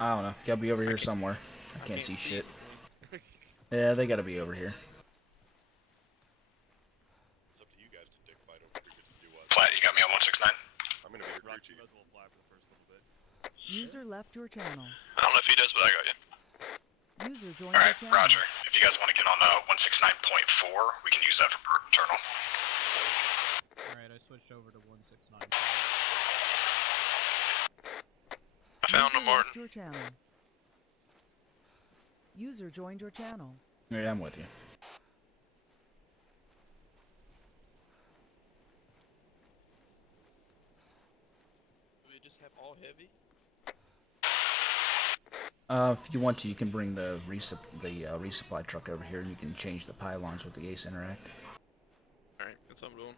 I don't know. Gotta be over here somewhere. I can't see shit. Yeah, they gotta be over here. It's up to you guys to dick fight over who gets to do what. Flat, you got me on 169. I'm gonna weird Gucci. User left your channel. I don't know if he does, but I got you. User joined your channel. Roger. If you guys want to get on 169.4, we can use that for internal. Alright, I switched over to 169. I found him, User Martin. left your channel. User joined your channel. Yeah, I'm with you. Do we just have all heavy? If you want to, you can bring the resupply truck over here, and you can change the pylons with the Ace Interact. Alright, that's what I'm doing.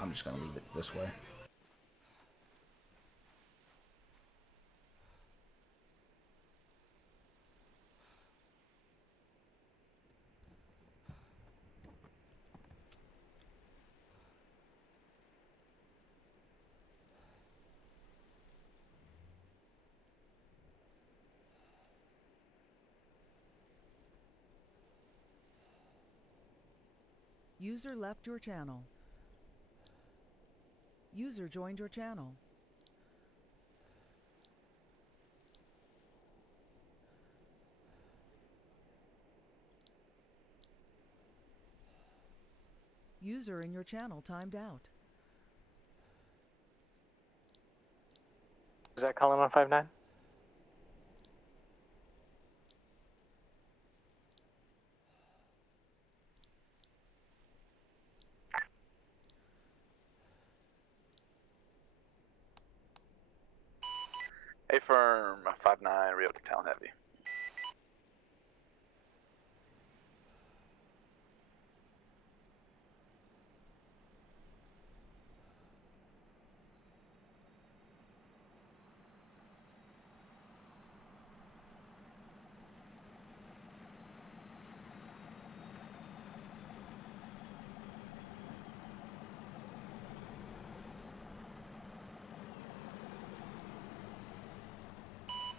I'm just gonna leave it this way. User left your channel. User joined your channel. User in your channel timed out. Is that calling 159? A firm 5-9, Rio to Town Heavy.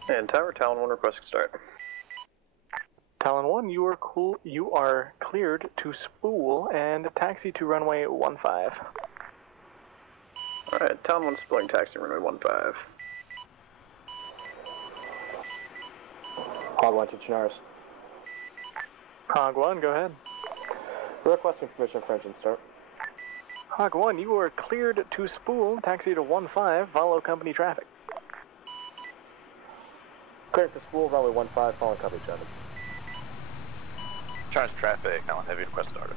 And Tower Talon 1 requesting start. Talon 1, you are cool. You are cleared to spool and taxi to runway 15. Alright, Talon 1 spooling taxi runway 15. Hog 1 to Chinaris. Hog 1, go ahead. Requesting permission for engine start. Hog 1, you are cleared to spool, taxi to 15, follow company traffic. Clear for spool, runway 15, following company traffic. Charge traffic, Talon Heavy request started.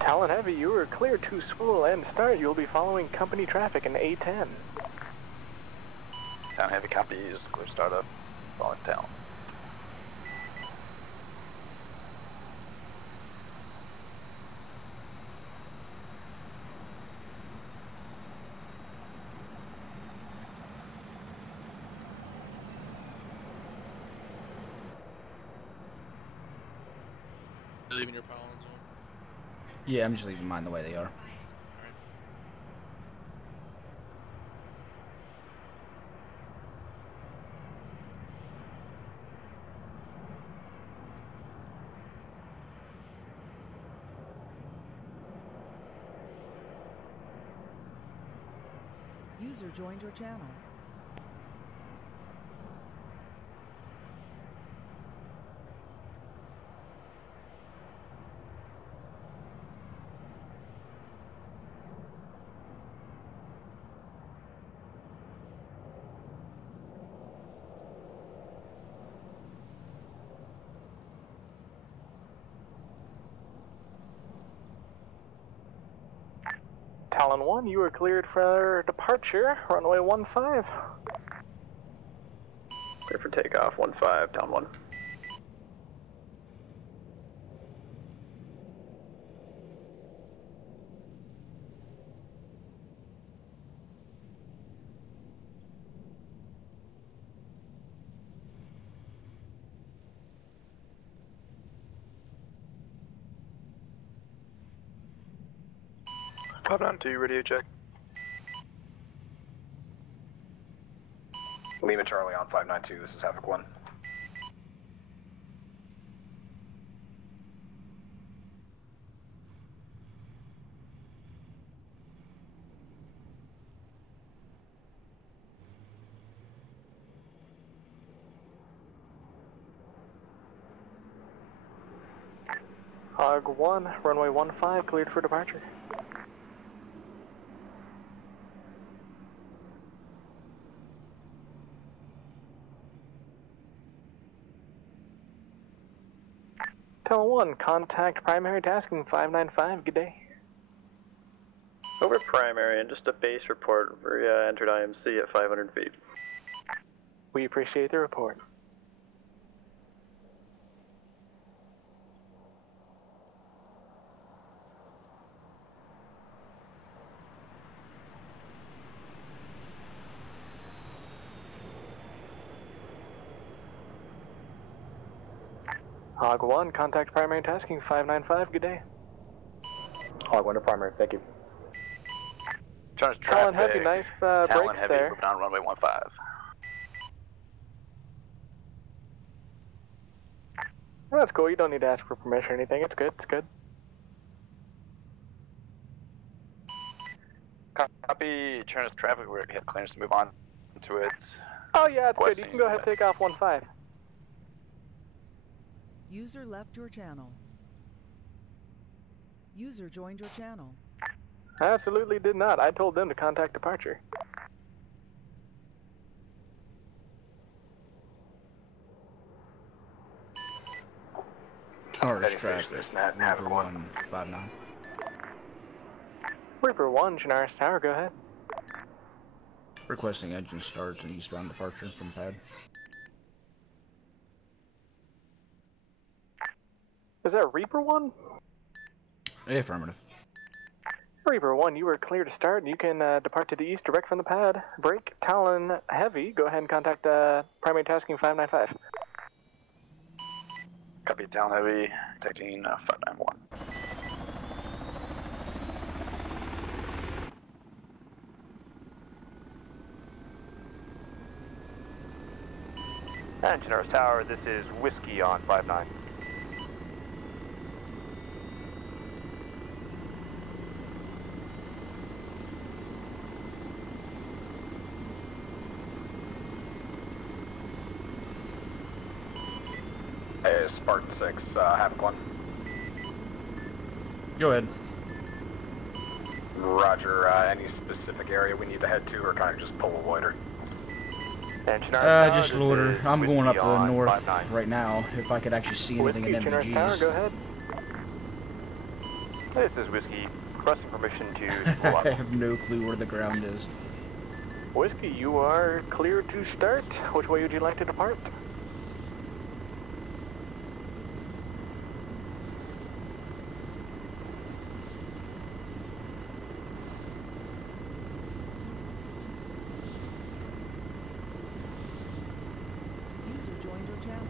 Talon Heavy, you are cleared to spool and start. You will be following company traffic in A10. Talon Heavy copies, clear startup, following Talon. You're leaving your pylons on? Yeah, I'm just leaving mine the way they are. Alright. User joined your channel. Talon 1, you are cleared for departure, runway 15. Clear for takeoff, 15, Talon 1. Top down 2, radio check. Lima Charlie on 592, this is Havoc 1. Hog 1, runway 15, cleared for departure. Talon 1, contact primary tasking 595, good day. Over primary, and just a base report. We entered IMC at 500 feet. We appreciate the report. Hog 1, contact primary tasking 595, good day. Hog 1 to primary, thank you. Charge Talon traffic. Heavy, nice Talon brakes Heavy, there. moving on runway 15. Oh, that's cool, you don't need to ask for permission or anything, it's good, it's good. Copy, turn us traffic, we have clearance to move on to it. Oh yeah, it's good, you Requesting can go ahead and take off 15. User left your channel. User joined your channel. Absolutely did not, I told them to contact departure. Tower's traffic, Reaper 159. Reaper 1, Chinaris Tower, go ahead. Requesting engine starts and eastbound departure from pad. Is that Reaper 1? Affirmative. Reaper 1, you are clear to start, and you can depart to the east direct from the pad. Break, Talon Heavy, go ahead and contact primary tasking 595. Copy, Talon Heavy, detecting 591. Chinaris Tower, this is Whiskey on 59. Hey, Spartan 6, Havoc 1. Go ahead. Roger, any specific area we need to head to, or kind of just pull a loiter? Just loiter. I'm going up the north right now, if I could actually see anything in Whiskey, Chinaris Tower, go MVGs. ahead. This is Whiskey, requesting permission to pull up. I have no clue where the ground is. Whiskey, you are clear to start. Which way would you like to depart? User joined your channel.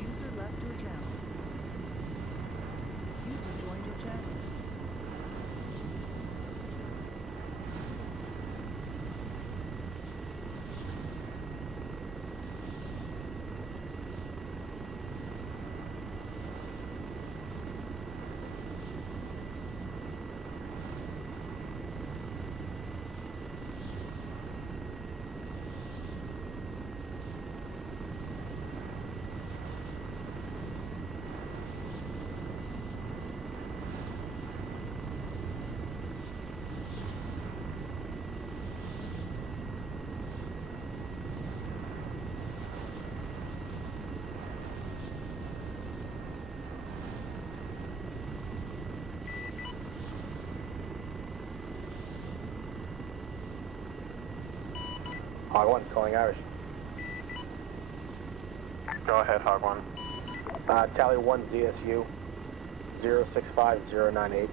User left your channel. User joined your channel. Hog 1, calling Irish. Go ahead, Hog 1. Tally 1 ZSU, 065098.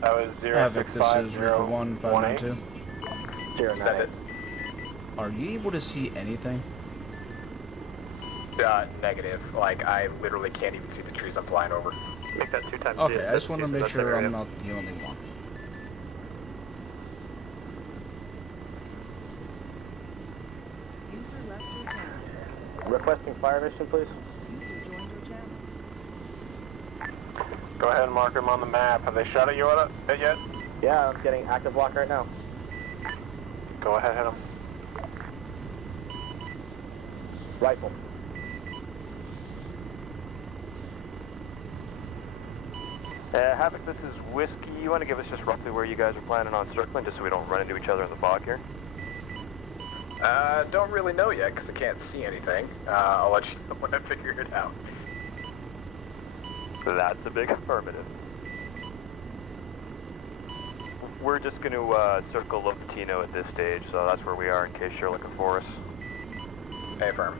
That was Havoc, this is Reaper 1592. 098. Are you able to see anything? Negative. Like, I literally can't even see the trees I'm flying over. Make that 2 times. Okay, I just want to make sure I'm not the only one. User left your channel. Requesting fire mission, please. User joined your channel. Go ahead and mark them on the map. Have they shot at you yet? Yeah, I'm getting active lock right now. Go ahead, hit them. Rifle. Havoc, this is Whiskey. You want to give us just roughly where you guys are planning on circling, just so we don't run into each other in the fog here? Don't really know yet, because I can't see anything. I'll let you know when I figure it out. That's a big affirmative. We're just going to circle Lopatino at this stage, so that's where we are in case you're looking for us. Hey, firm.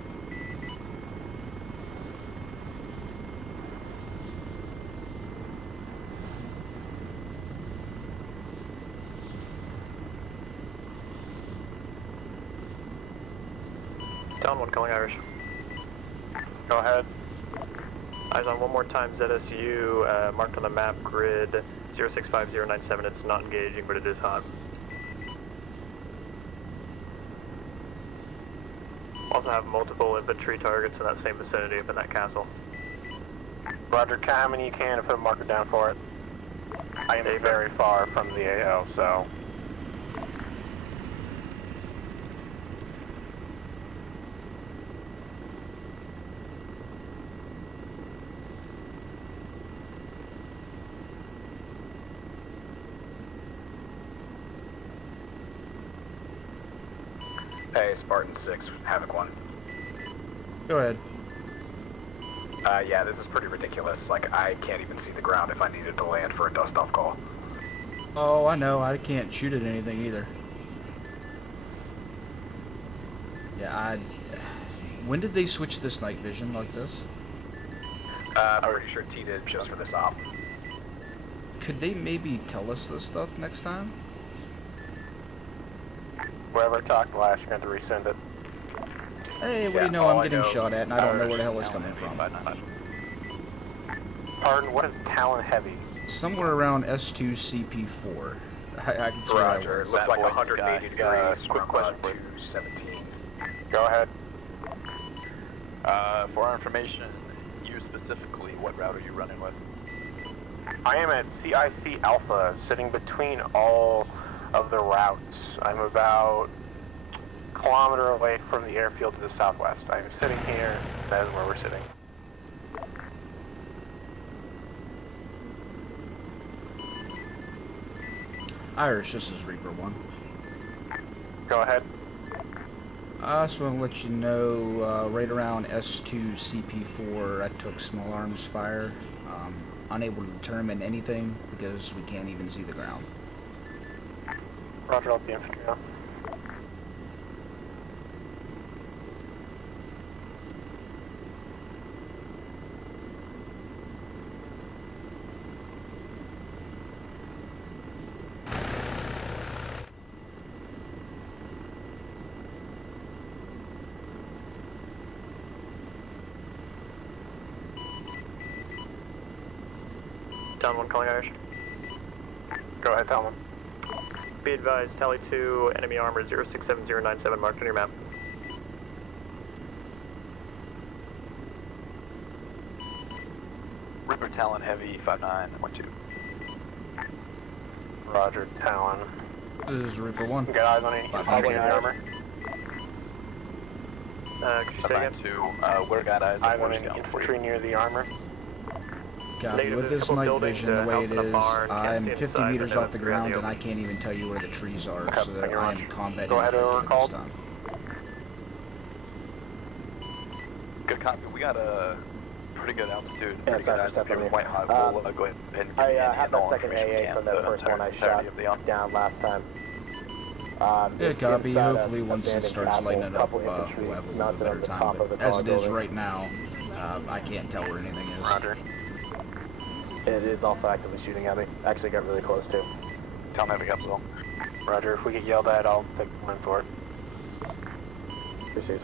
Down 1, calling Irish. Go ahead. Eyes on one more time, ZSU, marked on the map grid, 065097. It's not engaging, but it is hot. Also have multiple infantry targets in that same vicinity up in that castle. Roger, how many you can to put a marker down for it? I am very far from the AO, so... Hey, Spartan 6, Havoc 1. Go ahead. Yeah, this is pretty ridiculous. Like, I can't even see the ground if I needed to land for a dust-off call. Oh, I know. I can't shoot at anything either. Yeah, when did they switch this night vision like this? I'm pretty sure T did just for this op. Could they maybe tell us this stuff next time? Whoever talked last, you're going to resend it. Hey, what do you know? I'm getting shot at, and I don't know where the hell it's coming from. Pardon, what is Talon Heavy? Somewhere around S2 CP4. I can swear Roger, it looks like 180 degrees quick from question, 217. Go ahead. For our information, you specifically, what route are you running with? I am at CIC Alpha, sitting between all of the routes. I'm about a kilometer away from the airfield to the southwest. I'm sitting here, that is where we're sitting. Irish, this is Reaper 1. Go ahead. I just want to let you know, right around S2 CP4, I took small arms fire. Unable to determine anything because we can't even see the ground. Roger, I'll be infantry now. Down 1, calling Irish. Go ahead, Talon. Be advised, Tally 2, enemy armor 067097 marked on your map. Ripper Talon Heavy 5912. Roger, Talon. This is Reaper 1. You got eyes on any infantry in the armor? Could you say again? 592, where got eyes on on any infantry near the armor? Copy. With this night vision, the way it is, I'm 50 meters off the ground and I can't even tell you where the trees are, so that I am combat infantry this time. Good copy. We got a pretty good altitude, Yeah, pretty good sorry, altitude, quite high. We'll go ahead and give I you any have and all that second information we AA can from the for first one I entirety shot of the down last time. Yeah, It's copy. inside a Hopefully once it abandoned starts castle, lightening up, couple we'll infantry have a little mounted bit on better the time. top of But the as tall it is building. right now, I can't tell where anything is. Roger. It is also actively shooting at me. Actually got really close too. Tell me if it well. Roger, if we get yelled at, I'll take the win for it. Appreciate it.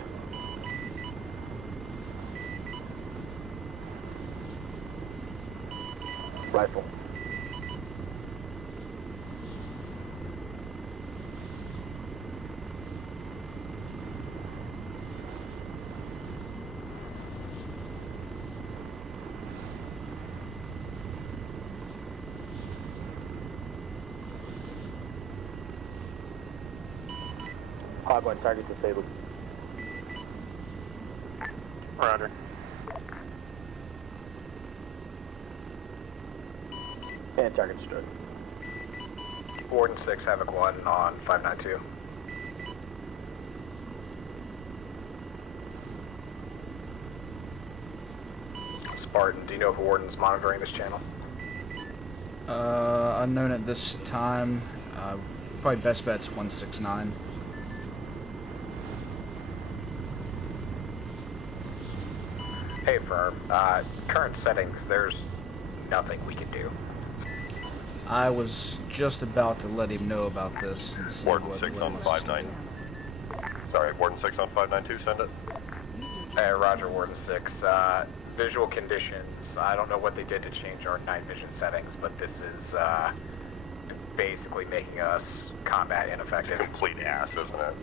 Rifle. Hog one, target disabled. Roger. And target destroyed. Warden 6, Havoc 1 on 592. Spartan, do you know if Warden's monitoring this channel? Unknown at this time. Probably best bet's 169. Hey, firm. Current settings, there's nothing we can do. I was just about to let him know about this and see Warden what 6 what on he was 59. Sorry, Warden 6 on 592, send it. Hey, Roger, Warden 6. Visual conditions. I don't know what they did to change our night vision settings, but this is basically making us combat ineffective. Complete ass, isn't it?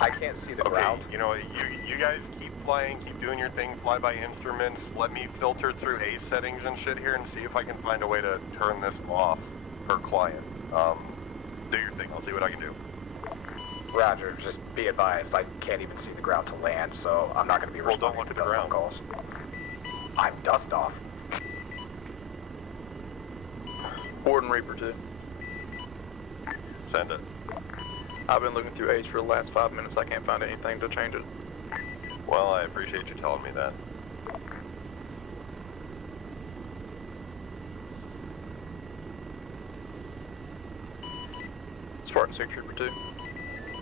I can't see the Okay, ground. you know, you guys keep flying, keep doing your thing, fly by instruments. Let me filter through A settings and shit here and see if I can find a way to turn this off per client. Do your thing. I'll see what I can do. Roger, just be advised, I can't even see the ground to land, so I'm not going to be Well, don't responding look to at the dust-off ground. calls. I'm dust off. Warden Reaper 2. Send it. I've been looking through H for the last 5 minutes. I can't find anything to change it. Well, I appreciate you telling me that. Spartan 6 Reaper 2.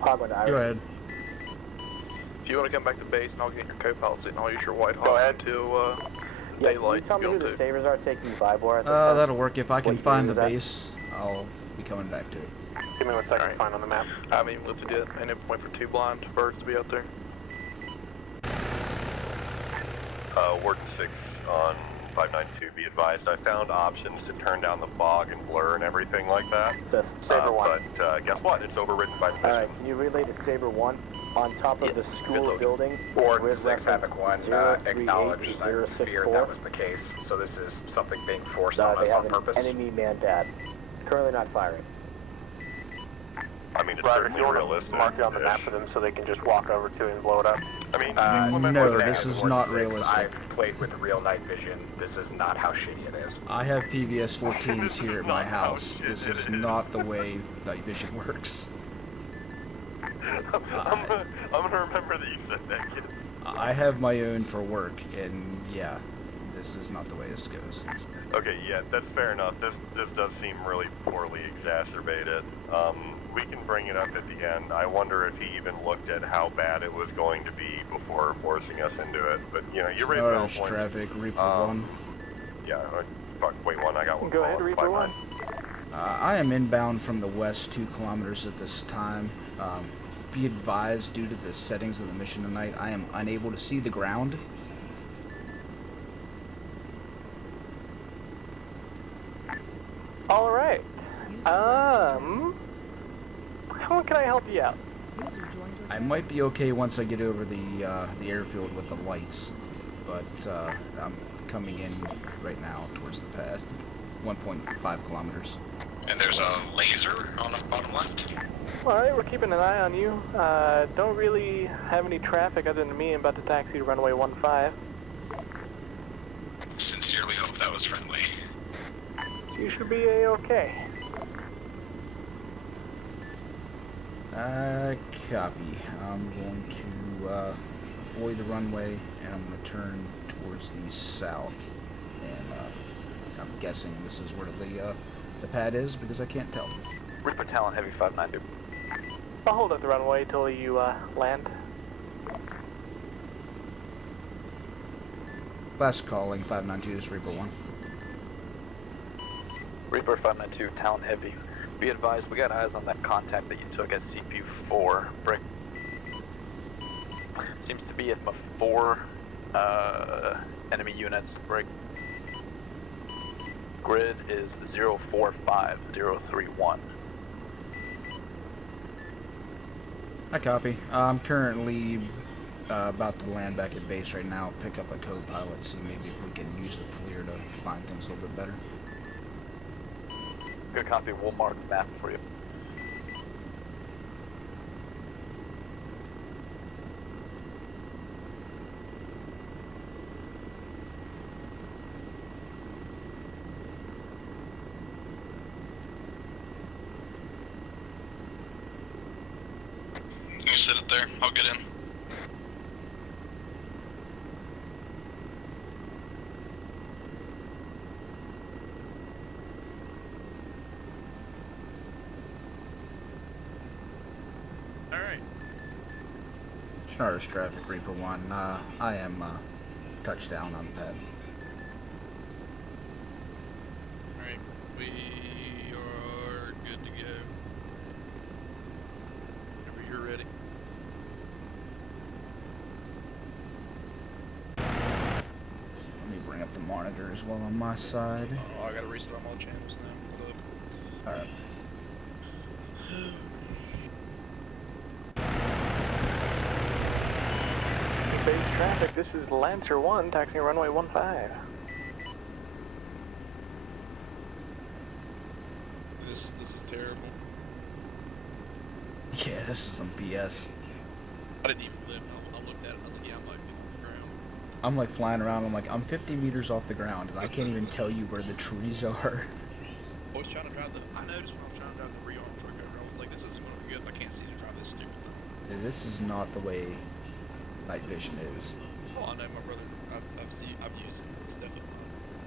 Hog one to Irish. Go ahead. If you want to come back to base and I'll get in your co-pilot seat and I'll use your white Go hawk ahead. until Yeah, can you daylight tell me who to. the savers are taking Vibor at this time? That'll work. If I can What find the year is that? base, I'll be coming back to it. Give me 1 second to find on the map. I haven't even lifted yet, and it went for 2 blind birds to be out there. Warden 6 on 592, be advised. I found options to turn down the fog and blur and everything like that. Saber 1. But guess what? It's overridden by the mission. Alright, can you relay to Saber 1 on top of the school building? Warden with 6, reference Havoc 1, 038 acknowledged. I feared 064. that was the case, so this is something being forced They on us have on an purpose. enemy man-dad. Currently not firing. I mean, it's Roger, certainly you want to realistic. mark it on the map for them so they can just walk over to it and blow it up? I mean, No, Warden this 6, is not Warden 6, realistic. I've played with real night vision. This is not how shitty it is. I have PVS 14s This here is at my not how house. shit This it is is. not the way night vision works. I'm gonna remember that you said that, kid. I have my own for work, and yeah, this is not the way this goes. Okay, yeah, that's fair enough. This does seem really poorly exacerbated. We can bring it up at the end. I wonder if he even looked at how bad it was going to be before forcing us into it. But, you know, you raised valid Orange points. traffic, Reaper 1. Yeah, fuck, wait, one, I got one. Go call ahead, on Reaper 1. 59. I am inbound from the west 2 kilometers at this time. Be advised, due to the settings of the mission tonight, I am unable to see the ground. Alright. How can I help you out? User joined your I channel. might be okay once I get over the airfield with the lights, but I'm coming in right now towards the pad, 1.5 kilometers. And there's a laser on the bottom left. Alright, we're keeping an eye on you. Don't really have any traffic other than me. I'm about to taxi to runway 15. Sincerely hope that was friendly. You should be A-okay. Copy. I'm going to avoid the runway, and I'm going to turn towards the south. And I'm guessing this is where the pad is because I can't tell. Reaper Talon Heavy 592. I'll hold up the runway till you land. Last calling, 592 is Reaper 1. Reaper 592, Talon Heavy. Be advised, we got eyes on that contact that you took at CPU 4. Brick. Seems to be at 4 enemy units. Brick. Grid is 045031. I copy. I'm currently about to land back at base right now, pick up a co-pilot, see maybe if we can use the FLIR to find things a little bit better. Good copy, we'll mark the map for you. You sit it there, I'll get in. Alright. Charters traffic, Reaper 1. I am touchdown on pad. Alright, we are good to go. Whenever you're ready. Let me bring up the monitor as well on my side. Oh, I gotta reset all my channels now. Hold up. Alright. Base traffic, this is Lancer 1, taxiing runway 15. This is terrible. Yeah, this is some BS. I didn't even live. I looked at it and I was like, yeah, I might be on the ground. I'm like flying around, I'm like, I'm 50 meters off the ground, and I can't even tell you where the trees are. I was trying to drive I noticed when I was trying to drive the rearm truck over, I was like, this isn't going to be good if I can't see to drive this stupid thing. This is not the way night vision is. Oh, I know, my brother, I've used it. It's definitely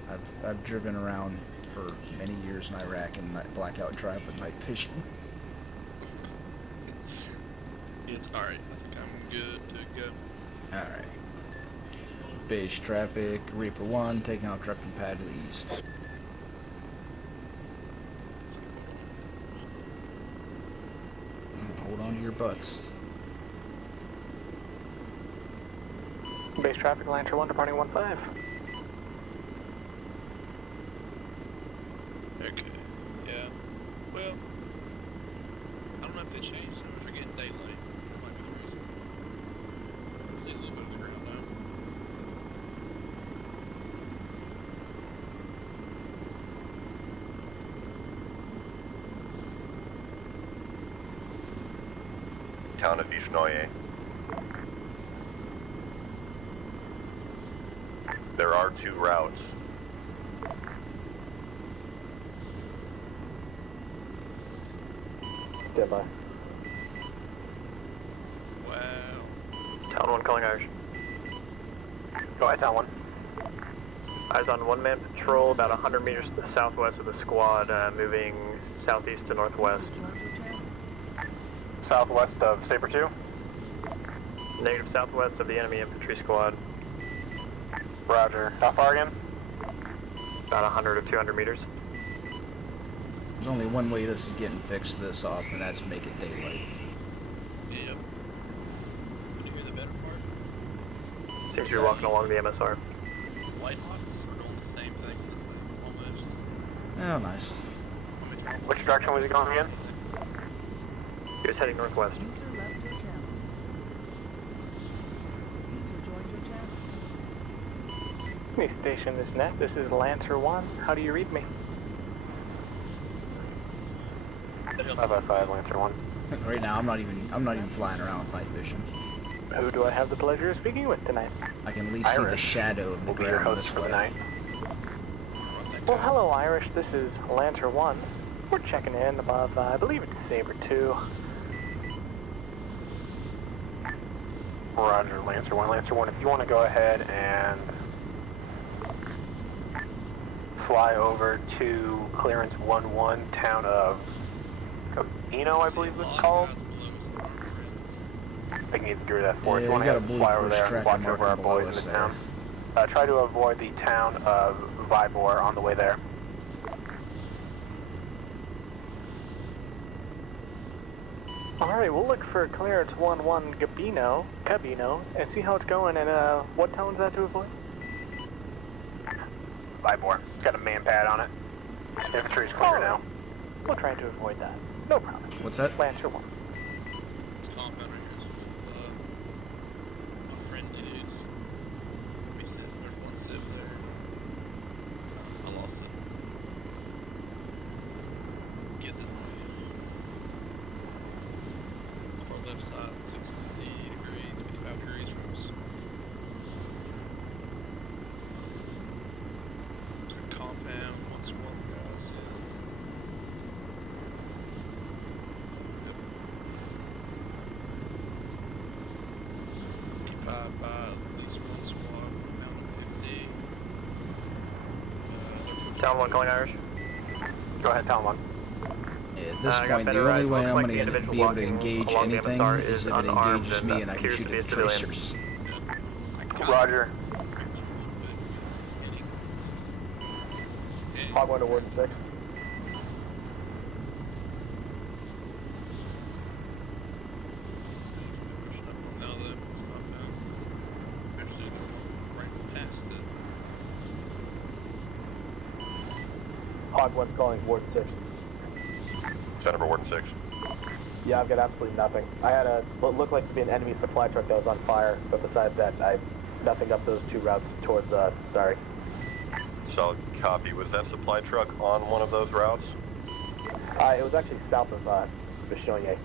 fun. I've driven around for many years in Iraq and blackout drive with night vision. It's alright. I think I'm good to go. Alright. Base traffic, Reaper 1, taking out truck from pad to the east. Hold on to your butts. Base traffic, Lancer 1, departing 15. Okay. Yeah. Well, I don't know if they changed it or if we're getting daylight. That might be the reason. I see a little bit of the ground now. Town of Vishnoye. There are 2 routes. Stand by. Wow. Town 1 calling Irish. Go ahead, Town 1. Eyes on one-man patrol about 100 meters to the southwest of the squad, moving southeast to northwest. User joined your channel. Southwest of Saber 2. Negative southwest of the enemy infantry squad, Roger. How far again? about 100 or 200 meters. There's only one way this is getting fixed this off, and that's make it daylight. Yep. Did you hear the better part? Seems to be walking along the MSR. Light locks are doing the same thing as this thing, almost. Oh, nice. Which direction was he going again? He was heading northwest. User left your channel. User joined your channel. Base station is net, this is Lancer 1. How do you read me? 555 Lancer 1. Right now, I'm not even flying around with night vision. Who do I have the pleasure of speaking with tonight? I can at least see the Irish. shadow of the Will be your ground host this for the way. night. Well, hello, Irish. This is Lancer 1. We're checking in above, I believe it's Saber 2. Roger, Lancer 1. Lancer 1, if you want to go ahead and fly over to clearance 1-1, town of Cabino, I believe it's called. I can either do that for you. If you want to fly over there and watch over our boys in the town. Try to avoid the town of Vibor on the way there. Alright, we'll look for clearance 1-1 Cabino, and see how it's going, and what town is that to avoid? Vibor. It's got a man pad on it. Infantry's clear now. We'll try to avoid that. No problem. What's that? Lancer 1. It's compound right here. My friend is. He says there's one civ there. I lost it. Get this way. Off our left side, 60 degrees, 55 degrees from us. Compound, one squad guys. By at least one squad, compound 50. Town 1 calling Irish. Go ahead, town 1. At this point, the only way I'm going to be able to engage anything is if it engages me and I can shoot at the tracers. Roger. Hog 1 to Warden 6. Hog 1's calling Warden 6. Center for Warden 6. Yeah, I've got absolutely nothing. I had what looked like to be an enemy supply truck that was on fire, but besides that, I nothing up those 2 routes towards, sorry. Solid copy. Was that supply truck on one of those routes? It was actually south of, Bichonnier.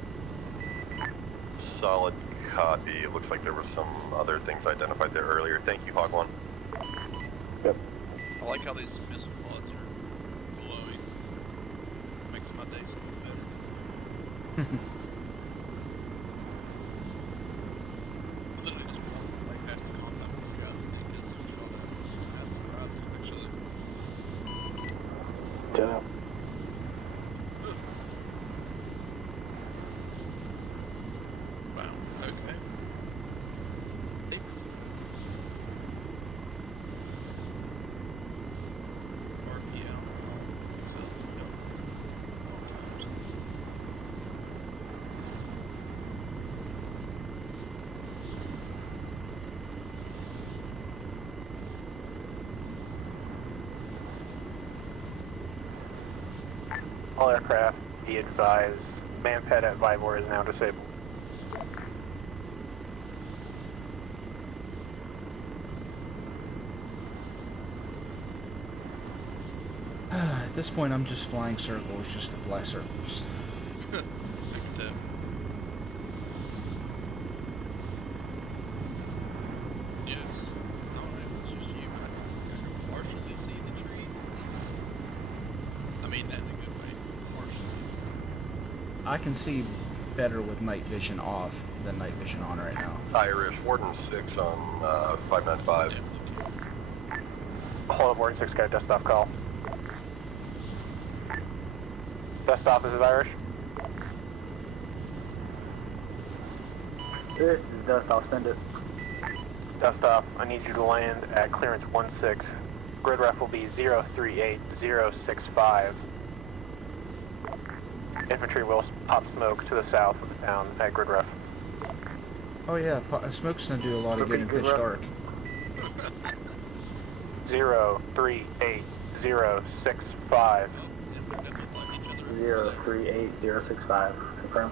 Solid copy. It looks like there was some other things identified there earlier. Thank you, Hog 1. Yep. I like how these missile pods are glowing. Makes my day something better. Literally just walk right past the compound with you guys and they just shoot all that. That's surprising, actually. Yeah. Wow, okay. Hey. RPL. All aircraft, be advised, manpad at Vibor is now disabled. At this point, I'm just flying circles just to fly circles. Second tap. Yes. Alright, it's just you. I can partially see the trees. I mean that in a good way. Partially. I can see better with night vision off than night vision on right now. Irish, Warden 6 on 595. Yeah. Hold up, Warden 6, got a dust off call. Dust off, this is Irish. This is Dust, I'll send it. Dust off, I need you to land at clearance 16. Grid ref will be 038065. Infantry will pop smoke to the south of the town at grid ref. Oh yeah, smoke's gonna do a lot of good in pitch dark. 038065. 038065. Confirm.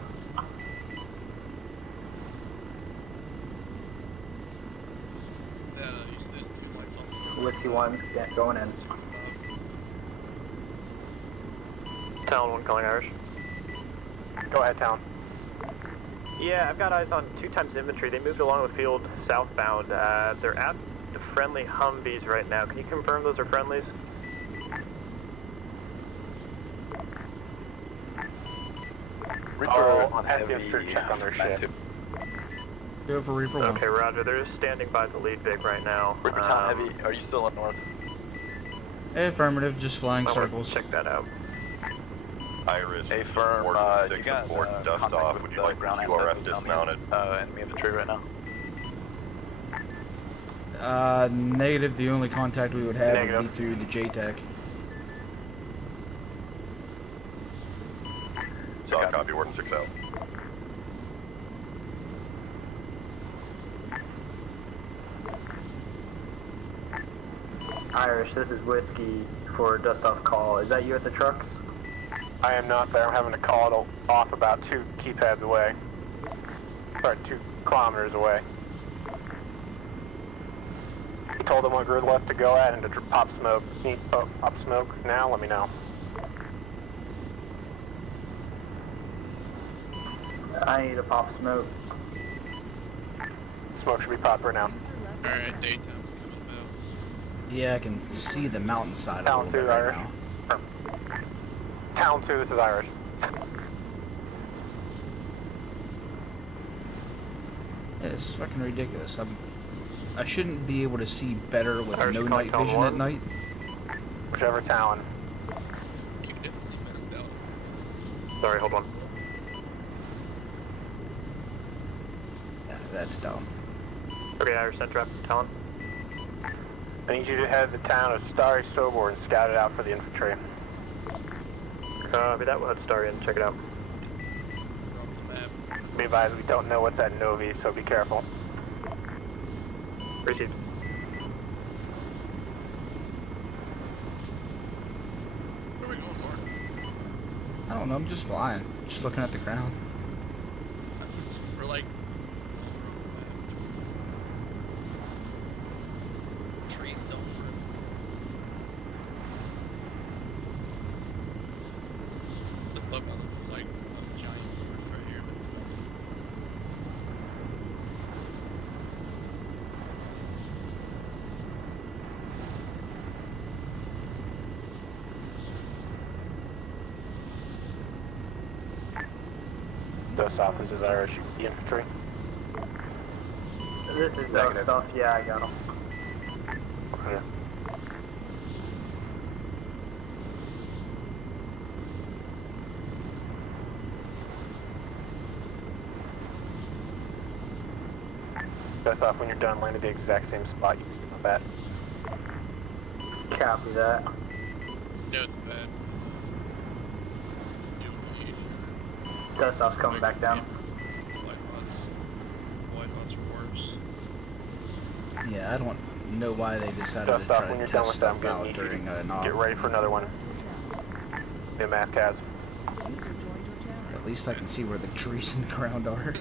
Whiskey 1's going in. Town 1 calling Irish. Go ahead, town. Yeah, I've got eyes on 2 times infantry. They moved along the field southbound. They're at the friendly Humvees right now. Can you confirm those are friendlies? I'll have the infantry check on their ship. Go for Reaper 1. Okay, roger. They're standing by the lead Vic right now. Reaper Town Heavy, are you still up north? Affirmative, just flying I wanna circles. check that out. Iris, Hey, firm, Ward you 6 got aboard dust contact off. with Would you the like the ground QRF assets on dismounted? Enemy infantry right now. Negative. The only contact we would have would be Negative. through the JTAC. So copy, Warden 6 out. Irish, this is Whiskey for Dust Off Call. Is that you at the trucks? I am not there. I'm having to call it off about 2 keypads away. Sorry, 2 kilometers away. He told them what grid left to go at and to pop smoke. Need pop smoke now? Let me know. I need a pop smoke. Smoke should be popped right now. User left Alright, your channel. daytime's coming about. Yeah, I can see the mountainside a Town little bit 2, right Irish. now. Town 2, this is Irish. Yeah, it's fucking ridiculous. I shouldn't be able to see better with Irish, no you night calling vision Town at 1? night. Whichever Talon. You can definitely see better without it. Sorry, hold on. Yeah, that's dumb. Okay, Irish sent trap. Talon. I need you to head to the town of Starry Sobor and scout it out for the infantry. Copy that. We'll head Starry and check it out. Drop the map. Be advised, we don't know what's at Novi, so be careful. Received. Where are we going, Mark? I don't know. I'm just flying. Just looking at the ground. We're like... Trees don't rip. This logo looks like a giant bird right here. Dust off, this is Irish. The infantry. This is Negative. Dust Off. Yeah, I got him. Okay. Dust off when you're done, land at the exact same spot you came up at. Copy that. No, it's bad. It would be easier. Dust Off's coming back down. White lots are worse. Yeah, I don't know why they decided Dust to off try when to you're done test with them. stuff out Need you during a to knob. get ready for another one. New mass cas. User joined your channel. At least I can see where the trees in the ground are.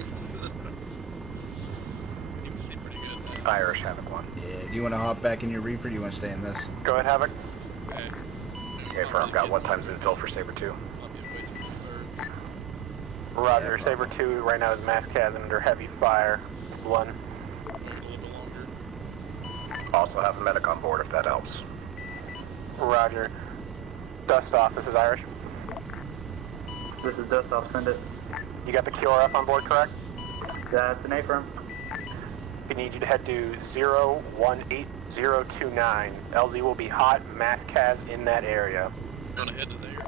You can see pretty good now. Irish Havoc 1. Yeah, do you want to hop back in your Reaper or do you want to stay in this? Go ahead, Havoc. Okay. Okay, firm, got 1 times infill for Saber 2. I'll get way too many birds. Roger, Yeah, Saber 2 right now is mass cas under heavy fire. 1. Wait a little longer. Also have a medic on board if that helps. Roger. Dust off, this is Irish. This is Dust Off. Send it. You got the QRF on board, correct? That's an A-firm. We need you to head to 018029. LZ will be hot, mass cas in that area. Gonna head to there.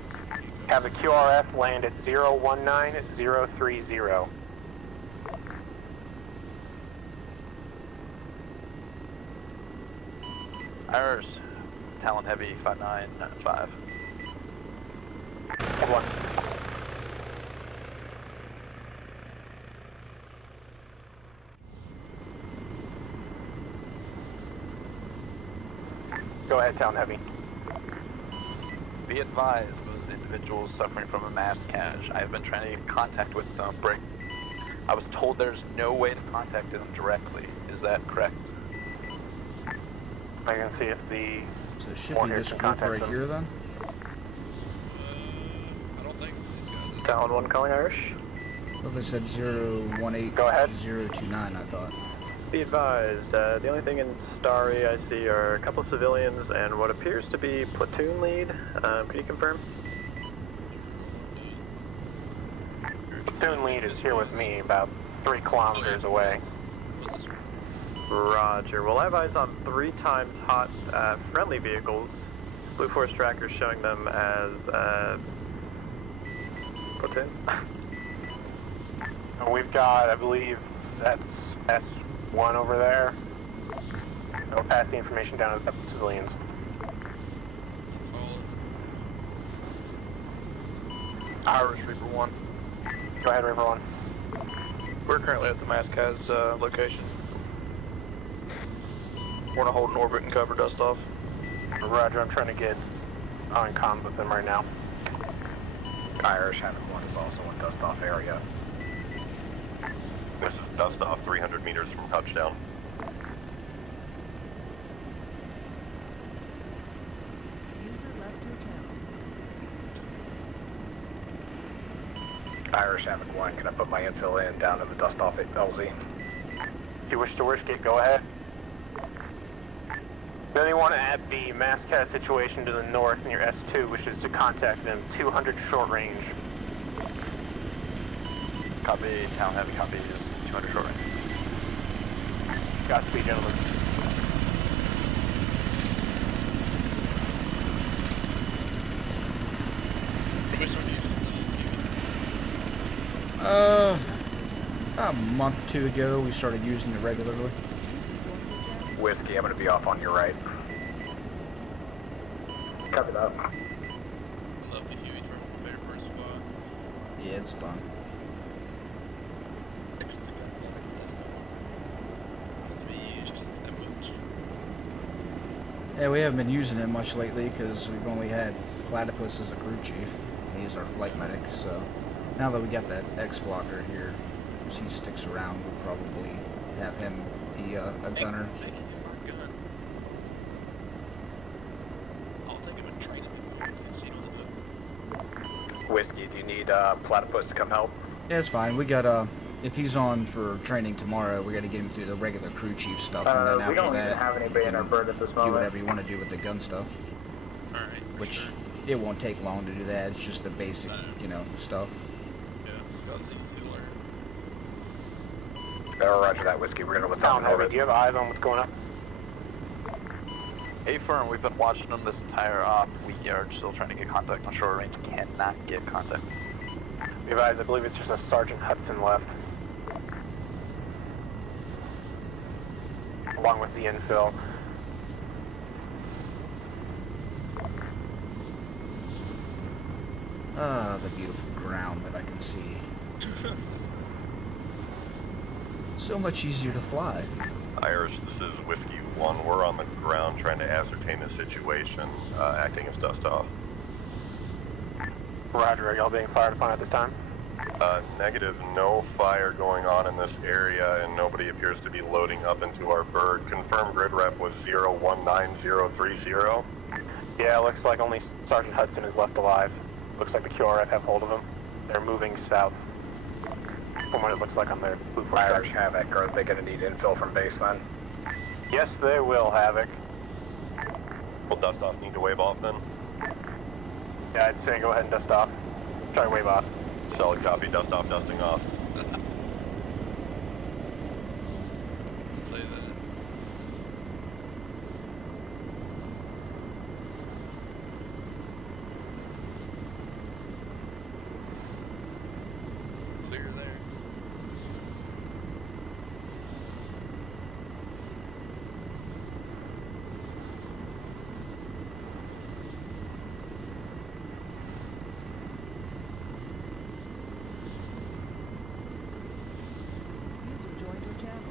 Have the QRF land at 019030. Irish, Talon Heavy 595. Hold on. Go ahead, Town Heavy. Be advised, those individuals suffering from a mass cache. I have been trying to get in contact with them. I was told there's no way to contact them directly. Is that correct? I can see if the So it should More be here this to group contact right them. here then? I don't think these guys... Talon 1 calling Irish. Well, they said 018029, Go ahead. I thought. Be advised, the only thing in Starry I see are a couple civilians and what appears to be platoon lead. Can you confirm? platoon lead is here with me, about 3 kilometers away. Roger. Well, I have eyes on 3 times hot friendly vehicles. Blue Force tracker showing them as platoon. And we've got, I believe, that's S1 over there. I'll pass the information down to the civilians. Irish Reaper 1. Go ahead, River 1. We're currently at the Mascaz location. We're gonna hold an orbit and cover dust off. Roger, I'm trying to get on comms with them right now. Irish Havoc 1 is also in dust off area. This is dust off 300 meters from touchdown. User left your channel. Irish Havoc 1, can I put my infill in down to the dust off at LZ? If you wish to Wishgate, go ahead. Is anyone at the Mascaz situation to the north near S2 wishes to contact them 200 short range? Copy, Town Heavy, copy, is 200 short range. Godspeed, gentlemen. About a month or 2 ago, we started using it regularly. User joined your channel. Whiskey, I'm gonna be off on your right. Copy that. I love the Huey terminal there first of all. Yeah, it's fun. Next to that, to be used just that much. Yeah, we haven't been using it much lately because we've only had Platypus as a crew chief. He's our flight medic, so now that we got that X blocker here, if he sticks around, we'll probably have him be a gunner. Thank you for a gun. I'll take him and train him. See what Whiskey, do you need Platypus to come help? Yeah, it's fine. We got if he's on for training tomorrow, we got to get him through the regular crew chief stuff, and then We after don't that, even have anybody in our bird at this do moment. whatever you want to do with the gun stuff. Alright. Which it won't take long to do that. It's just the basic, stuff. Yeah, it's got easy to learn. Roger that, Whiskey. We're gonna let Town them Heavy, orbit. do you have eyes on what's going on? Hey, Firm, we've been watching them this entire op. We are still trying to get contact on short range. Cannot get contact. Be advised, I believe it's just a Sergeant Hudson left. Along with the infill. Ah, the beautiful ground that I can see. So much easier to fly. Irish, this is Whiskey 1. We're on the ground trying to ascertain the situation, acting as dust off. Roger, are y'all being fired upon at this time? Negative, no fire going on in this area, and nobody appears to be loading up into our bird. Confirmed grid rep was 019030. Yeah, it looks like only Sergeant Hudson is left alive. Looks like the QRF have hold of him. They're moving south. From what it looks like on their blue force Irish tracker. Havoc, are they gonna need infill from base then? Yes, they will, Havoc. Will dust off need to wave off then? Yeah, I'd say go ahead and dust off. Try to wave off. Solid copy, dust off, dusting off. I'll say that. Clear there. User joined your channel.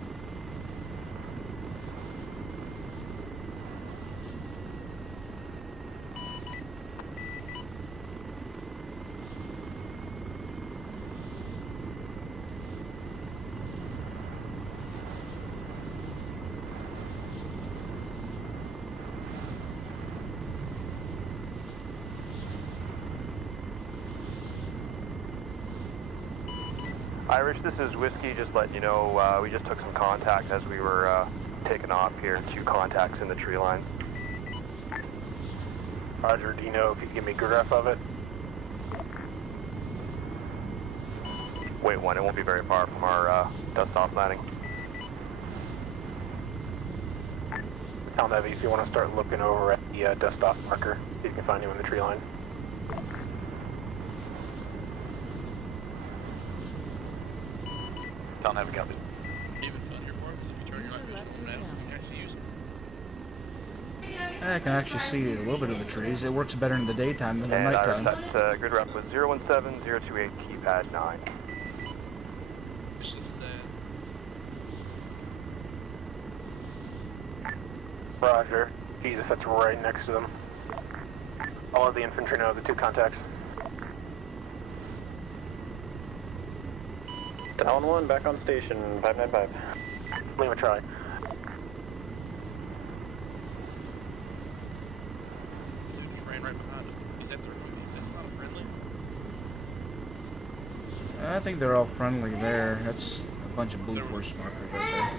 Irish, this is Whiskey, just letting you know, we just took some contact as we were taking off here. 2 contacts in the tree line. Roger, do you know if you can give me a graph of it? Wait 1, it won't be very far from our dust-off landing. Town Heavy, so you want to start looking over at the dust-off marker, see if you can find him in the tree line. Town Heavy copy. Even thunder part, if you turn your User night left vision your on now, channel. you can actually use it. I can actually see a little bit of the trees. It works better in the daytime than at And nighttime. Iris, that grid route was 017028 keypad 9. It's just that. Roger. Jesus, that's right next to them. All of the infantry know the 2 contacts. Talon 1, back on station, 595. Lima Charlie. Dude, train right behind him. Is that that's not a friendly? I think they're all friendly there. That's a bunch of blue There force markers right there.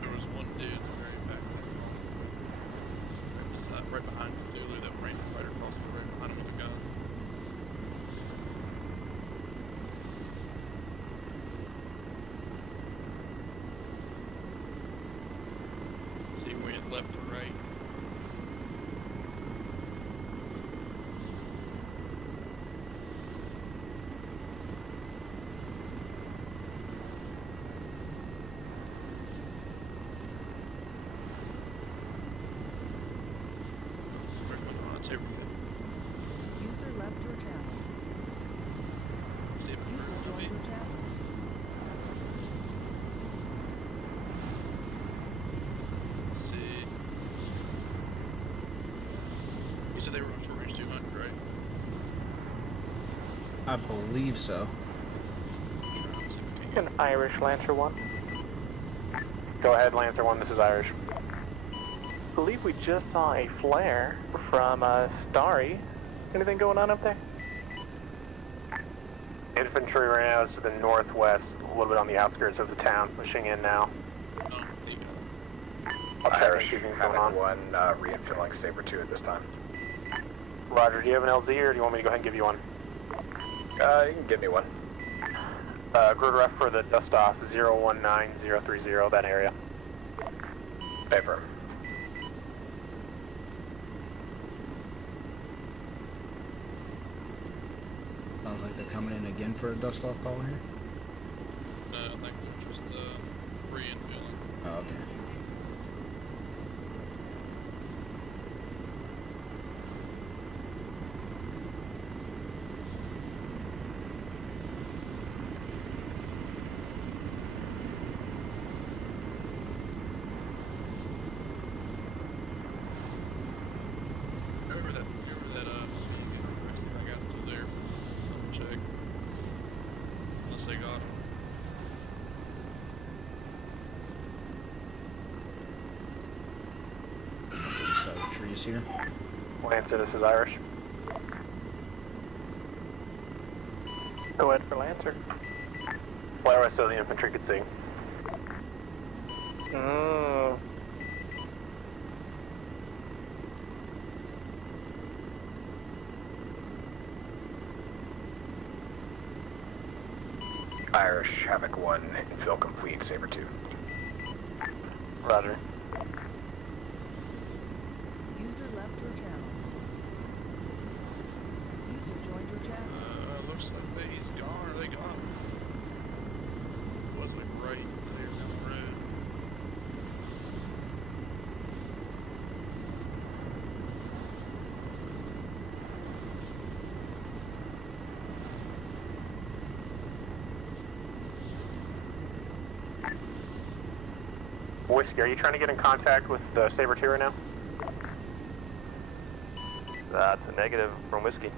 There was one dude in the very back of that right behind Lulu that ran right across the road behind him with a gun. So he went left or right. User left your channel. User joined your channel. Let's see. You said they were on short range 200, right? I believe so. An Irish Lancer 1. Go ahead, Lancer 1, this is Irish. I believe we just saw a flare from Starry. Anything going on up there? Infantry right now is to the northwest, a little bit on the outskirts of the town, pushing in now. Oh, you got it. I'll check Irish, and see if anything's having going on. one re-infilling Saber 2 at this time. Roger, do you have an LZ or do you want me to go ahead and give you one? You can give me one. Grid ref for the dust off 019030, that area. Paper. Sounds like they're coming in again for a dust off call here. I think they're just re-infilling. Oh, okay. Whoever that guy's still there. I'll check. Unless they got him. These trees here. Lancer, this is Irish. Go ahead for Lancer. Flare west so the infantry could see. Mmm. Irish, Havoc 1, infill complete, Saber 2. Roger. User left your channel. User joined your channel. Looks like he's gone or they got him. Wasn't like right there down the road. Whiskey, are you trying to get in contact with the Saber 2 right now? That's a negative from Whiskey.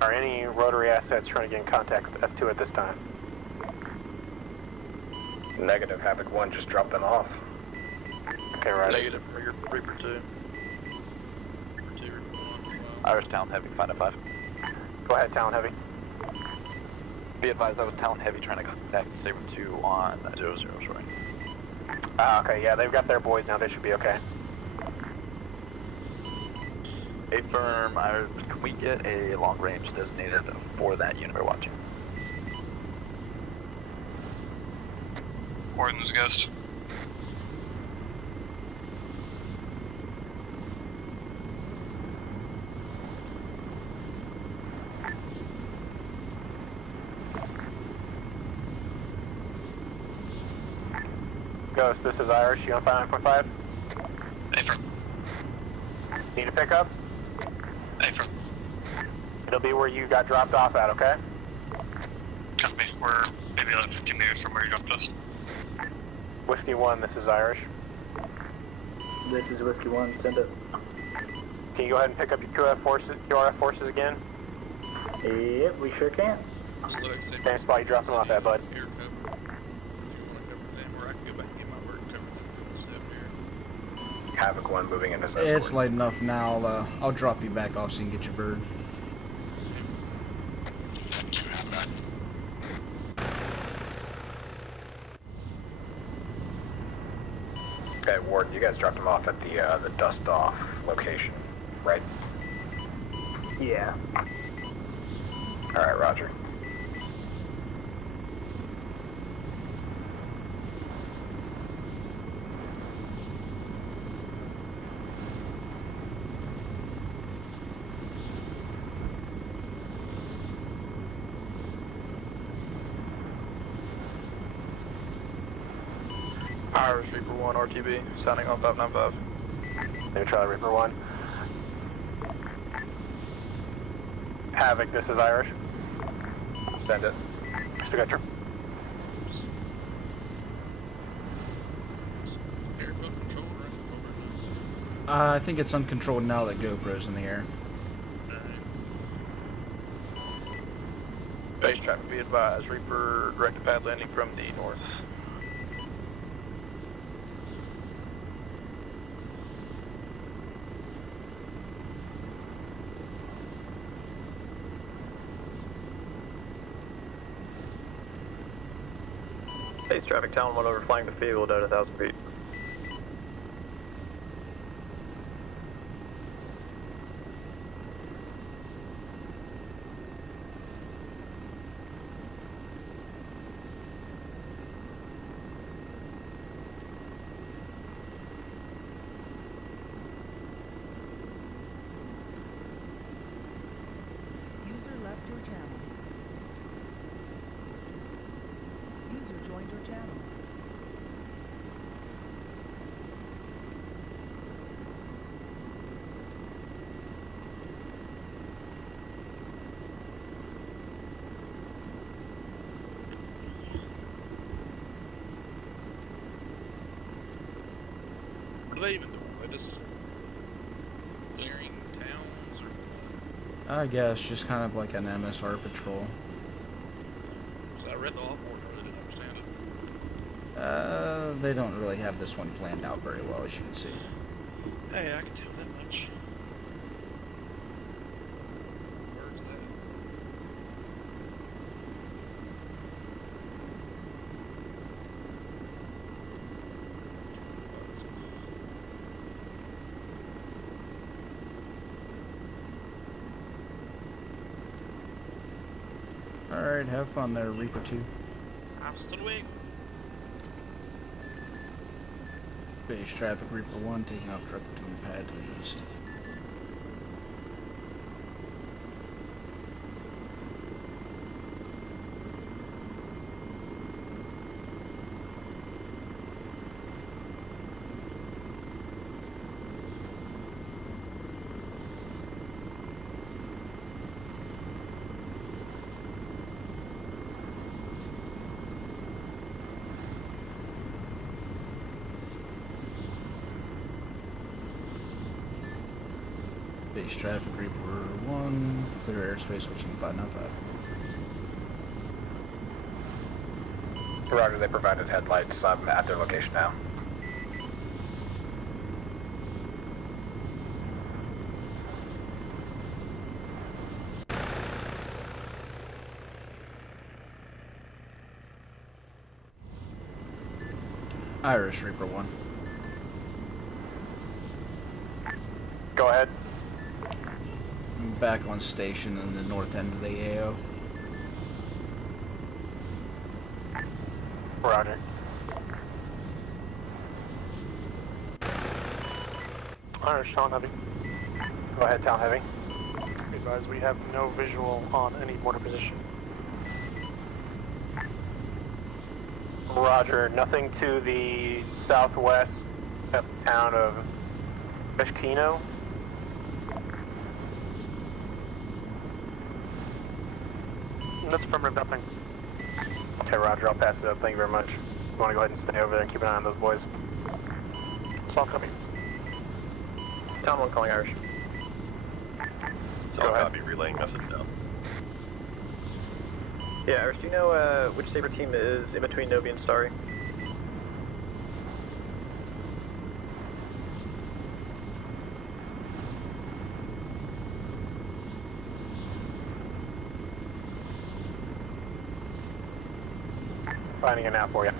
Are any rotary assets trying to get in contact with S2 at this time? Negative, Havoc 1 just dropped them off. Okay, right. Negative, Reaper 2. Reaper 2, Reaper 1. Irish Town Heavy, 505. Go ahead, Town Heavy. Be advised, I was Town Heavy trying to contact Saber 2 on 00 showing. Okay, yeah, they've got their boys now, they should be okay. A firm, can we get a long range designated for that unit we're watching? Warden's Ghost. Ghost, this is Irish. You on 59.5? Affirm. Need a pickup? Affirm. It'll be where you got dropped off at, okay? Copy. We're maybe like 15 meters from where you dropped us. Whiskey 1, this is Irish. This is Whiskey 1, send it. Can you go ahead and pick up your QRF forces again? Yep, we sure can. Same spot you dropped them off at, bud. Havoc 1 moving into South. It's late enough now. I'll drop you back off so you can get your bird. Okay, Warden, you guys dropped him off at the dust off location, right? Yeah. Alright, roger. Irish Reaper 1 RTB, sounding on 595. New Charlie Reaper 1. Havoc, this is Irish. Send it. Still got your... I think it's uncontrolled now that GoPro's in the air. Base traffic, be advised. Reaper directed pad landing from the north. Base traffic, Talon 1 over flying the field at 1,000 feet. User left your channel. User joined your channel. What are they even doing? They just clearing towns or I guess just kind of like an MSR patrol. because I read the off order, I didn't understand it. They don't really have this one planned out very well, as you can see. Hey, I can tell that much. Where's that? Alright, have fun there, Reaper 2. Absolutely. Base traffic, Reaper 1, taking off truck between pad to the east. Base traffic, Reaper 1, clear airspace, switching 595. Roger, they provided headlights. I'm at their location now. Irish Reaper 1. Go ahead. I'm back on station in the north end of the AO. Roger. Irish, Talon Heavy. Go ahead, Talon Heavy. Be advised, we have no visual on any border position. Roger, nothing to the southwest of the town of Beshkino. That's affirmative, nothing. Okay, Roger, I'll pass it up. Thank you very much. You want to go ahead and stay over there and keep an eye on those boys? Solid copy. Town 1 calling Irish. Solid copy, relaying message down. Yeah, Irish, do you know which Saber team is in between Novi and Starry? Finding it now for you.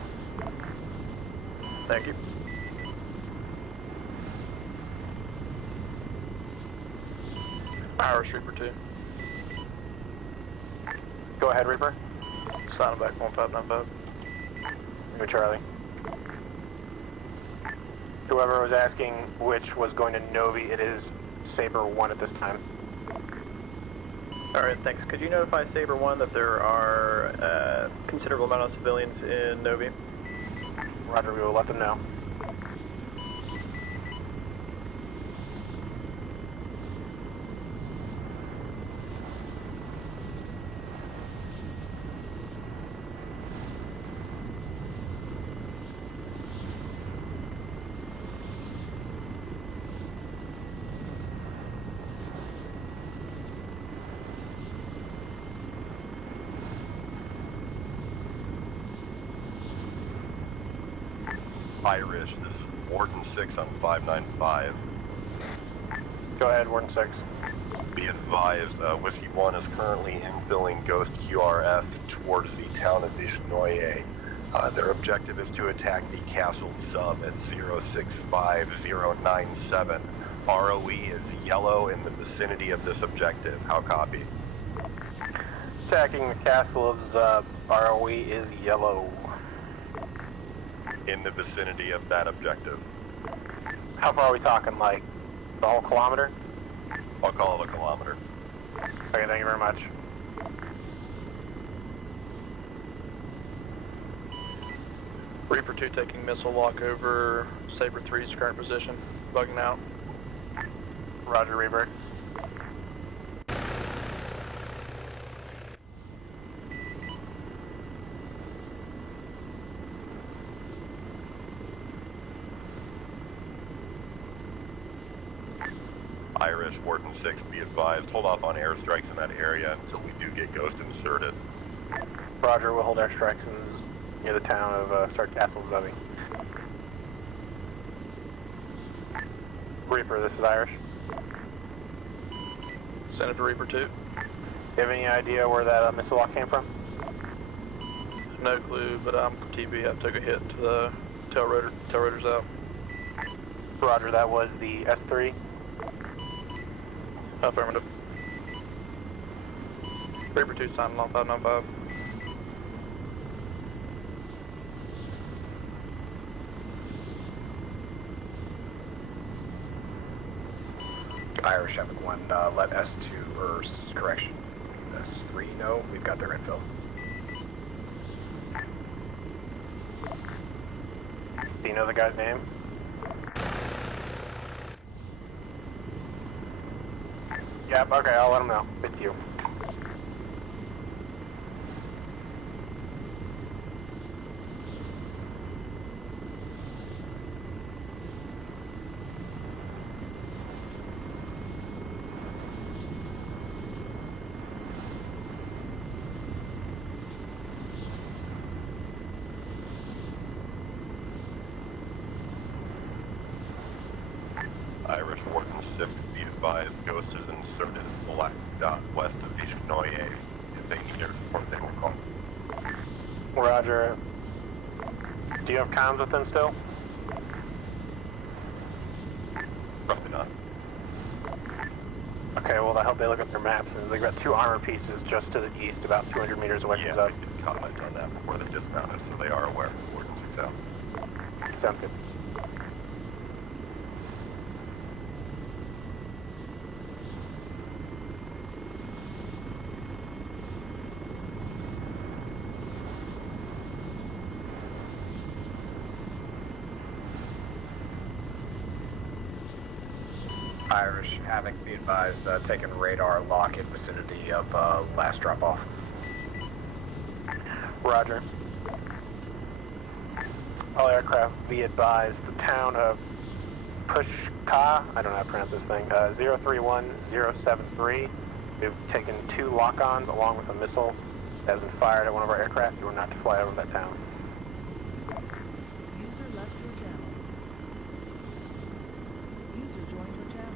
Thank you. Irish Reaper 2. Go ahead, Reaper. Sign back 1595. Go, Charlie. Whoever was asking which was going to Novi, it is Saber 1 at this time. Alright, thanks. Could you notify Saber 1 that there are a considerable amount of civilians in Novi? Roger, we will let them know. Irish, this is Warden 6 on 595. Go ahead, Warden 6. Be advised, Whiskey 1 is currently infilling Ghost QRF towards the town of Vishnoye. Their objective is to attack the castle sub at 065097. ROE is yellow in the vicinity of this objective. How copy? Attacking the castle of Zub. ROE is yellow. In the vicinity of that objective. How far are we talking, like the whole kilometer? I'll call it a kilometer. Okay, thank you very much. Reaper 2 taking missile lock over Saber 3's current position, bugging out. Roger, Reaper. Irish, Warden 6, be advised, hold off on airstrikes in that area until we do get Ghost inserted. Roger, we'll hold airstrikes near the town of Castle Zoe. Reaper, this is Irish. Send it to Reaper 2. Do you have any idea where that missile lock came from? No clue, but I'm TV. I took a hit to the tail rotor's out. Roger, that was the S3. Affirmative. Reaper 2 signing off 595. Irish having 1, let S2, or correction, S3 know. We've got their info. Do you know the guy's name? Yep, okay, I'll let him know. It's you. Irish, Warden 6, be advised, Ghost is inserted black dot west of Vishnoye. If they need air support, they will call. Roger. Do you have comms with them still? Roughly not. Okay, well I hope they look at their maps, and they've got 2 armor pieces just to the east, about 200 meters away from Yeah, Zug. I did comment on that before they dismounted, so they are aware. Warden 6 out. Sounds good. Irish, Havoc, be advised, taking radar lock in vicinity of last drop-off. Roger. All aircraft be advised, the town of Pushka, I don't know how to pronounce this thing, 031073. We've taken 2 lock-ons along with a missile that has been fired at one of our aircraft. You are not to fly over that town. User left your channel. User joined your channel.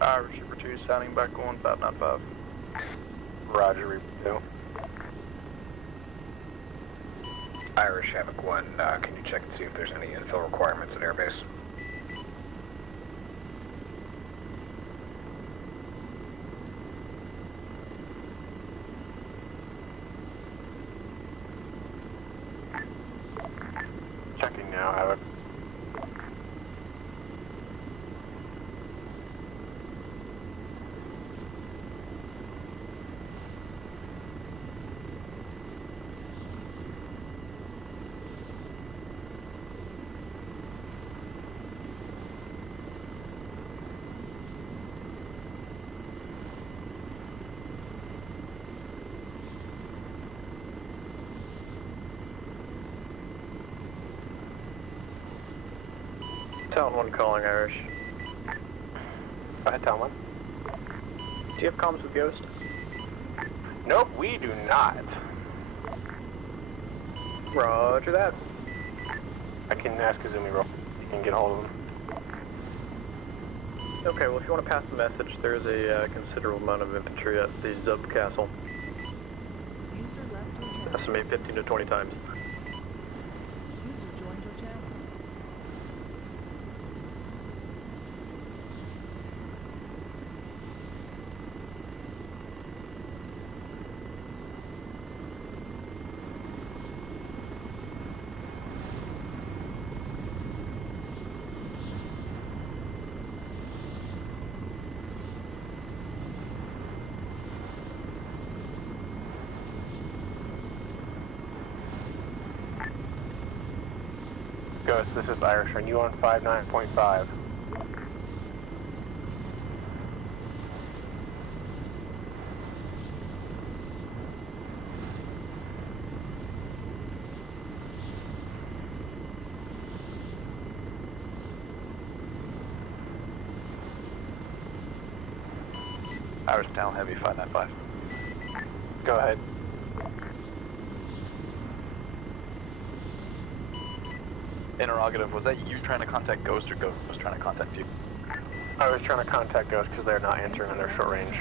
Irish Reaper 2, sounding back on 595. Roger, Reaper 2. Irish, Havoc 1, can you check and see if there's any infill requirements at airbase? Checking now, Havoc. Talon 1 calling Irish. Go ahead, Talon 1. Do you have comms with Ghost? Nope, we do not. Roger that. I can ask Kazumi real. You can get a hold of him. Okay, well if you want to pass the message, there's a considerable amount of infantry at the Zub Castle. User left your channel. Estimate 15 to 20 times. User joined your channel. Ghost, this is Irish. Are you on 59.5? Irish Town Heavy 595. Go ahead. Interrogative, was that you trying to contact Ghost or Ghost was trying to contact you? I was trying to contact Ghost because they're not answering in their short range.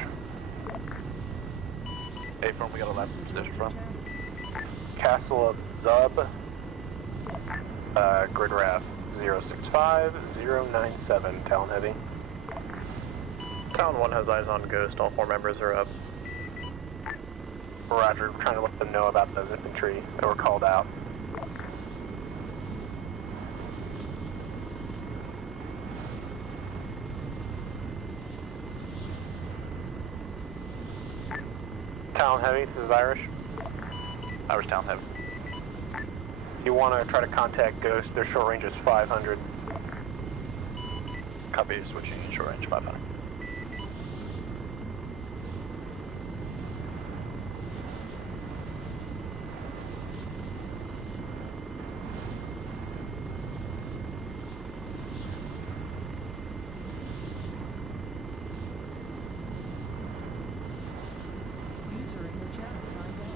A-Firm, we got a last position from. Castle of Zub, Grid Wrath 065097, Talon Heavy. Talon 1 has eyes on Ghost, all 4 members are up. Roger, trying to let them know about those infantry that were called out. Talon Heavy, this is Irish. Irish Talon Heavy. You want to try to contact Ghost, their short range is 500. Copy, switching short range 500. User in your channel timed out.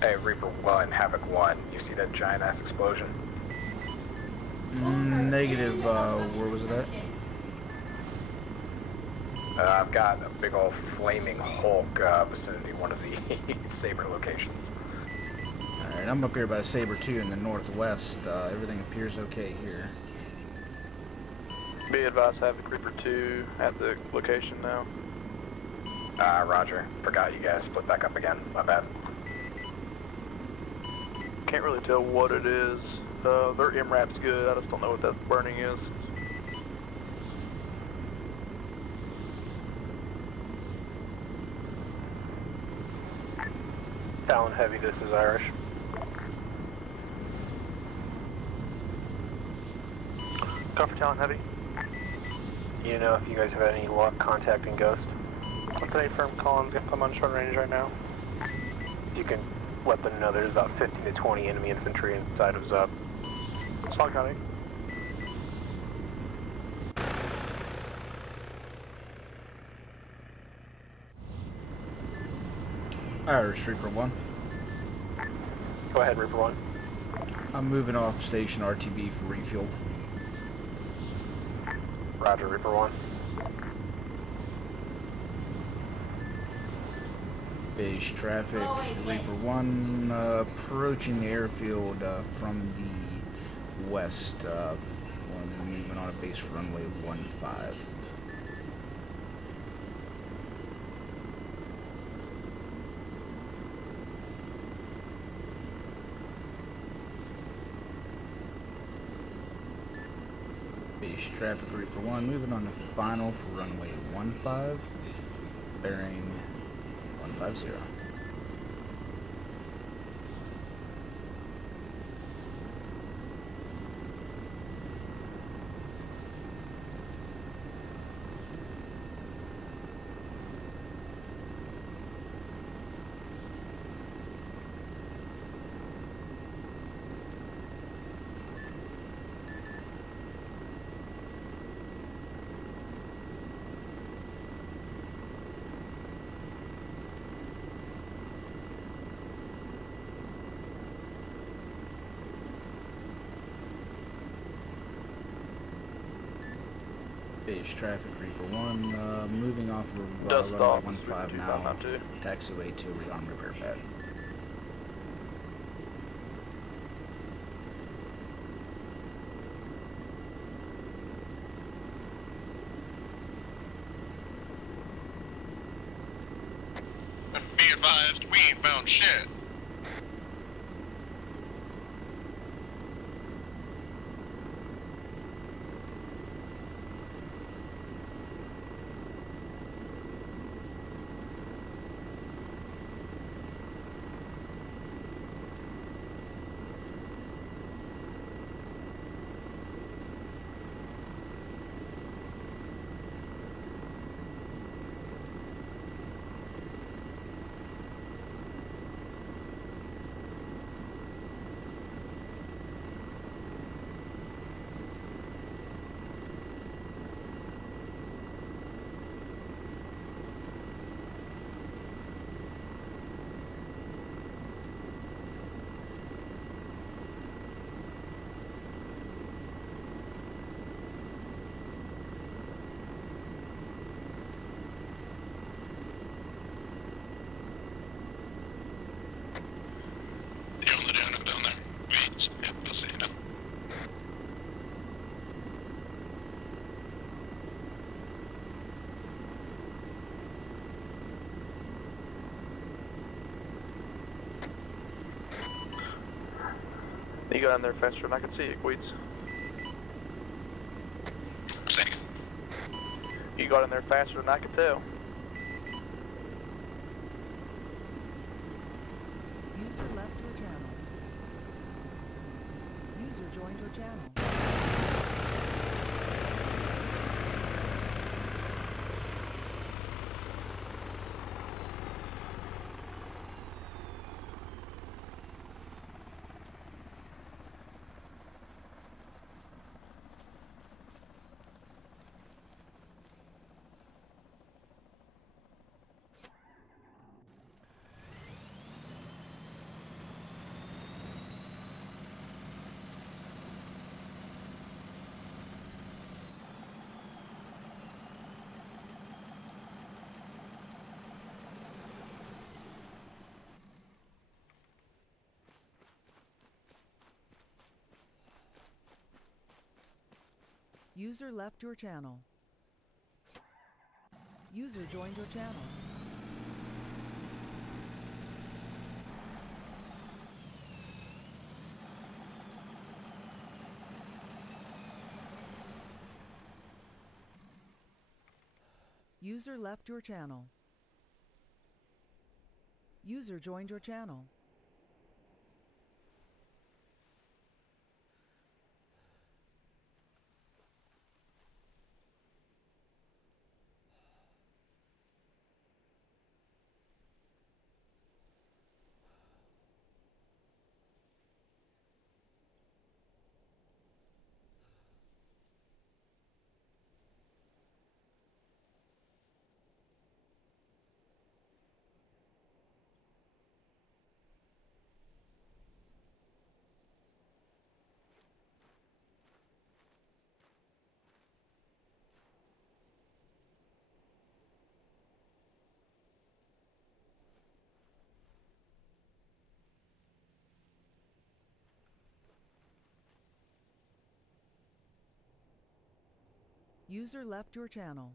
Hey, Reaper 1, Havoc 1, you see that giant ass explosion? Negative, where was it at? I've got a big old flaming Hulk vicinity of one of the Saber locations. Alright, I'm up here by Saber 2 in the northwest. Everything appears okay here. Be advised, Havoc Reaper 2 at the location now. Roger. Forgot you guys split back up again. My bad. Can't really tell what it is. Their MRAP's good, I just don't know what that burning is. Talon Heavy, this is Irish. Go for Talon Heavy. You know if you guys have had any luck contacting Ghost? What's any firm Collins? I'm on short range right now. You can let them know there's about 15 to 20 enemy infantry inside of Zub. Slog County. Irish Reaper 1. Go ahead, Reaper 1. I'm moving off station RTB for refuel. Roger, Reaper 1. Base traffic, Reaper 1, approaching the airfield from the west, moving on a base runway 15. Base traffic, Reaper 1, moving on to final for runway 15, bearing 150. Base traffic, Reaper 1, moving off of runway 15 now, taxiway to rearm repair pad. Be advised, we ain't found shit. You got in there faster than I could see you, Queets. Say, You got in there faster than I could tell. User left your channel. User joined your channel. User left your channel. User joined your channel. User left your channel. User joined your channel. User left your channel.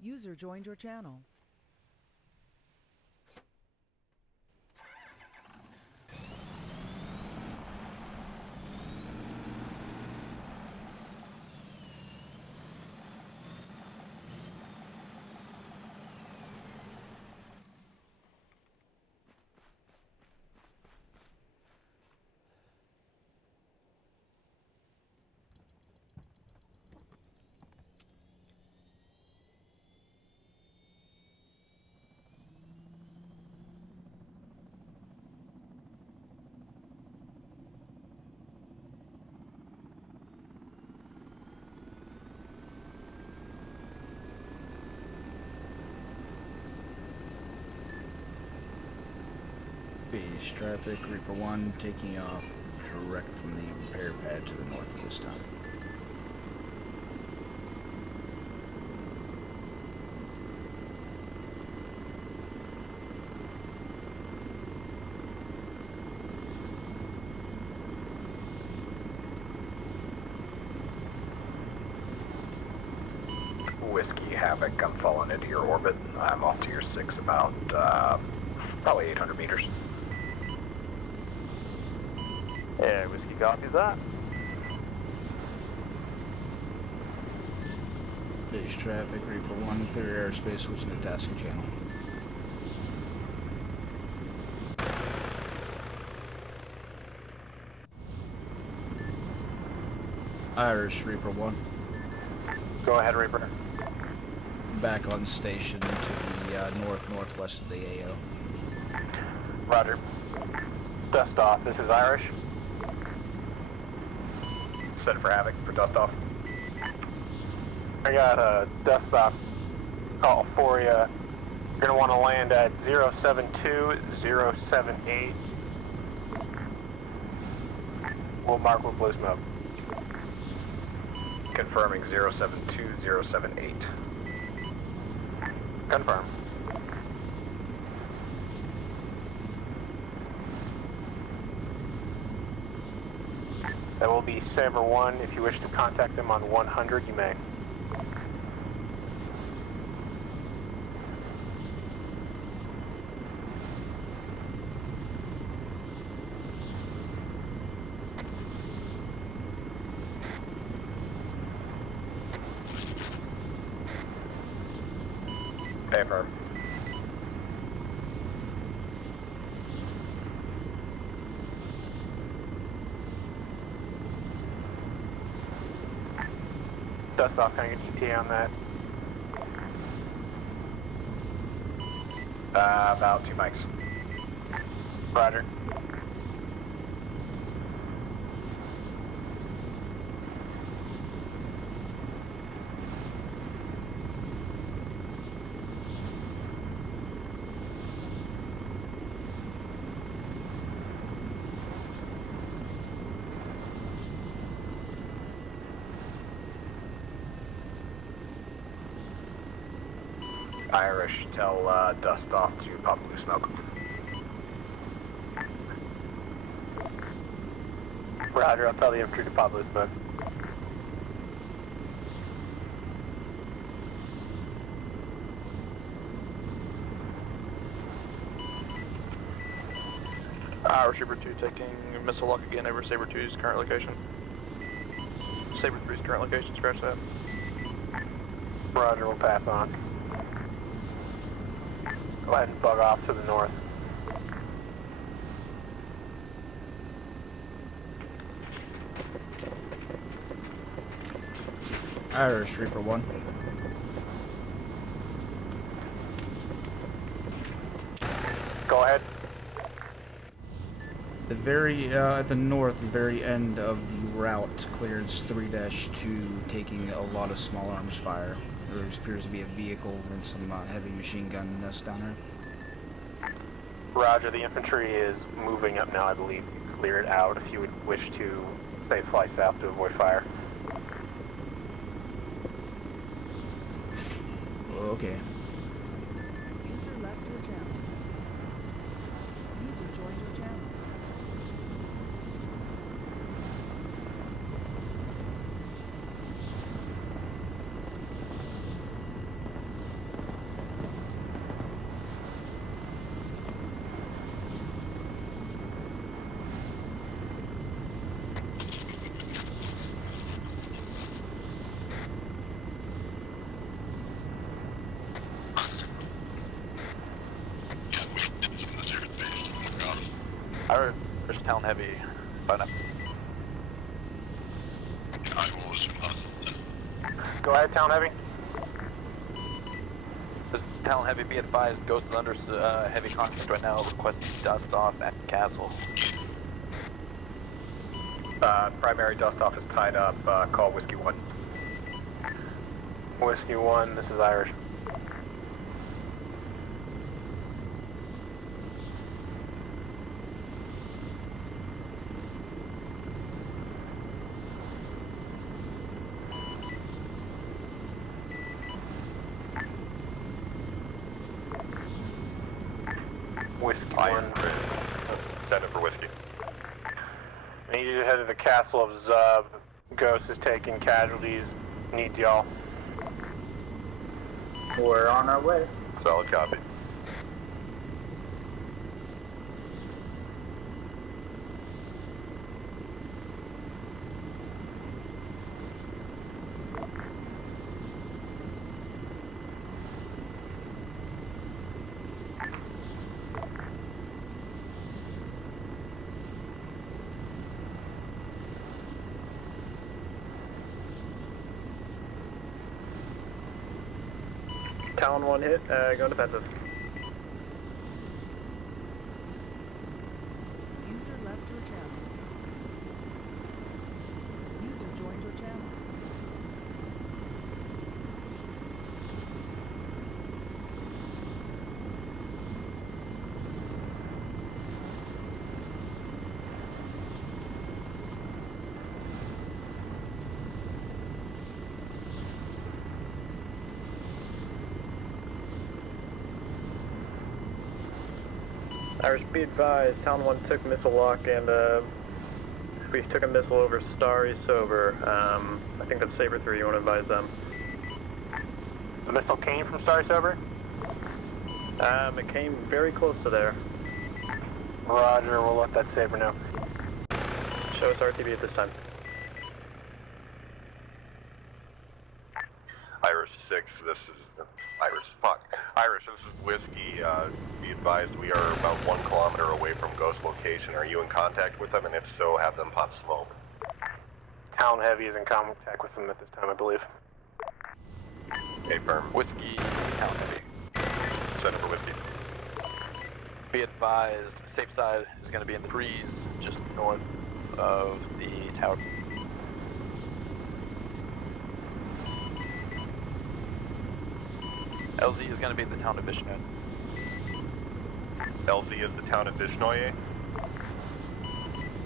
User joined your channel. Base traffic, Reaper 1 taking off direct from the repair pad to the north of this time. Whiskey Havoc, I'm falling into your orbit. I'm off to your 6 about, probably 800 meters. Yeah, Whiskey copies that. Base traffic, Reaper 1, clear airspace, switching to tasking channel. Irish, Reaper 1. Go ahead, Reaper. Back on station to the northwest of the AO. Roger. Dust off. This is Irish. Set for Havoc for dust off. I got a dust off call for you. You're going to want to land at 072078. We'll mark with blue smoke. Confirming 072078. Confirm. That will be Saber 1. If you wish to contact them on 100, you may. Paper. Dust off, can I get ETA on that? About 2 mics. Roger. Irish, tell Dust off to pop blue smoke. Roger, I'll tell the infantry to pop blue smoke. Irish Saber 2 taking missile lock again over Saber 2's current location. Saber 3's current location, scratch that. Roger, we'll pass on. Go ahead and bug off to the north. Irish Reaper 1. Go ahead. The very, at the north, the very end of the route, clearance 3-2, taking a lot of small arms fire. There appears to be a vehicle and some heavy machine gun nests down there. Roger, the infantry is moving up now, I believe. Clear it out if you would wish to, say, fly south to avoid fire. Okay. User left your channel. User joined your channel. Irish Town Heavy, by now. Go ahead, Town Heavy. This Town Heavy, be advised, Ghost is under heavy contract right now, requesting dust off at the castle. Primary dust off is tied up, call Whiskey 1. Whiskey 1, this is Irish. Whiskey 1. Send it for Whiskey. I need you to head to the castle of Zub. Ghost is taking casualties. Need y'all. We're on our way. Solid copy. Talon 1 hit, go defensive. User left your channel. User joined your channel. Irish, be advised, Town 1 took missile lock and we took a missile over Starry Sober. I think that's Saber 3, you want to advise them. The missile came from Starry Sober? It came very close to there. Roger, we'll let that Saber know. Show us RTB at this time. Irish 6, this is Irish Fuck. Irish, this is Whiskey. Be advised we are about 1 kilometer away from Ghost location. Are you in contact with them? And if so, have them pop smoke. Town Heavy is in contact with them at this time, I believe. Okay, firm. Whiskey, Town Heavy. Center for Whiskey. Be advised, safe side is going to be in the breeze just north of the tower. LZ is going to be in the town of Vishnu. LZ is the town of Vishnoye.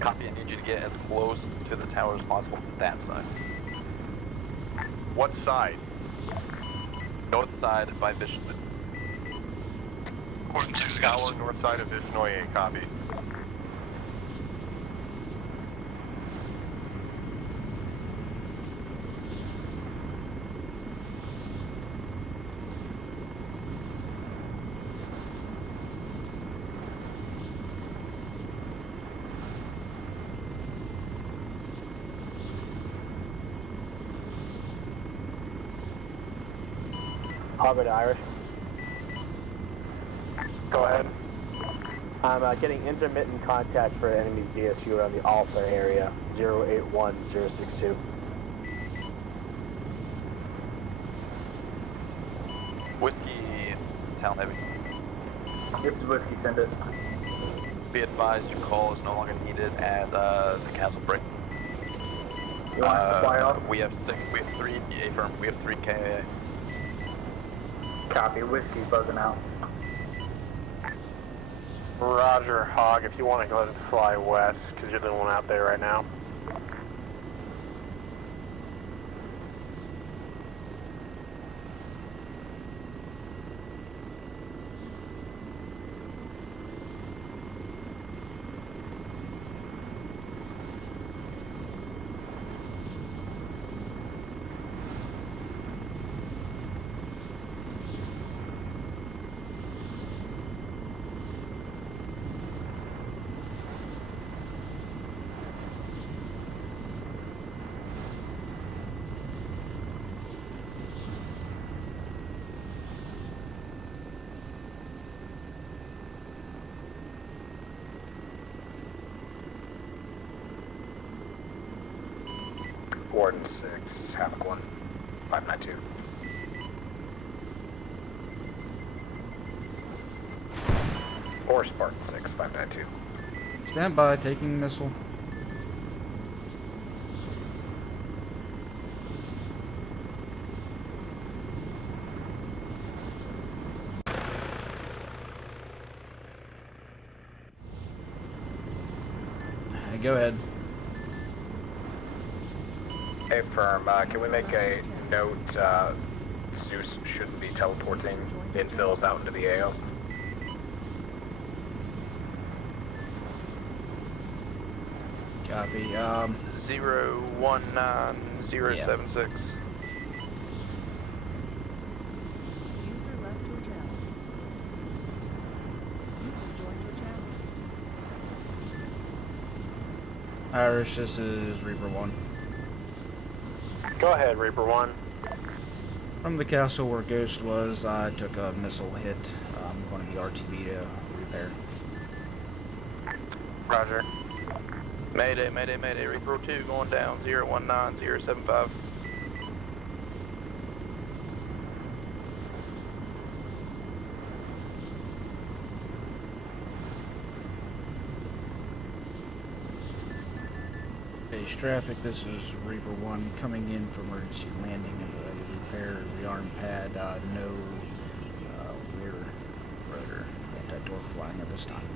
Copy, I need you to get as close to the tower as possible from that side. What side? North side by Vishnu. Tower, north side of Vishnoye, copy. Harbor to Irish. Go ahead. I'm getting intermittent contact for enemy ZSU around the Alpha area, 081062. Whiskey, Town Heavy. This is Whiskey, send it. Be advised, your call is no longer needed at the castle break. We have 3 A-firm, we have 3 KAA. Copy, Whiskey buzzing out. Roger, Hog, if you want to go ahead and fly west, because you're the one out there right now. Warden 6, Havoc 1, 592. Or Spartan 6, 592. Stand by, taking missile. Go ahead. Hey, firm, can we make a note, Zeus shouldn't be teleporting infills out into the AO? Copy. 019076. User left your channel. User joined your channel. Irish, this is Reaper 1. Go ahead, Reaper 1. From the castle where Ghost was, I took a missile hit. Going to the RTB to repair. Roger. Mayday, mayday, mayday. Reaper 2 going down. 019075. Base traffic, this is Reaper 1 coming in for emergency landing of a repair rearm pad. No rear rotor anti-torque flying at this time.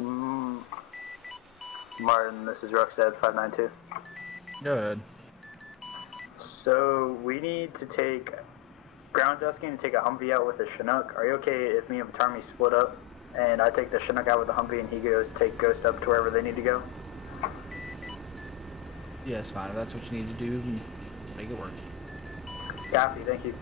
Mm, Martin, this is Rockstead 592. Go ahead. So we need to take, Ground's asking to take a Humvee out with a Chinook. Are you okay if me and Vitarmi split up and I take the Chinook out with the Humvee and he goes take Ghost up to wherever they need to go? Yeah, it's fine. If that's what you need to do, make it work. Copy, thank you.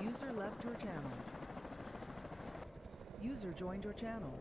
User left your channel. User joined your channel.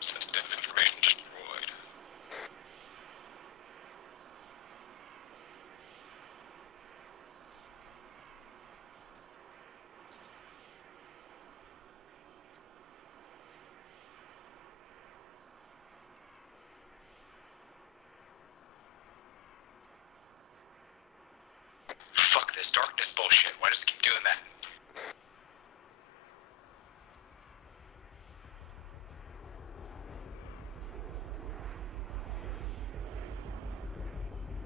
Sensitive information destroyed. Fuck this darkness bullshit. Why does it keep doing that?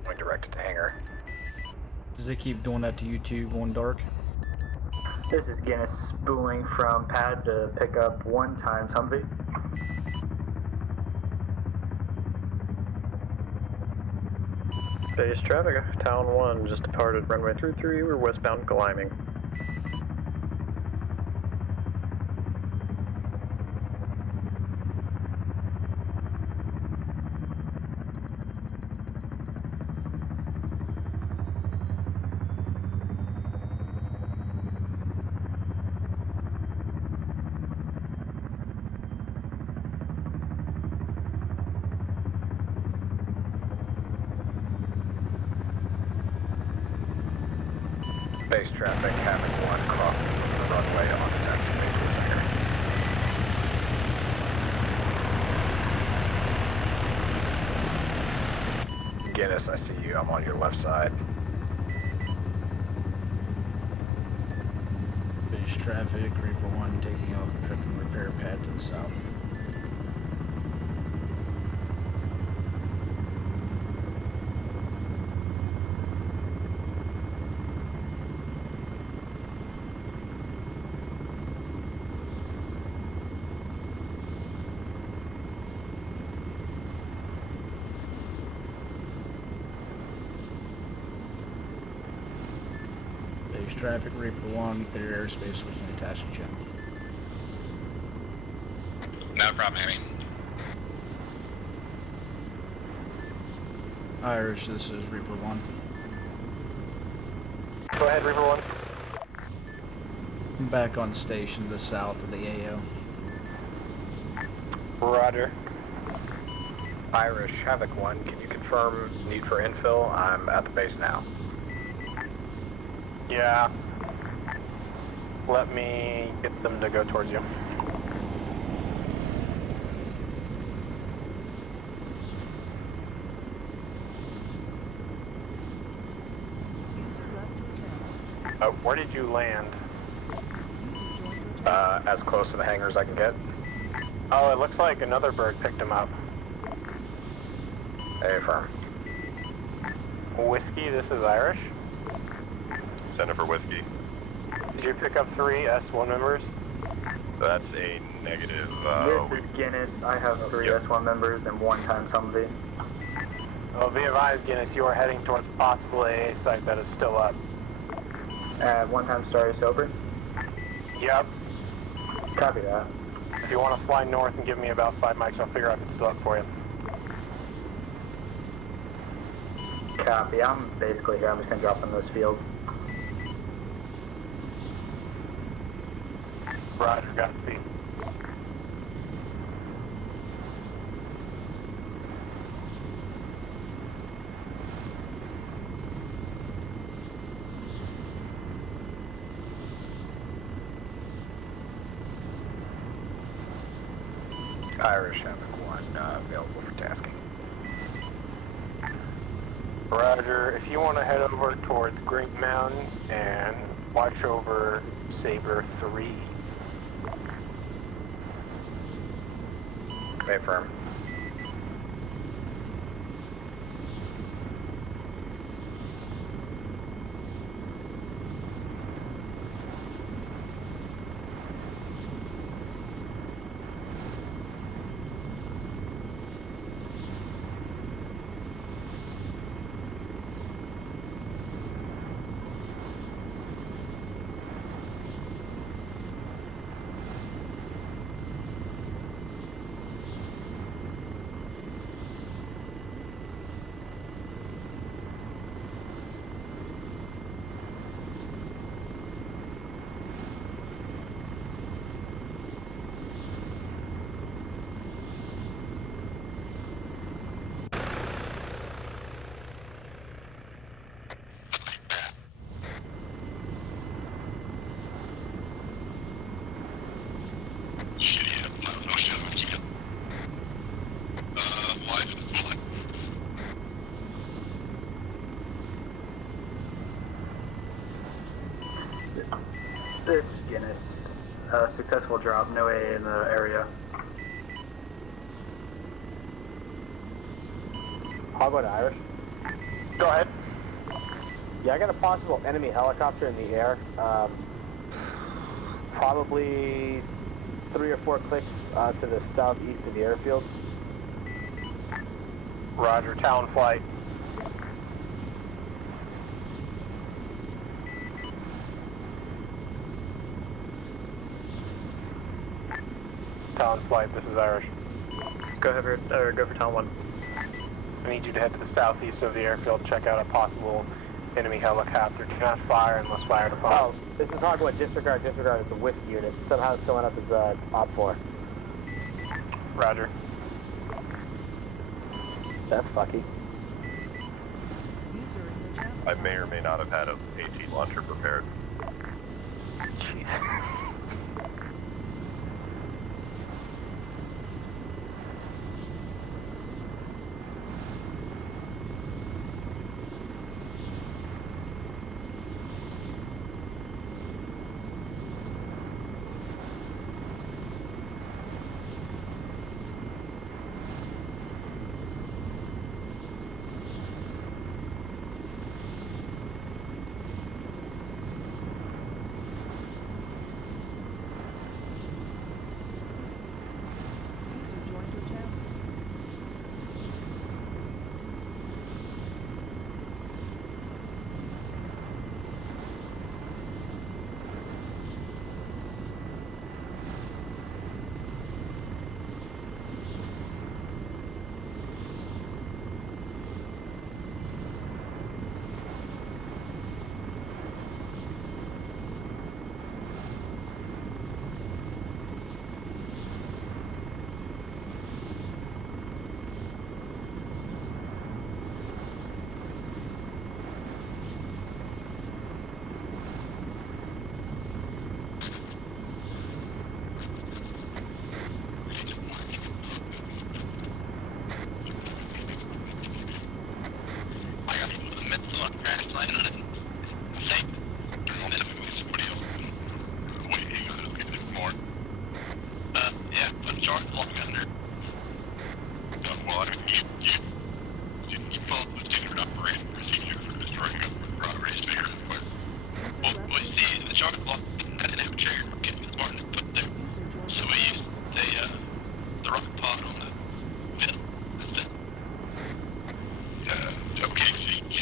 Going directed to hangar. Does it keep doing that to you too, going dark? This is Guinness spooling from pad to pick up 1 times Humvee. Base traffic, Town 1 just departed runway 33, we're westbound climbing. Base traffic, Havoc 1 crossing the runway on the taxi visual hangar. Guinness, I see you. I'm on your left side. Base traffic, Reaper 1 taking off the trip and repair pad to the south. traffic, Reaper 1, clear airspace, switching to attaching channel. Not a problem, Amy. Irish, this is Reaper 1. Go ahead, Reaper 1. I'm back on station to the south of the AO. Roger. Irish, Havoc 1, can you confirm need for infill? I'm at the base now. Yeah. Let me get them to go towards you. User left your channel. Where did you land? User joined your channel. As close to the hangar as I can get. Oh, it looks like another bird picked him up. Affirm. Whiskey, this is Irish. Center for Whiskey. Did you pick up 3 S1 members? That's a negative. This is Guinness. I have 3 S1 members and 1 times Humvee. Oh, be advised, Guinness, you are heading towards a possible AA site that is still up. 1 times Starry Sober. Yep. Copy that. If you want to fly north and give me about 5 mics, I'll figure out if it's still up for you. Copy. I'm basically here. I'm just going to drop in this field. Roger, got speed. Irish, Havoc 1, available for tasking. Roger, if you want to head over towards Green Mountain and watch over Saber 3. Affirm. This is Guinness. Successful drop. No AA in the area. I'll go to Irish. Go ahead. Yeah, I got a possible enemy helicopter in the air. Probably 3 or 4 clicks to the southeast of the airfield. Roger, Talon flight. Talon flight, this is Irish. Go ahead or go for Talon 1. I need you to head to the southeast of the airfield, check out a possible enemy helicopter. Do not fire unless fired upon. Oh, this is Hogwarts. Disregard. It's a whiskey unit. Somehow it's showing up as Op 4. Roger. That's fucky. User in your channel. I may or may not have had a AT launcher prepared. Jeez.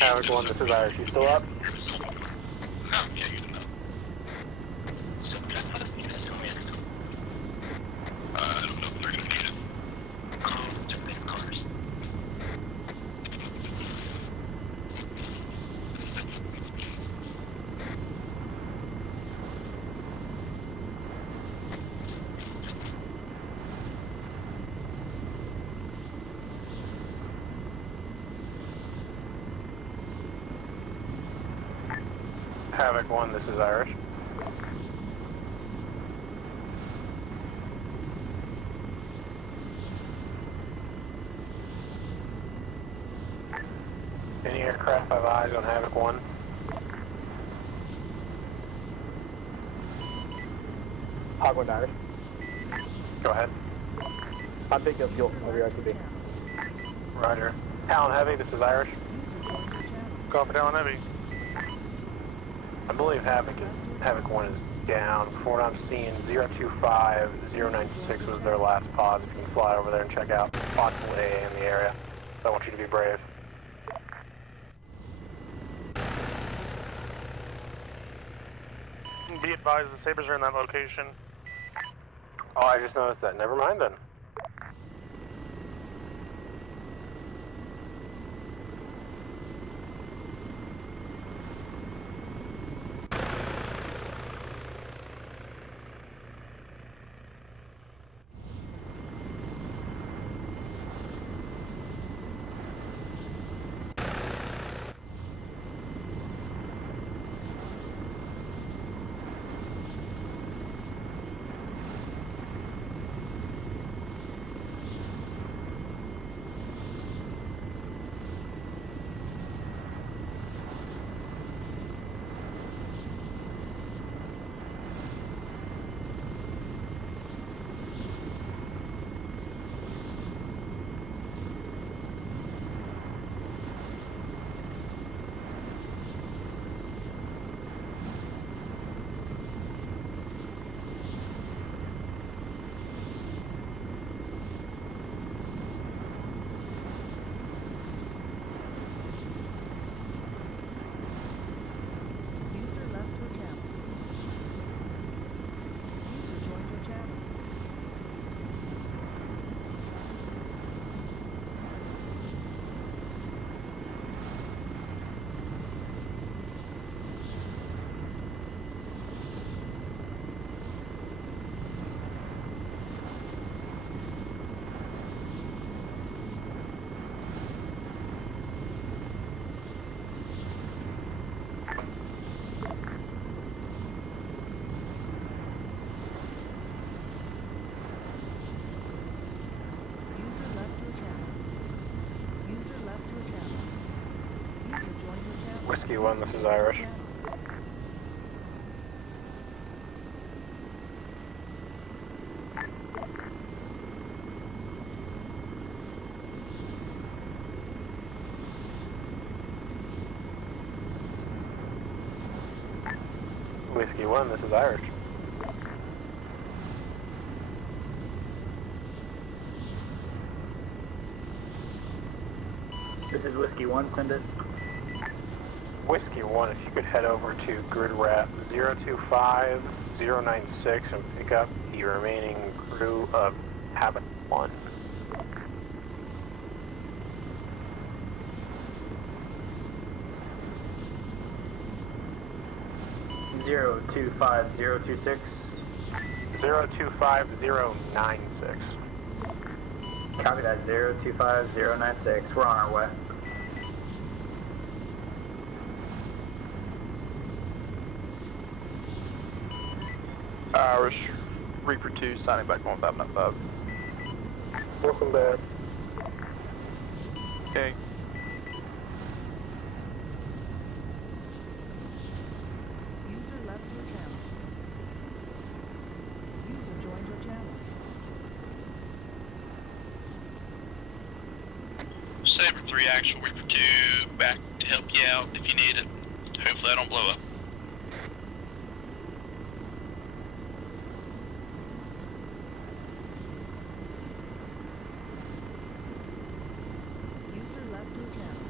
Havoc 1, this is Irish. You still up? Oh, yeah, you know. I don't know if they're gonna need it. Too many cars. Havoc 1, this is Irish. Any aircraft have eyes on Havoc 1? Hog 1 Irish. Go ahead. I'm big of fuel over your RTB. Roger. Talon Heavy, this is Irish. User joined your channel. Go for Talon Heavy. I believe Havoc 1 is down. From what I'm seeing, 025, 096 was their last pause. If you can fly over there and check out possible AA in the area. So I want you to be brave. Be advised, the Sabres are in that location. Oh, I just noticed that. Never mind then. User left your channel. User joined your channel. User left your channel. User left your channel. User joined your channel. Whiskey 1, this User is joined your Irish. channel. Whiskey 1, this is Irish. This is Whiskey 1, send it. Whiskey 1, if you could head over to grid wrap 025, 096 and pick up the remaining crew of Havoc 1. Zero 25026. 025096. Copy that, 025096. We're on our way. Irish, Reaper 2, signing back 1595. Welcome back. Okay. User left your channel. User joined your channel. Saber 3 actual, Reaper 2 back to help you out if you need it. Hopefully I don't blow up. User left your channel.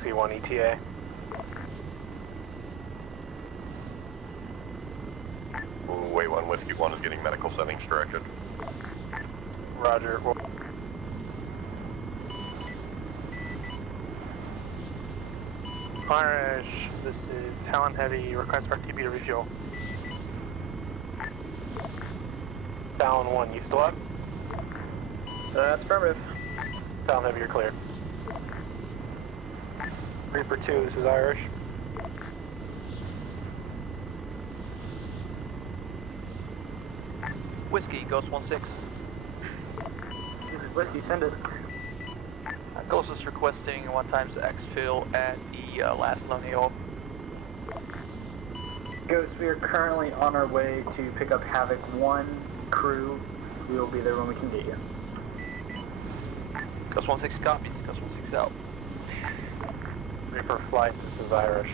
Whiskey 1 ETA. Way 1 Whiskey 1 is getting medical settings directed. Roger. Irish, this is Talon Heavy, request for TB to refuel. Talon 1, you still up? That's affirmative. Talon Heavy, you're clear. Reaper 2, this is Irish. Whiskey, Ghost 1-6. This is Whiskey, send it. Ghost is requesting 1 times exfil at the last Lone Hill. Ghost, we are currently on our way to pick up Havoc 1 crew. We will be there when we can get you. Ghost 1-6 copies, Ghost 1-6 out. Reaper Flight, this is Irish.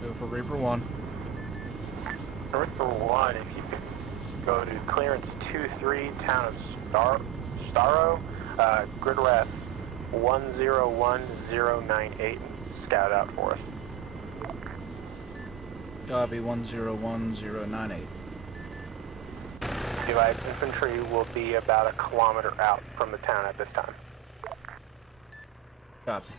Go for Reaper 1. Reaper 1, if you could go to clearance 2-3, town of Starro, grid ref 101098, scout out for us. Copy 101098. Device infantry will be about 1 kilometer out from the town at this time. Copy.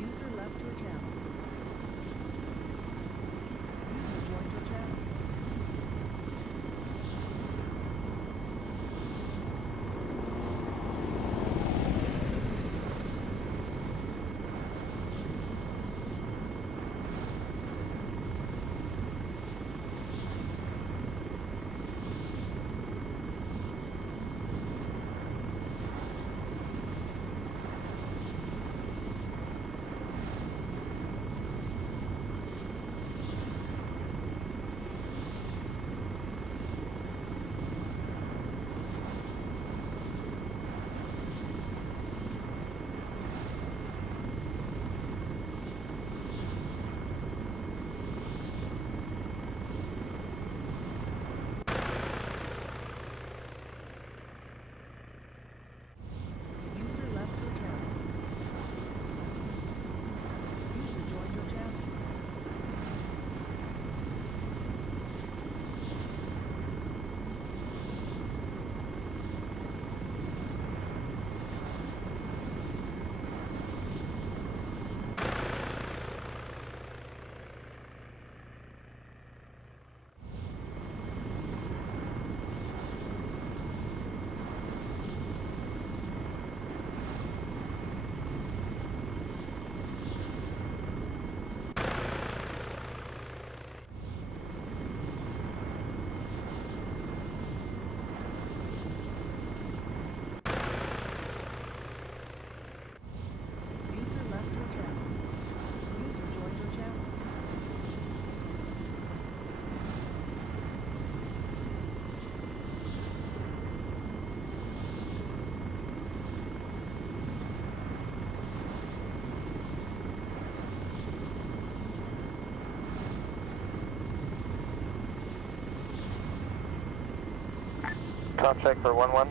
User left your channel. User joined your channel. User left your channel. User joined your channel. User left your channel. User joined your channel. Top check for 1-1.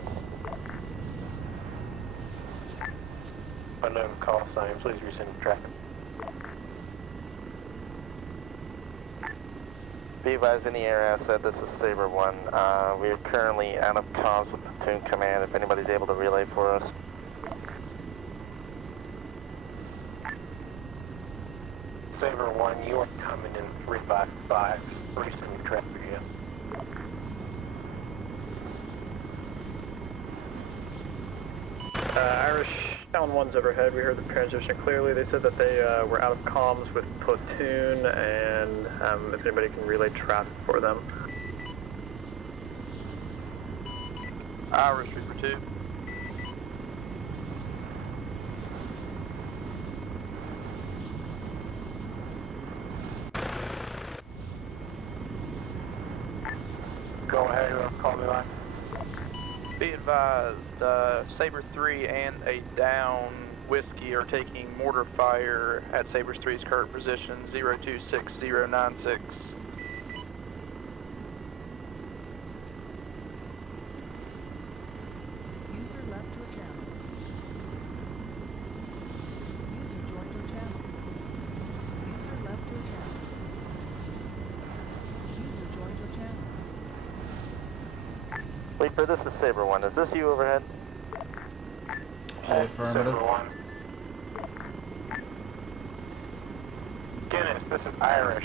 Unknown call sign, please resend traffic. Be advised, in the air asset, this is Saber 1. We are currently out of comms with platoon command, if anybody's able to relay for us. Saber 1, you are coming in 355, resend traffic again. Irish, Town 1's overhead. We heard the transmission clearly. They said that they were out of comms with platoon, and if anybody can relay traffic for them. Irish, Reaper 2. Go ahead, call me line. Be advised, Saber 3 and a down Whiskey are taking mortar fire at Saber 3's current position, 026096. Reaper, this is Saber 1. Is this you overhead? Affirmative. Saber 1. Guinness, this is Irish.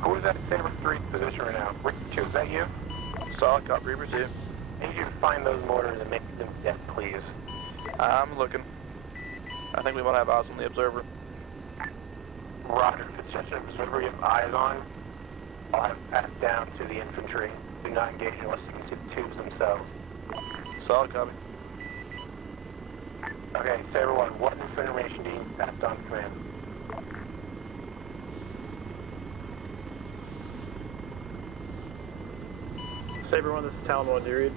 Who is at Saber 3's position right now? Reaper 2, is that you? Solid copy, Reaper 2. I need you to find those mortars and make them dead, please. I'm looking. I think we might have eyes on the observer. Roger, if it's just an observer you have eyes on, I'll have passed down to the infantry. Do not engage unless you can see the tubes themselves. Solid copy. Okay, Saber 1, what information do you need passed on command? Saber 1, this is Talon 1, do you read?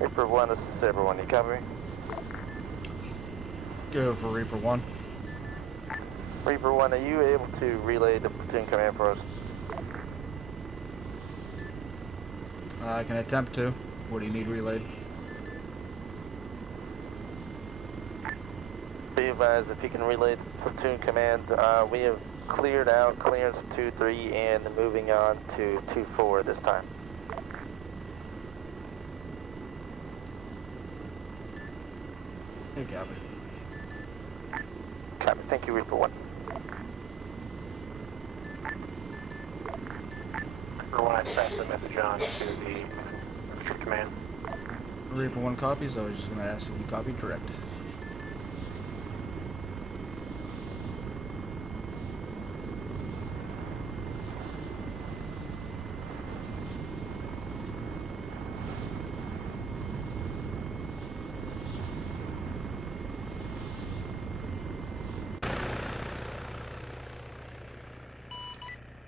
Reaper 1, this is Saber 1. You copy me? Go for Reaper 1. Reaper 1, are you able to relay the platoon command for us? I can attempt to. What do you need relayed? Be advised, if you can relay the platoon command, we have cleared out clearance 2-3 and moving on to 2-4 this time. You copy. Copy. Thank you, Reaper 1. Reaper 1, I passed the message on to the infantry command. Reaper 1 copies. I was just going to ask if you copied direct.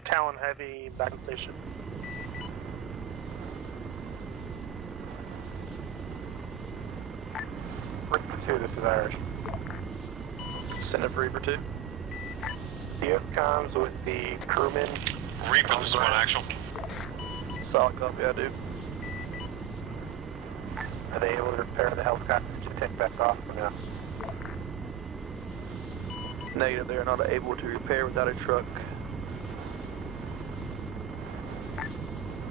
Talon Heavy, back on station. Reaper 2, this is Irish. Send it for Reaper 2. Do you have comms with the crewman? Reaper, this is 1 actual. Solid copy, I do. Are they able to repair the helicopter to take back off or no? Negative, they are not able to repair without a truck.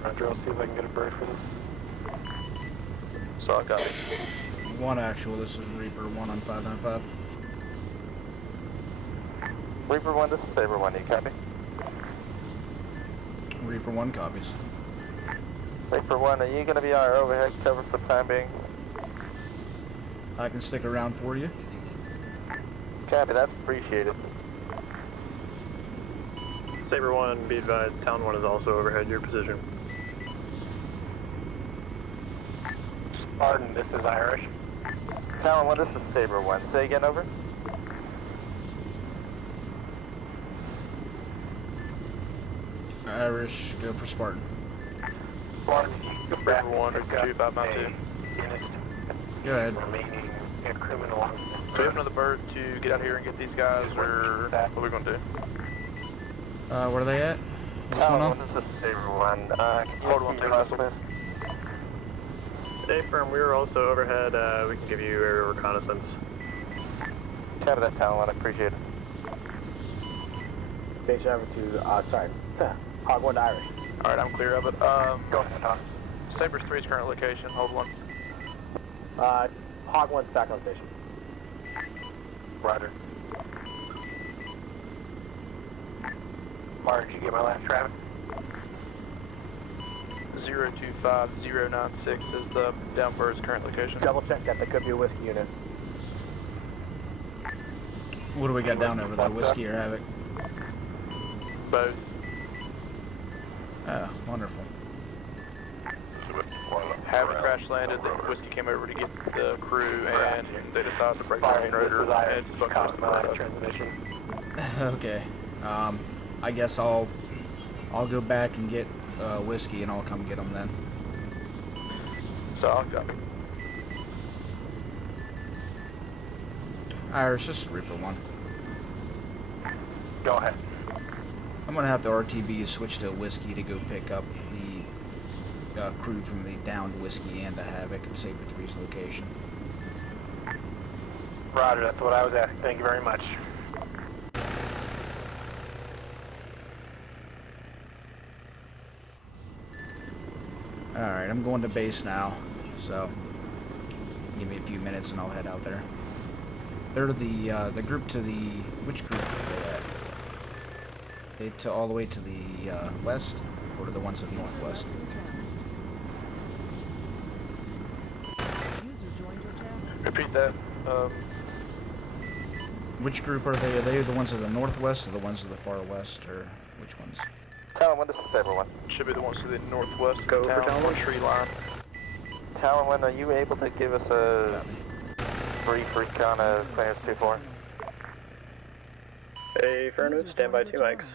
Roger, I'll see if I can get a bird for them. Solid copy. 1 actual. This is Reaper 1 on 595. Reaper 1, this is Saber 1. You copy? Reaper 1 copies. Reaper 1, are you going to be our overhead cover for the time being? I can stick around for you. Copy, that's appreciated. Saber 1, be advised, Talon 1 is also overhead your position. Pardon, this is Irish. Talon 1, this is Saber 1. Say again, over? Irish, go for Spartan. Spartan, you can grab 1 or 2, 592. Go ahead. Remaining crewmen along. Do we have another bird to get out here and get these guys, or what are we going to do? Where are they at? What's going on? This is Saber 1. Can you Hold on, repeat your last one? Stay firm, we are also overhead, we can give you aerial reconnaissance. Copy that, Talon 1. I appreciate it. Station over to, sorry, Hog 1 to Irish. Alright, I'm clear of it. Go ahead, Hawk. Saber 3's current location, hold 1. Hog 1's back on station. Roger. Mark, did you get my last traffic? 025096 is the downbird's current location. Double check that could be a whiskey unit. What do we got down over there? Whiskey or Havoc? Both. Oh, wonderful. Havoc crash landed, the whiskey came over to get the crew, and they decided to break the main rotor and fuck up the last transmission. Okay. I guess I'll go back and get whiskey and I'll come get them then. So I'll copy. Irish, this is Reaper 1. Go ahead. I'm gonna have the RTB switch to whiskey to go pick up the crew from the downed whiskey and the Havoc and Saber 3's location. Roger, that's what I was asking. Thank you very much. Alright, I'm going to base now, so give me a few minutes and I'll head out there. They're the group to the... which group are they at? They to all the way to the west, or to the ones to the northwest? User joined your channel. Repeat that. Which group are they? Are they the ones to the northwest or the ones to the far west, or which ones? Talon 1, this is Saber 1. Should be the ones to the northwest. Go for Talon 1. Tree line. Talon 1, are you able to give us a brief recon of clearance 2-4? Hey, Fernwood, stand by 2 mics.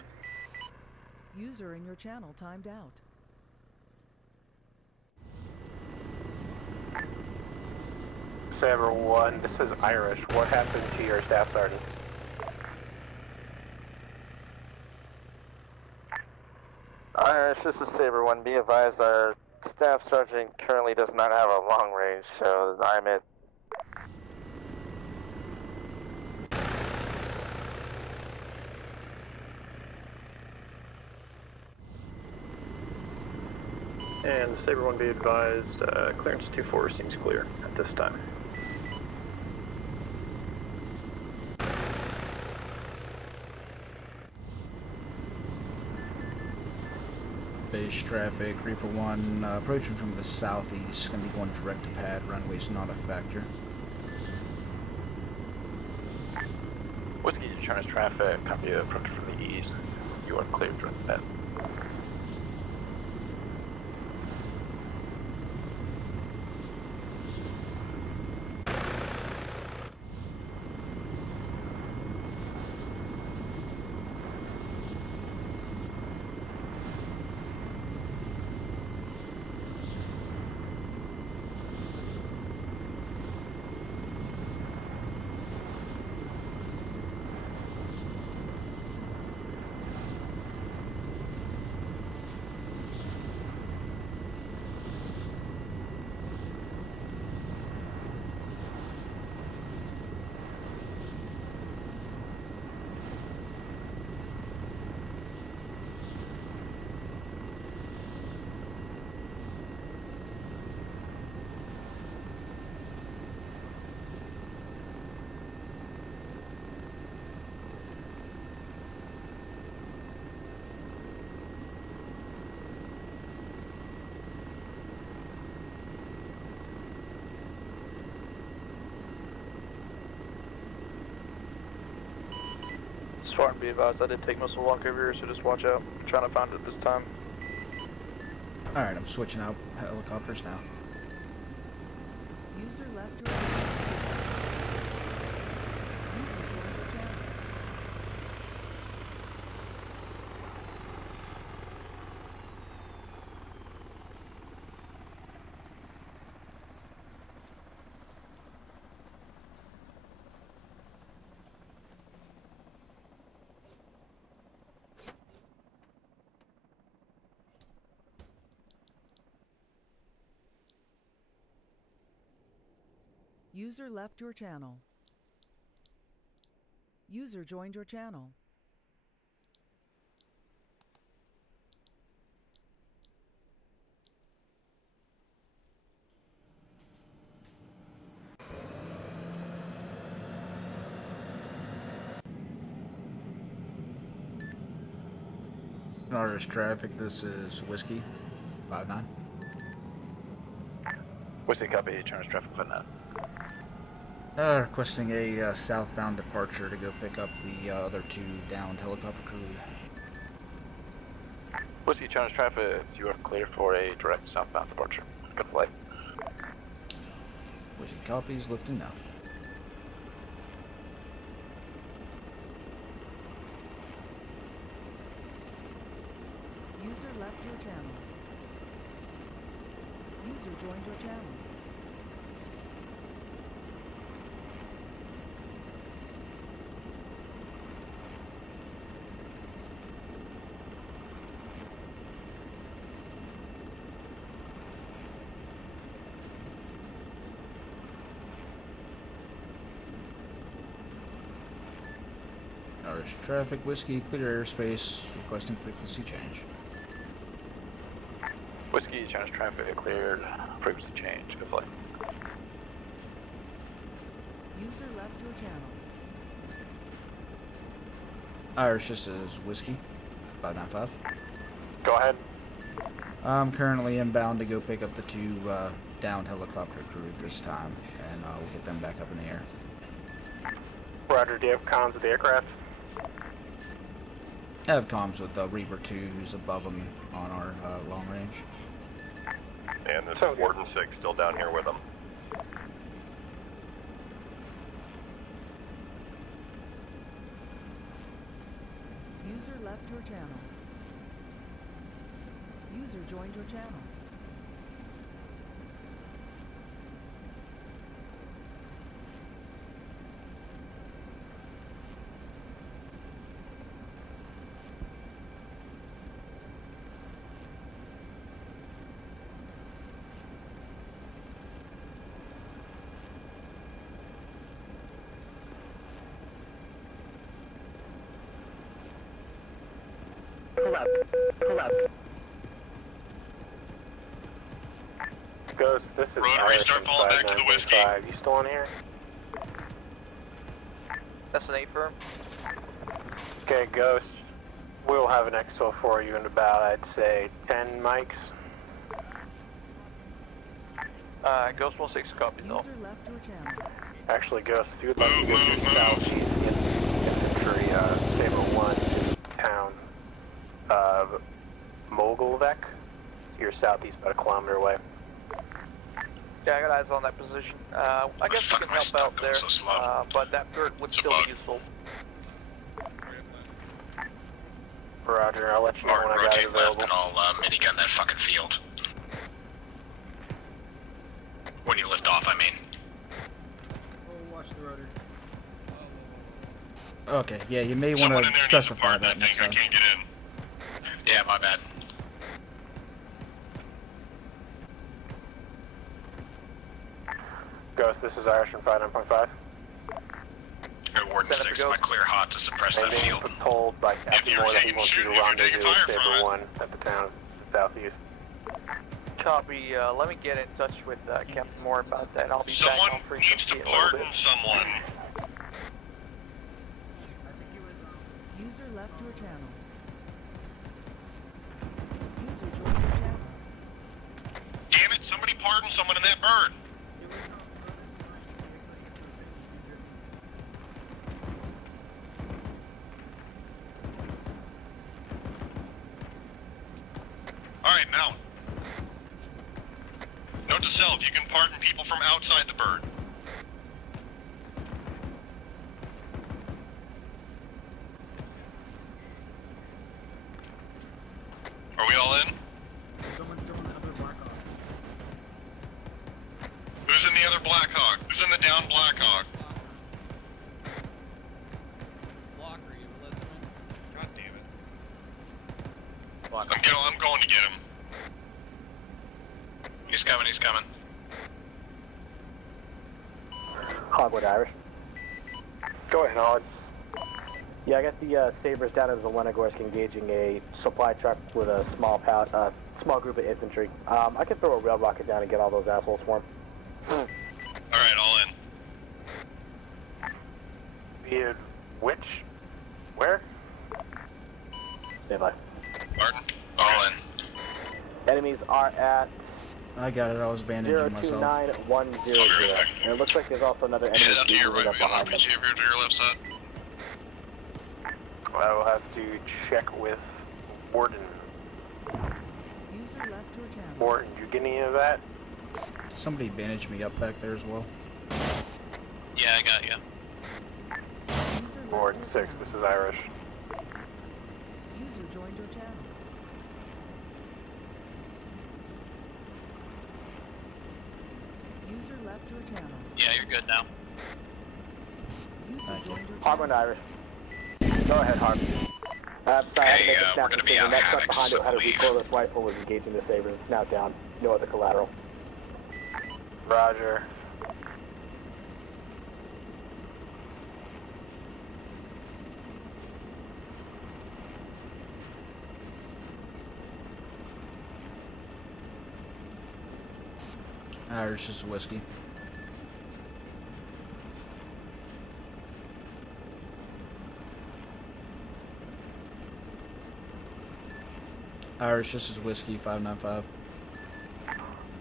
User in your channel timed out. Saber 1, this is Irish. What happened to your staff sergeant? Irish, this is Saber 1. Be advised, our staff sergeant currently does not have a long range, so I'm at... And Saber 1, be advised, clearance 2-4 seems clear at this time. Base traffic, Reaper 1, approaching from the southeast, going to be going direct to pad, runway's not a factor. Whiskey Insurance traffic, copy approach from the east. You are cleared from that. Spartan, be advised, I did take missile lock over here, so just watch out. I'm trying to find it this time. Alright, I'm switching out helicopters now. User left your channel. User joined your channel. User left your channel. User joined your channel. Irish traffic, this is Whiskey 5-9. Whiskey, copy, Insurance traffic 5-9. Requesting a southbound departure to go pick up the other 2 downed helicopter crew. Whiskey Insurance traffic, you are clear for a direct southbound departure. Good flight. Whiskey copies, lifting now. User left your channel. User joined your channel. Irish traffic, whiskey, clear airspace, requesting frequency change. Whiskey, Chinese traffic cleared, frequency change, good flight. User left your channel. Irish, this is whiskey, 595. Go ahead. I'm currently inbound to go pick up the two downed helicopter crew this time, and we'll get them back up in the air. Roger, do you have comms with the aircraft? I have comms with Reaper 2, who's above them on our long range. And this is Warden 6 still down here with them. User left your channel. User joined your channel. Pull up. Ghost, this is Rotary, start falling back to the whiskey. You still on here? That's an 8 firm. Okay, Ghost. We'll have an exfil for you in about, I'd say, 10 mics. Ghost 16 copy though. User left your channel. Actually, Ghost, if you would like to go to south infantry, Saber 1 to town of Mogilvec. You're southeast about a kilometer away. Yeah, I got eyes on that position. I guess we can help out there, but that dirt would still be useful. Roger, I'll let you know when I got it available. And I'll minigun that fucking field. When you lift off, I mean. Oh, watch the rotary. Okay, yeah, you may want to specify that next time. I can't get in. Yeah, my bad. Ghost, this is Irish from 59.5. Warden 6, am I clear hot to suppress that field? Been told by Captain Moore that he wants you to rendezvous with Saber 1 at the town southeast. Copy, let me get in touch with Captain Moore about that. I'll be back on frequency in a little bit. Someone. User left your channel. User joined your channel. Damn it, somebody pardon someone in that bird. Alright, mount. Note to self, you can pardon people from outside the bird. Are we all in? Someone's still in the other Blackhawk. Who's in the other Blackhawk? Who's in the down Blackhawk? Block, are you listening? God damn it. I'm going to get him. He's coming, he's coming. Hogwood Irish. Go ahead, Hog. Yeah, I got the Sabres down in Zelenogorsk engaging a supply truck with a small group of infantry. I can throw a rail rocket down and get all those assholes for them. Alright, all in. Via which? Where? Stand by. Martin, all in. Enemies are at I got it, I was bandaging myself. 029100. And it looks like there's also another enemy Head up to your right, up we got an behind them. RPG over to your left side. I will have to check with Warden. User left your channel. Warden, you get any of that? Somebody bandaged me up back there as well. Yeah, I got you. User left Warden your 6, channel. this is Irish. User joined your channel. User left your channel. Yeah, you're good now. User joined your channel. Harbor and Irish. Go ahead, Harbor. Sorry, I had to make a snap we're gonna be decision. out That truck havoc, behind so it had a leave. recoilless rifle, was engaging the Sabres. It's now down. No other collateral. Roger. Irish is whiskey. Irish, this is whiskey 595.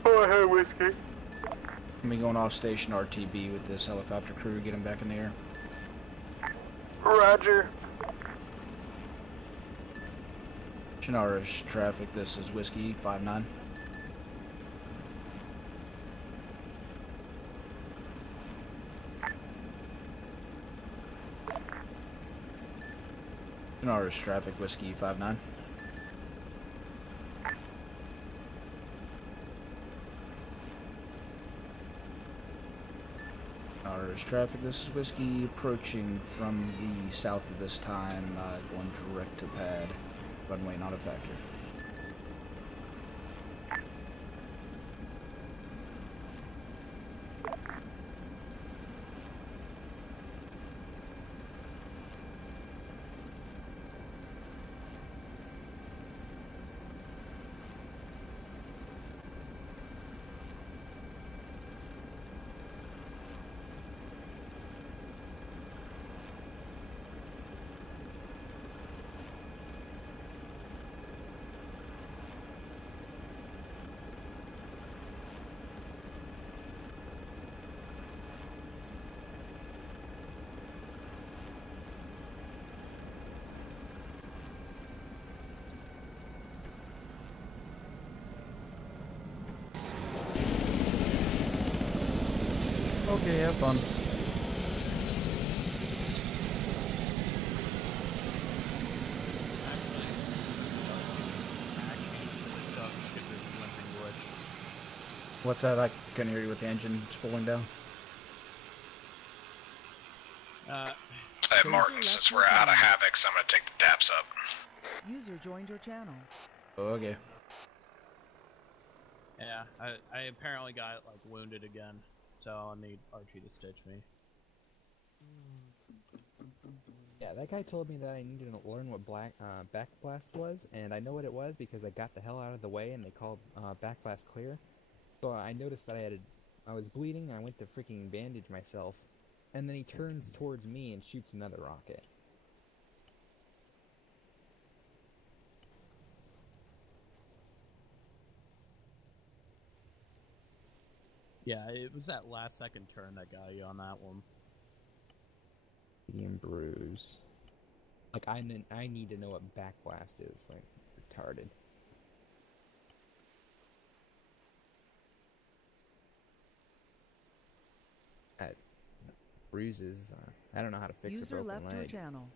Oh, I had whiskey. I'm going off station RTB with this helicopter crew. Get him back in the air. Roger. Irish traffic, this is whiskey 59. Irish traffic, whiskey 59. Irish traffic, this is whiskey approaching from the south of this time, going direct to pad. Runway not a factor. Okay, have fun. What's that? I couldn't hear you with the engine spooling down. Hey, Martin, since we're out of Havocs, I'm gonna take the taps up. User joined your channel. Okay. Yeah, I apparently got, like, wounded again, so I'll need Archie to stitch me. Yeah, that guy told me that I needed to learn what backblast was, and I know what it was because I got the hell out of the way and they called backblast clear. So I noticed that I was bleeding and I went to freaking bandage myself, and then he turns towards me and shoots another rocket. Yeah, it was that last second turn that got you on that one. Medium bruise. Like, I need to know what backblast is, like, retarded. Bruises, I don't know how to fix a broken leg. User left your channel.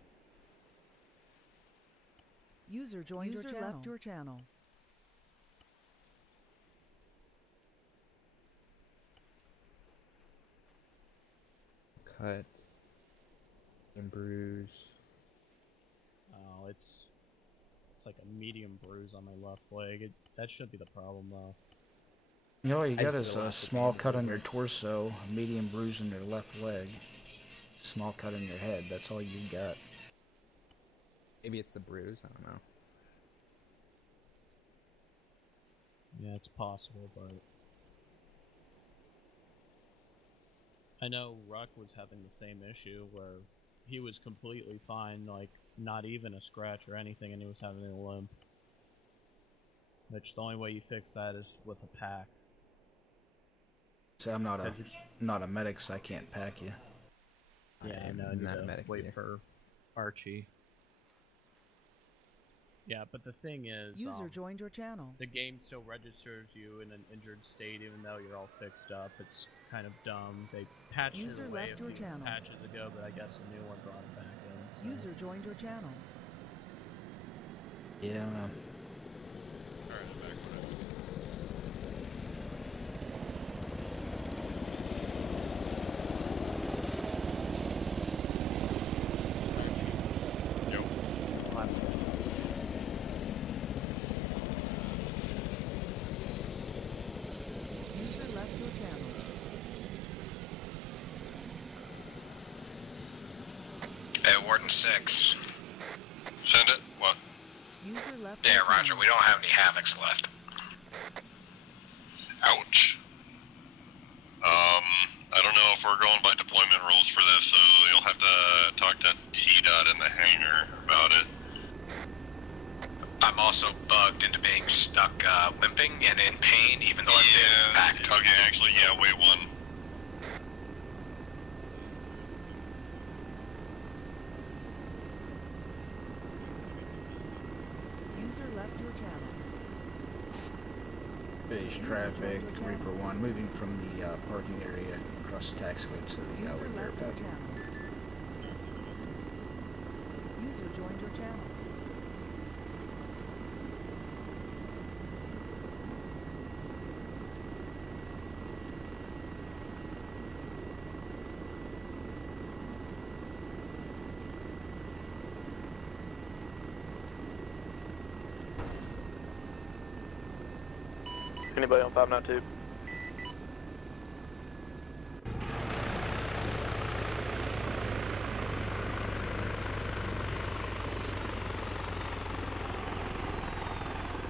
User joined your channel. Left your channel. Cut. And bruise. Oh, it's like a medium bruise on my left leg. That should be the problem, though. You know what you got is a small cut on your torso, a medium bruise on your left leg, small cut on your head. That's all you got. Maybe it's the bruise, I don't know. Yeah, it's possible, but I know Ruck was having the same issue where he was completely fine, like not even a scratch or anything, and he was having a limp. Which the only way you fix that is with a pack. See, I'm not a medic, so I can't pack you. Yeah, I know. I'm not a medic. Wait for Archie. Yeah, but the thing is, user joined your channel. The game still registers you in an injured state, even though you're all fixed up. It's kind of dumb. They patched it away a few patches ago, but I guess a new one brought it back in. So. User joined your channel. Yeah, I don't know. Alright, I'm back for it. Warden 6. Send it? What? User left. Yeah, roger. We don't have any Havocs left. Ouch. I don't know if we're going by deployment rules for this, so you'll have to talk to T-Dot in the hangar about it. I'm also bugged into being stuck limping and in pain, even though I've been back. Okay, actually, yeah, wait one. User left your channel. Base traffic, Reaper 1, moving from the parking area across the taxiway to the User repair left your pad. channel. User joined your channel. Anybody on 592?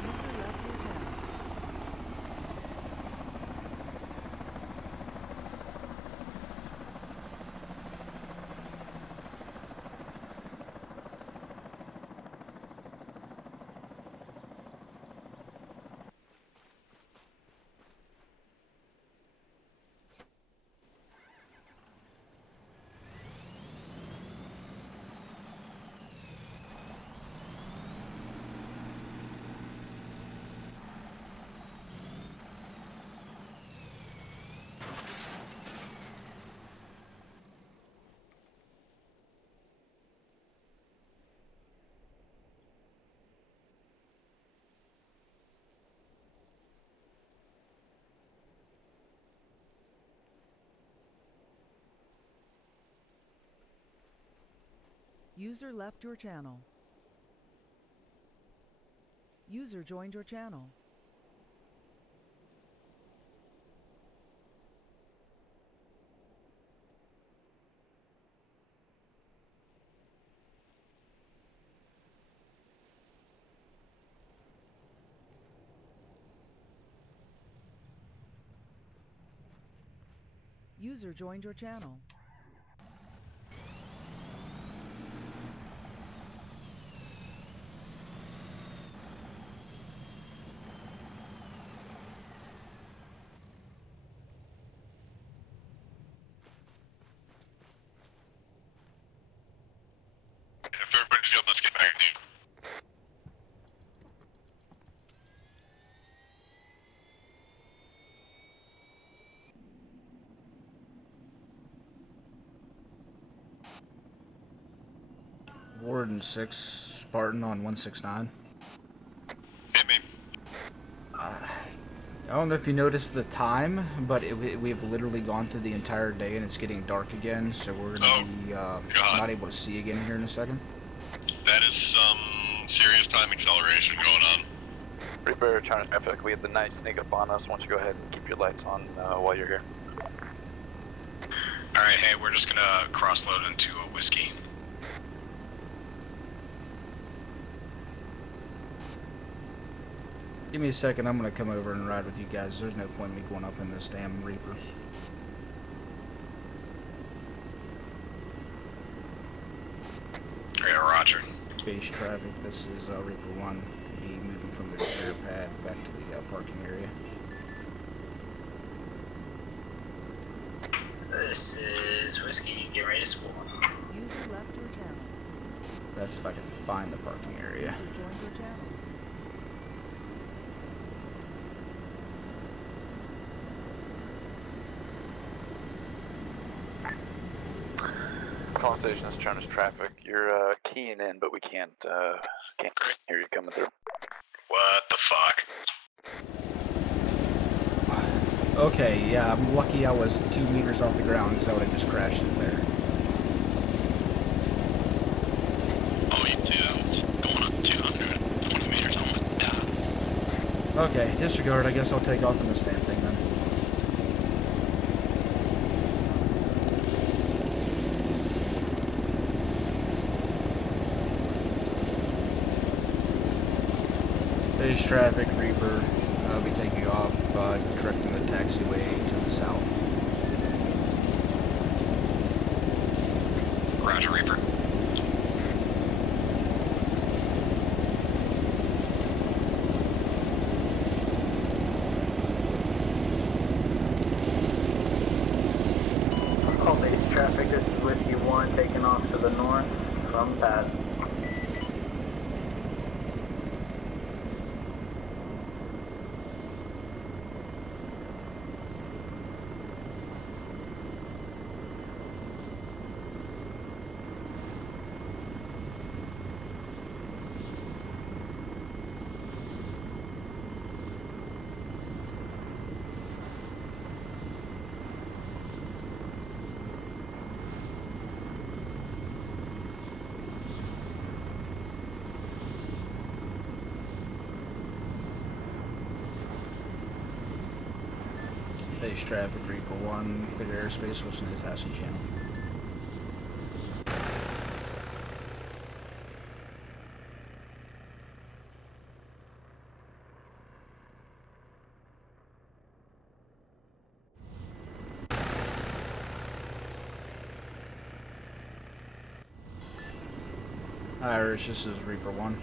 User left your channel. User left your channel. User joined your channel. User joined your channel. If everybody's good, let's get back to you. Warden 6, Spartan on 169. Hit me. I don't know if you noticed the time, but we've literally gone through the entire day and it's getting dark again, so we're going to be not able to see again here in a second. That is some serious time acceleration going on. Reaper, trying to traffic. We have the night sneak up on us. Why don't you go ahead and keep your lights on while you're here? Alright, hey, we're just gonna cross-load into a whiskey. Give me a second, I'm going to come over and ride with you guys. There's no point in me going up in this damn Reaper. Yeah, roger. Base traffic, this is Reaper 1. Be moving from the repair pad back to the parking area. This is Whiskey, get ready to spool. User left your channel. That's if I can find the parking area. User joined your channel. Call station is Churnish traffic. You're keying in, but we can't hear you coming through. What the fuck? Okay, yeah, I'm lucky I was 2 meters off the ground because I would have just crashed it there. Oh, you do. I was going up 220 meters. I almost died. Okay, disregard. I guess I'll take off in this damn thing then. Base traffic, Reaper. I'll be taking off directing the taxiway to the south. Roger, Reaper. All base traffic, this is Whiskey 1 taking off to the north from pad. Base traffic, Reaper 1, clear airspace, switching to taxi channel. Irish, this is Reaper 1.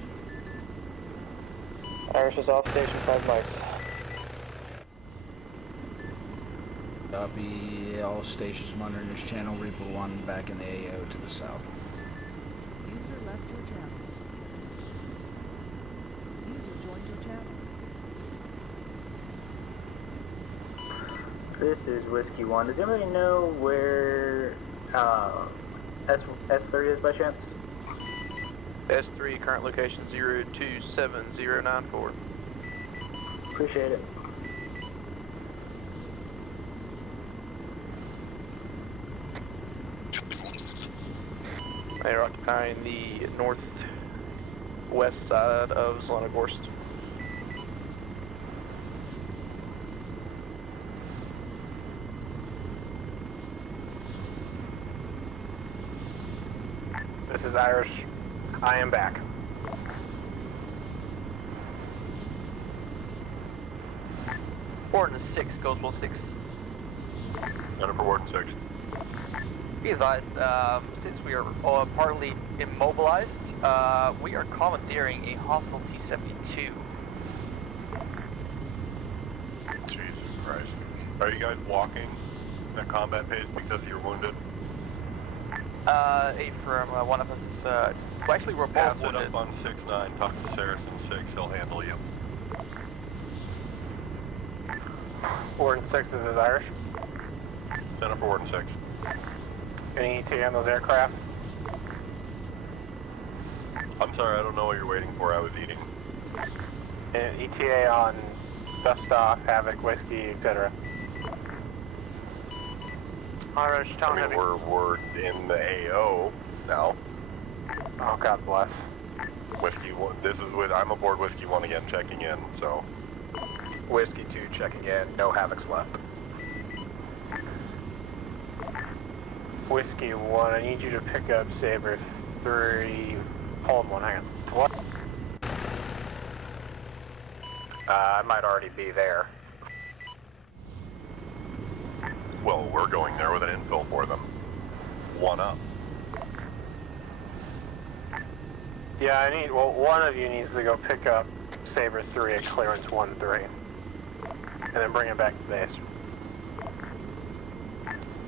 Irish is off station 5 mics. Copy, all stations monitoring this channel, Reaper 1 back in the AO to the south. User left your channel. User joined your channel. This is Whiskey 1. Does anybody know where S3 is by chance? S3, current location 027094. Appreciate it. They are occupying the northwest side of Zelenogorsk. This is Irish. I am back. Warden 6, Ghostwell 6. Jennifer Warden 6. Be advised, since we are partly immobilized, we are commandeering a hostile T-72. Jesus Christ. Are you guys walking at combat pace because you're wounded? From one of us is, well, actually we're both Pass it wounded. up on 6-9, talk to Saracen 6, he'll handle you. Warden 6, this is Irish. Jennifer Warden 6. Any ETA on those aircraft? I'm sorry, I don't know what you're waiting for, I was eating. And ETA on Dust Off, Havoc, Whiskey, etc. Irish, I mean, we're in the AO now. Oh, God bless. Whiskey 1, I'm aboard Whiskey 1 again, checking in, so. Whiskey 2 checking in, no Havocs left. Whiskey 1, I need you to pick up Saber 3. Hold on, hang on. What? I might already be there. Well, we're going there with an infill for them. 1 up. Yeah, one of you needs to go pick up Saber 3 at clearance 1-3. And then bring it back to base.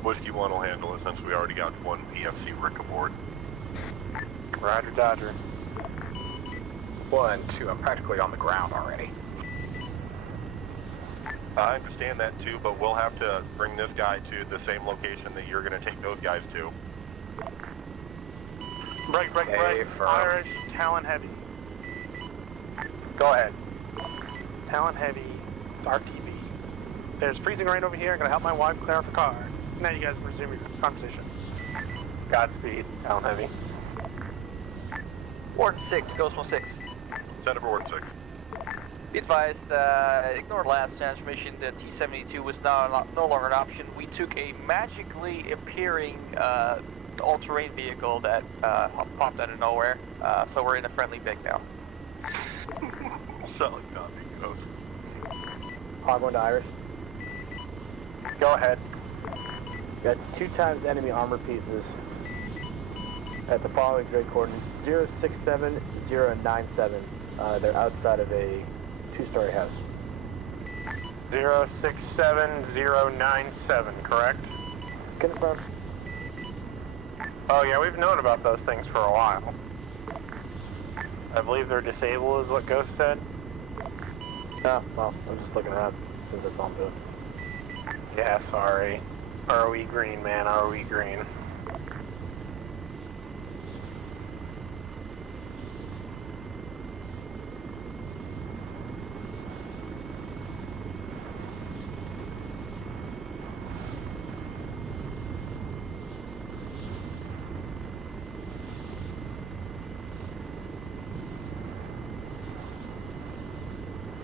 Whiskey 1 will handle it since we already got 1 PFC Rick aboard. Roger, Dodger. 1 and 2, I'm practically on the ground already. I understand that too, but we'll have to bring this guy to the same location that you're going to take those guys to. Break. Irish, Talon Heavy. Go ahead. Talon Heavy, it's RTB. There's freezing rain over here, I'm gonna help my wife clear off her car. Now you guys resume your conversation. Godspeed, Talon Heavy. Warden 6, Ghostwell 6. Jennifer Warden 6. Be advised, ignore last transmission, the T-72 was no longer an option. We took a magically appearing all-terrain vehicle that popped out of nowhere, so we're in a friendly big now. Solid copy, Ghost. I'm going to Irish. Go ahead. Got 2 times enemy armor pieces. At the following grid coordinates 067097. They're outside of a 2-story house. 067097, correct? Confirm. Oh yeah, we've known about those things for a while. I believe they're disabled is what Ghost said. Oh, well, I'm just looking around since it's on boot. Yeah, sorry. Are we green, man? Are we green?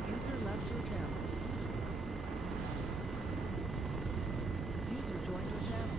User left your channel. User joined your channel.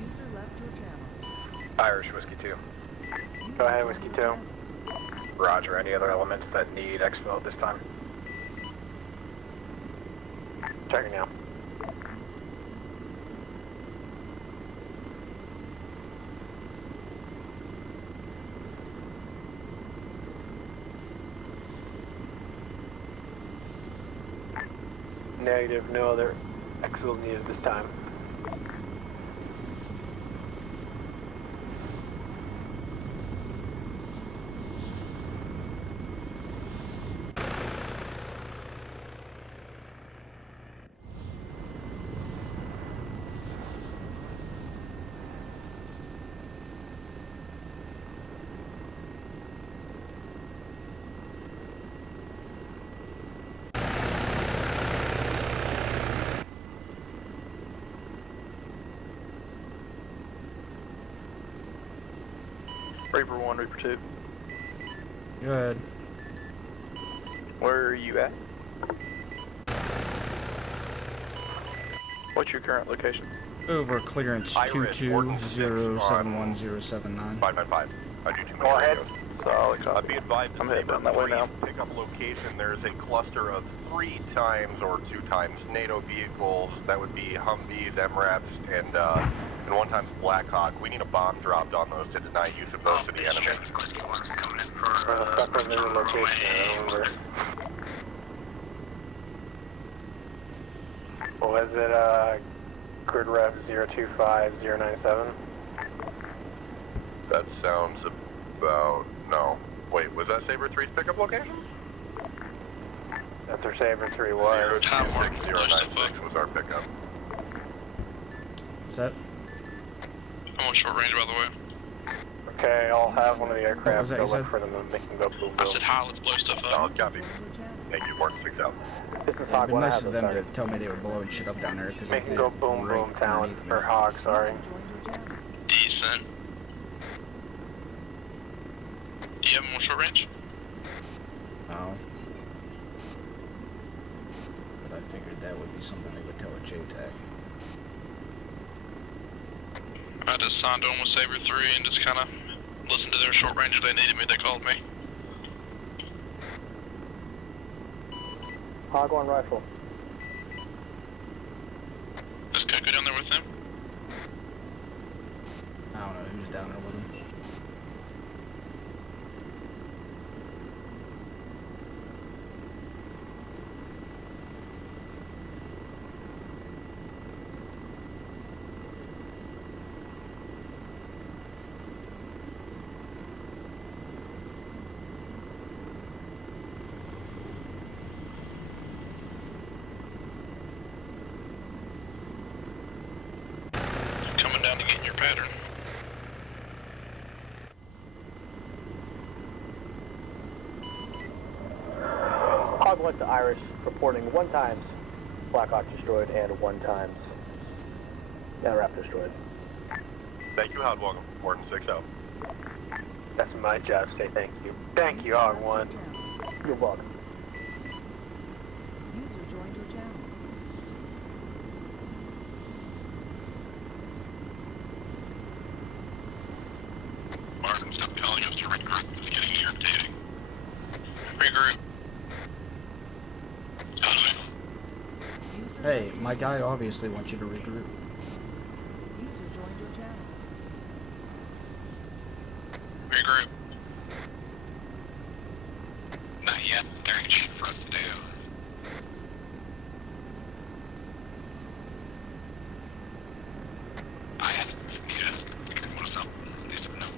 User left your channel. Irish Whiskey 2. Go ahead, Whiskey 2. Roger. Any other elements that need exfil at this time? Checking now. Negative, no other exfils needed this time. Reaper 1, Reaper 2. Go ahead. Where are you at? What's your current location? Over clearance Irish, 22071079. 595. I do too many Go ahead. radios. Solid copy. Be advised, I'm heading down that way now. Pickup location, there's a cluster of 3 times or 2 times NATO vehicles. That would be Humvees, MRAPs, and 1 times Blackhawk. We need a bomb dropped on those to deny use of those to the enemy. Coming in for Separate new location, over. Was it grid rev 025097? That sounds about... no. Wait, was that Saber 3's pickup location? That's our Saber 3 was. 026096 was our pickup. Set. I'm on short range, by the way. Okay, I'll have one of the What aircraft was that go you look said? for them and make them go boom I boom. said hi, let's blow stuff up. Solid copy. Thank you, Martin 6 out. This is It'd Hog been 1. I nice have of the them to target. tell me they were blowing shit up down there, because Make them go boom boom, Talon, or Hog, sorry. Decent. Do you have them on short range? No. But I figured that would be something they would tell a JTAC. I just signed on with Saber 3 and just kind of listened to their short range. If they needed me, they called me. Hog 1 rifle. Does Cook go down there with them? I don't know who's down there with them. pattern. Hog 1 to Irish, reporting 1 times Blackhawk destroyed and 1 times Raptor destroyed. Thank you, Hog 1, Warden 6-0. That's my job to say thank you. Thank you, Hog 1. You're welcome. User joined your channel. Martin, stop telling us to regroup. It's getting irritating. Regroup. Hey, my guy obviously wants you to regroup. User joined your channel. Regroup. Not yet. There ain't shit for us to do. I have to what's up? Need some note.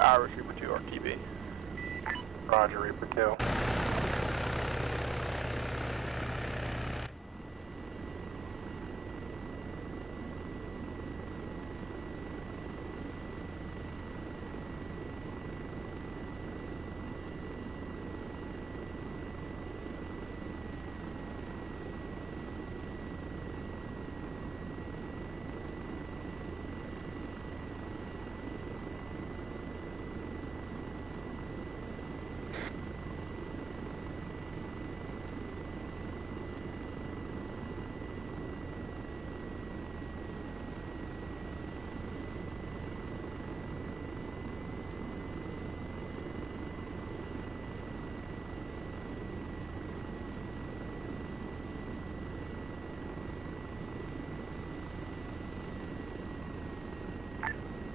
Irish Reaper 2 RTB. Roger, Reaper 2.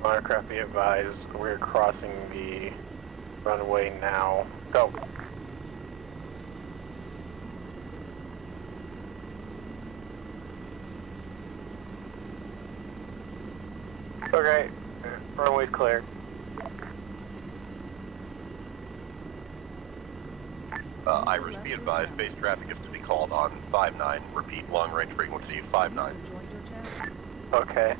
Aircraft be advised, we're crossing the runway now. Go. Okay, runway's clear. Irish, be advised, base traffic is to be called on 5-9. Repeat, long range frequency 5-9. Okay.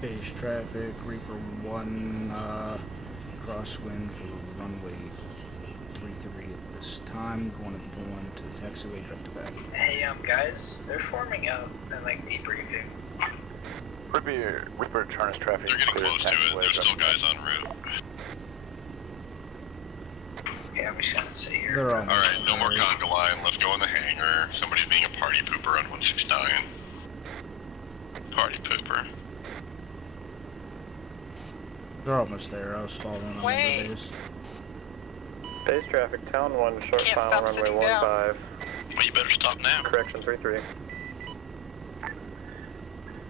Base traffic, Reaper 1, crosswind for runway 33 at this time. Going to the taxiway direct to back. Hey, guys, they're forming up and like debriefing. Reaper turns traffic. They're getting close to it. There's still guys en route. Yeah, I'm just gonna sit here. They're all Alright, no more conga line. Let's go in the hangar. Somebody's being a party pooper on 169. Party pooper. They're almost there. I was following on the base. Base traffic, Town 1, short final, runway 15. Well, you better stop now. Correction, 33.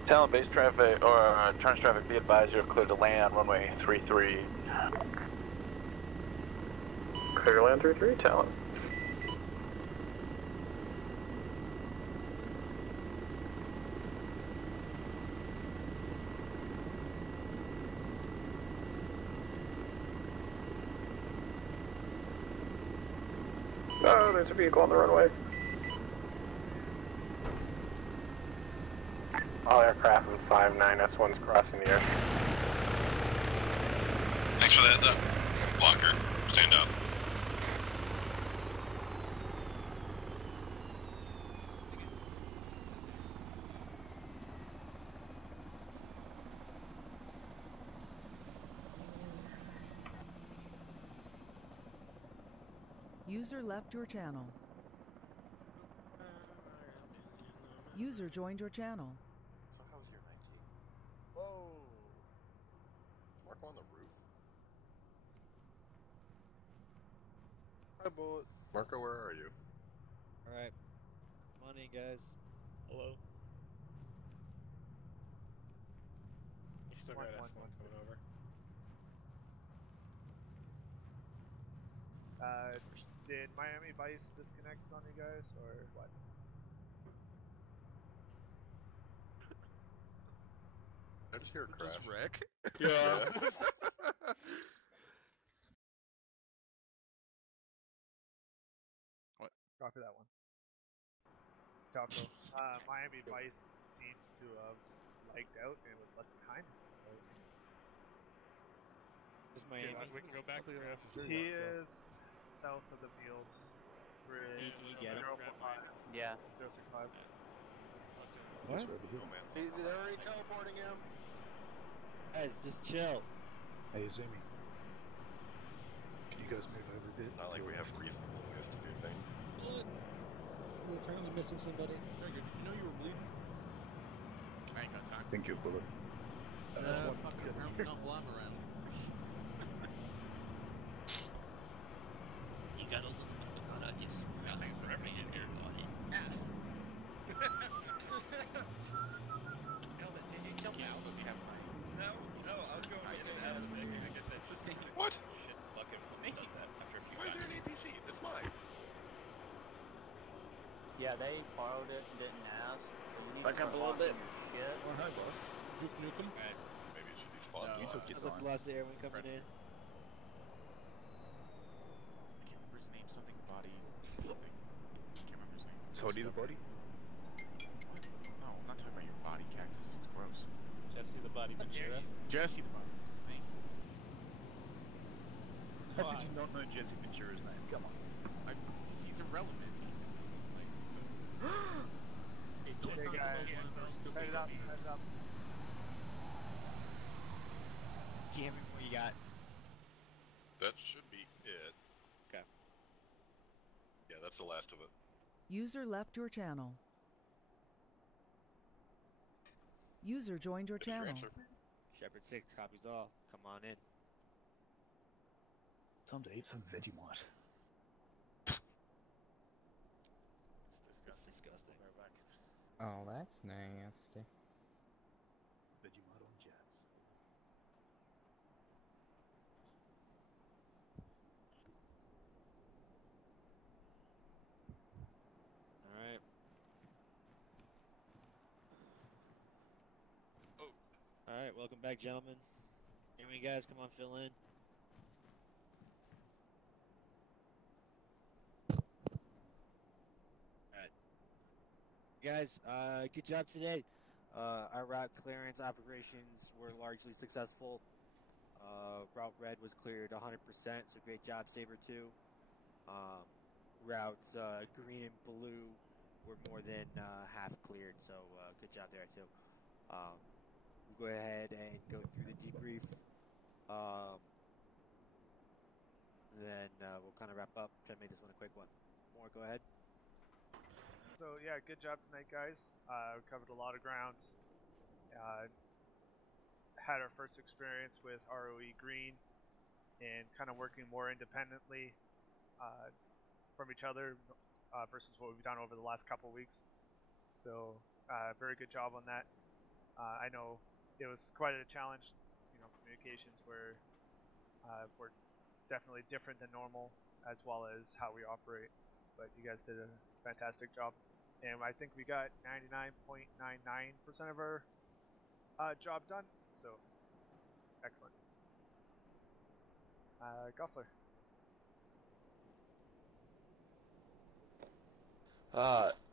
Talon base traffic, or turns traffic, be advised you're clear to land runway 33. Clear to land 33, Talon. Oh, there's a vehicle on the runway. All aircraft in 5-9, S1's crossing the air. Thanks for the heads up. Blocker, stand up. User left your channel. User joined your channel. So how was your night, Key? Whoa! Mark on the roof? Hi, Bullet. Marco, where are you? Alright. Come on in, guys. Hello. You still got S1 coming over. Did Miami Vice disconnect on you guys, or what? I just hear a crash. Just wreck? Yeah. What? Copy that one. Taco. Miami Vice seems to have lagged out and was left behind. So Is Miami? We can go back to the he is south of the Mule Bridge. Can you get him? 045. Yeah. 065. What? Oh, man. They're already teleporting him. Guys, just chill. Hey, Zumi. Can you guys move over a bit? Not like we have reasonable ways to do things. What? We're apparently missing somebody. Very good. You know you were bleeding? I ain't got time. Thank you, Bullet. That's one. Fuck, apparently not while I'm around. You got a little bit of hot onions. Nothing for every in your body. Elvin, did you jump out? So we have my... No, I was going in and out of the thing. Like I said, What? Shit's fucking does that after a few Why is there an APC? That's mine. Yeah, they borrowed it and didn't ask. So we need Back to up start a little bit. locking your shit. Oh, hi, boss. Nuke him. Maybe it should be spawned. We took your Looks like time. we lost the airwing coming in. I can't remember his name. Something body. Something. I can't remember his name. Tony the body? What? No, I'm not talking about your body, Cactus. It's gross. Jesse the body Ventura. Jesse the body. Thank you. How did you not know Jesse Ventura's name? Come on. He's irrelevant. He's like so. Hey guys, head up, head up. Jam it, what you got? That should be it. Okay. Yeah, that's the last of it. User left your channel. User joined your That's your channel. answer. Shepherd 6 copies all. Come on in. Time to eat some Vegemite. It's disgusting. We're back. Oh, that's nasty. Vegemite on jazz. Alright. Oh. Alright, welcome back, gentlemen. Anyway, guys, come on, fill in. Alright. Guys, good job today. Our route clearance operations were largely successful. Route red was cleared 100%, so great job, Saber 2. Routes green and blue were more than half cleared, so good job there too. We'll go ahead and go through the debrief. and then we'll kind of wrap up. Try to make this one a quick one. More, go ahead. So yeah, good job tonight, guys. We covered a lot of grounds. Had our first experience with ROE Green and kind of working more independently from each other versus what we've done over the last couple of weeks. So very good job on that. I know it was quite a challenge. Communications were definitely different than normal, as well as how we operate. But you guys did a fantastic job, and I think we got 99.99% of our job done. So excellent. Gosler.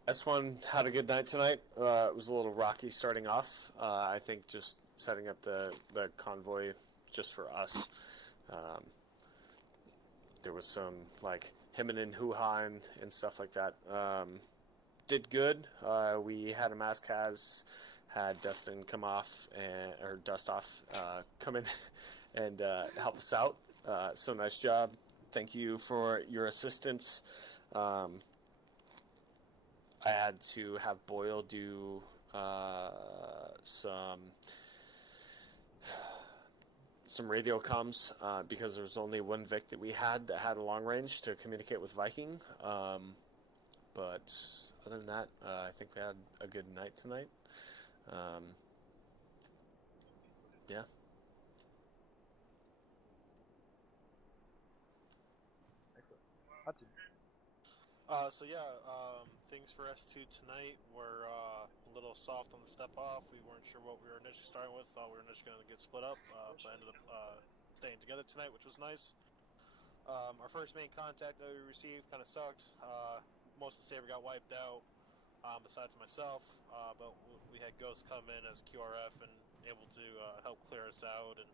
S1 had a good night tonight. It was a little rocky starting off. I think just setting up the convoy just for us. There was some like hemming and hoo-ha and stuff like that. Did good. We had a mass cas, had Dustin come off or dust off, come in and help us out. So nice job. Thank you for your assistance. I had to have Boyle do some radio comms because there was only one Vic that we had that had a long range to communicate with Viking. But other than that, I think we had a good night tonight. Yeah. Excellent. Hudson. Things for S2 tonight were a little soft on the step off. We weren't sure what we were initially starting with. Thought we were initially going to get split up, but ended up staying together tonight, which was nice. Our first main contact that we received kind of sucked. Most of the Saber got wiped out, besides myself, but we had Ghost come in as QRF and able to help clear us out and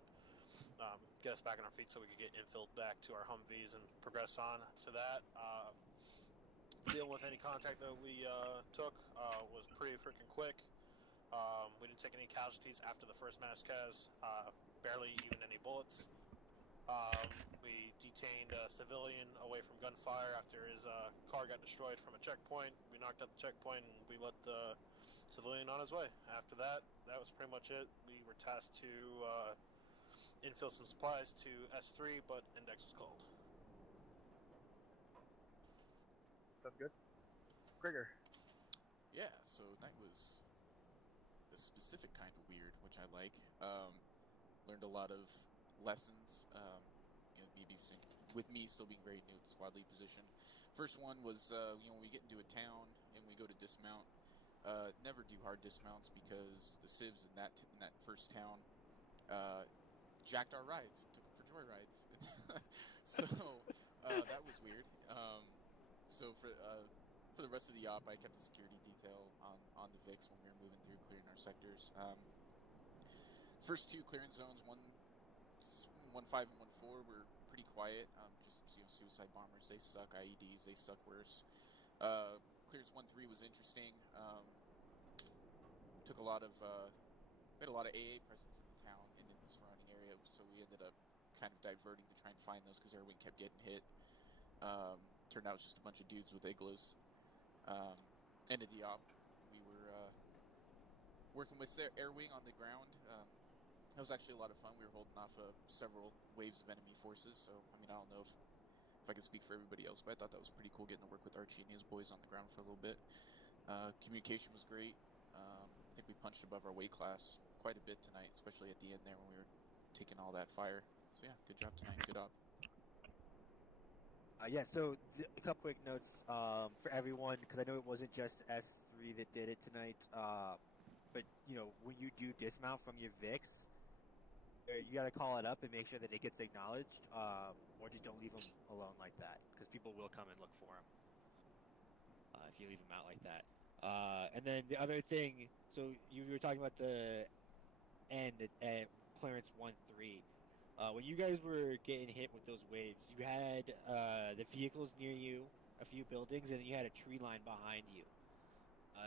get us back on our feet so we could get infilled back to our Humvees and progress on to that. Dealing with any contact that we took was pretty freaking quick. We didn't take any casualties after the first mass cas, barely even any bullets. We detained a civilian away from gunfire after his car got destroyed from a checkpoint. We knocked out the checkpoint and we let the civilian on his way. After that, that was pretty much it. We were tasked to infill some supplies to S3, but index was called. Sounds good. Grigor. Yeah, so night was a specific kind of weird, which I like. Learned a lot of lessons. With me still being very new at the squad lead position. First one was, when we get into a town and we go to dismount, never do hard dismounts because the civs in that first town jacked our rides, took them for joyrides. So that was weird. So for the rest of the op, I kept a security detail on the VIX when we were moving through, clearing our sectors. First two clearance zones, 1-5 and 1-4, were pretty quiet. Just suicide bombers, they suck. IEDs, they suck worse. Clearance 1-3 was interesting. Took a lot of we had a lot of AA presence in the town and in the surrounding area, so we ended up kind of diverting to try and find those because everyone kept getting hit. Turned out it was just a bunch of dudes with igloos. End of the op, we were working with their air wing on the ground. That was actually a lot of fun. We were holding off several waves of enemy forces, so I don't know if I could speak for everybody else, but I thought that was pretty cool getting to work with Archie and his boys on the ground for a little bit. Communication was great. I think we punched above our weight class quite a bit tonight, especially at the end there when we were taking all that fire. So yeah, good job tonight. Good op. So a couple quick notes for everyone, because I know it wasn't just S3 that did it tonight, but when you do dismount from your VIX, you got to call it up and make sure that it gets acknowledged, or just don't leave them alone like that, because people will come and look for them if you leave them out like that. And then the other thing, so you were talking about the end at clearance 1-3. When you guys were getting hit with those waves, you had the vehicles near you, a few buildings, and then you had a tree line behind you.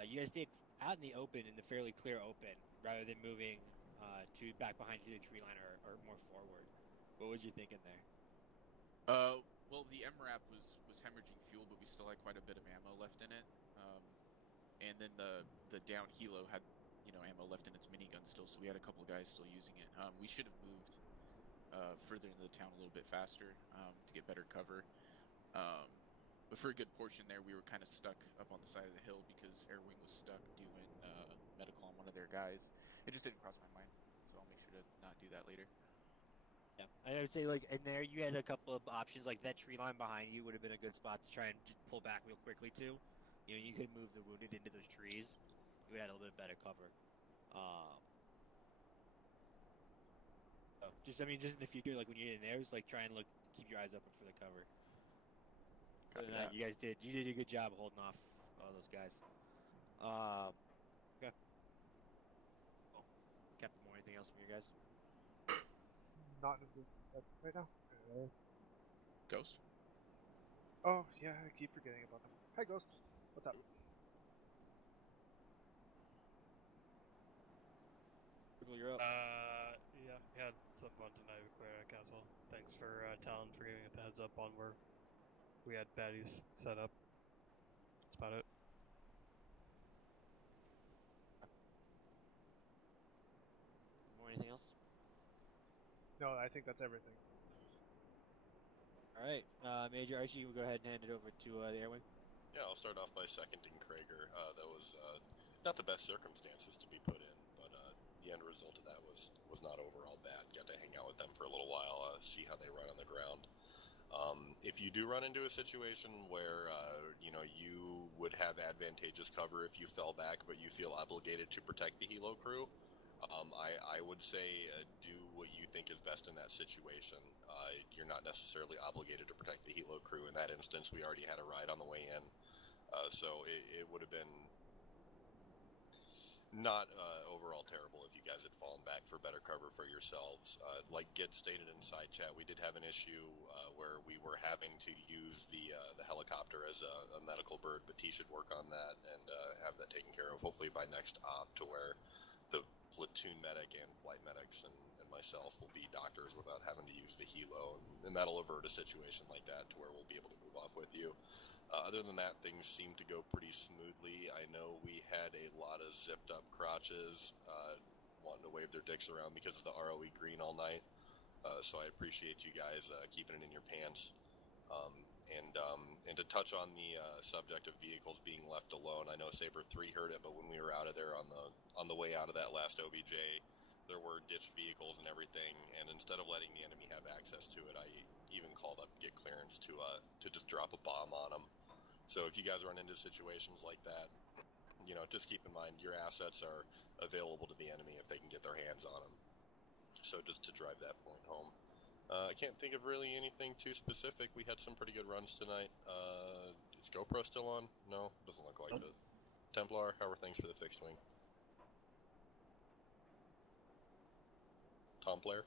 You guys stayed out in the open, in the fairly clear open, rather than moving to back behind you to the tree line or more forward. What was you thinking there? well, the MRAP was hemorrhaging fuel, but we still had quite a bit of ammo left in it. And then the down helo had, ammo left in its minigun still, so we had a couple of guys still using it. We should have moved further into the town a little bit faster to get better cover. But for a good portion there, we were kind of stuck up on the side of the hill because Air Wing was stuck doing medical on one of their guys. It just didn't cross my mind, so I'll make sure to not do that later. Yeah, I would say, like, in there you had a couple of options. Like, that tree line behind you would have been a good spot to try and just pull back real quickly, too. You could move the wounded into those trees. You would have had a little bit better cover. So just in the future, like, when you're in there, just, like, try and keep your eyes open for the cover. Other than that, you did a good job of holding off all those guys. Okay. Cool. Captain Moore, anything else from you guys? Not right now. Ghost? Oh, yeah, I keep forgetting about them. Hi, Ghost. What's up? You're up. Yeah, we had some fun tonight with Clara Castle. Thanks for Talon for giving a heads up on where we had baddies set up. That's about it. More anything else? No, I think that's everything. All right, Major Archie, we'll go ahead and hand it over to the Air Wing. Yeah, I'll start off by seconding Krager. That was not the best circumstances to be put in, but the end result of that was not overall bad. Got to hang out with them for a little while, see how they run on the ground. If you do run into a situation where you would have advantageous cover if you fell back, but you feel obligated to protect the helo crew, I would say do what you think is best in that situation. You're not necessarily obligated to protect the helo crew. In that instance, we already had a ride on the way in, so it would have been not overall terrible if you guys had fallen back for better cover for yourselves. Like Gid stated in side chat, we did have an issue where we were having to use the helicopter as a medical bird, but T should work on that and have that taken care of, hopefully by next op, to where the platoon medic and flight medics and myself will be doctors without having to use the helo, and that'll avert a situation like that to where we'll be able to move off with you. Other than that, things seem to go pretty smoothly. I know we had a lot of zipped up crotches wanting to wave their dicks around because of the ROE green all night, so I appreciate you guys keeping it in your pants. And to touch on the subject of vehicles being left alone, I know Saber 3 heard it, but when we were out of there on the way out of that last OBJ, there were ditched vehicles and everything, and instead of letting the enemy have access to it, I even called up to get clearance to just drop a bomb on them. So if you guys run into situations like that, just keep in mind your assets are available to the enemy if they can get their hands on them. So just to drive that point home. I can't think of really anything too specific. We had some pretty good runs tonight. Is GoPro still on? No, doesn't look like it. Templar, how are things for the fixed wing? Tom Player?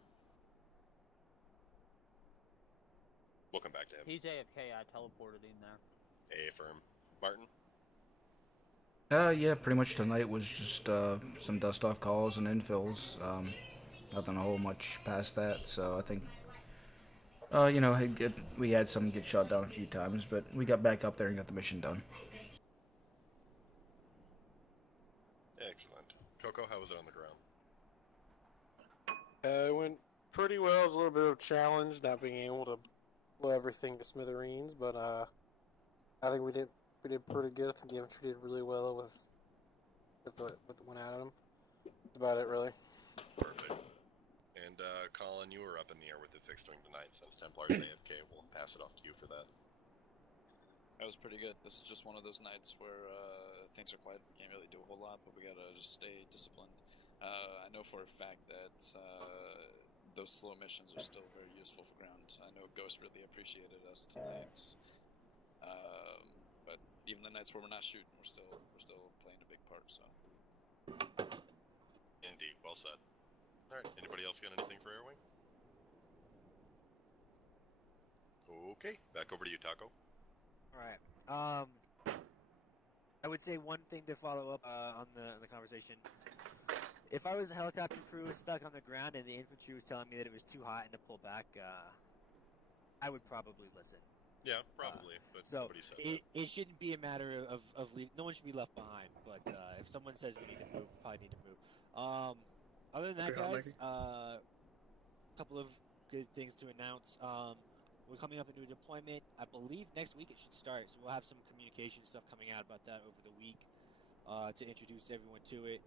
We'll come back to him. He's AFK, I teleported him there. Affirm. Martin? Yeah, pretty much tonight was just some dust-off calls and infills. Nothing a whole much past that, so I think, we had some get shot down a few times, but we got back up there and got the mission done. Excellent. Coco, how was it on the ground? It went pretty well. It was a little bit of a challenge not being able to blow everything to smithereens, but I think we did pretty good. I think the infantry did really well with what went out of them. That's about it, really. Perfect. And Colin, you were up in the air with the fixed wing tonight. Since Templar's AFK, we'll pass it off to you for that. That was pretty good. This is just one of those nights where things are quiet. We can't really do a whole lot, but we gotta just stay disciplined. I know for a fact that those slow missions are still very useful for ground. I know Ghost really appreciated us tonight. But even the nights where we're not shooting, we're still playing a big part. So. Indeed, well said. All right. Anybody else got anything for Air Wing? Okay, back over to you, Taco. All right. I would say one thing to follow up on the conversation. If I was a helicopter crew stuck on the ground and the infantry was telling me that it was too hot and to pull back, I would probably listen. Yeah, probably, but so nobody said it shouldn't be a matter of leave. No one should be left behind. But if someone says we need to move, we probably need to move. Other than that, guys, a couple of good things to announce. We're coming up into a deployment. I believe next week it should start, so we'll have some communication stuff coming out about that over the week to introduce everyone to it.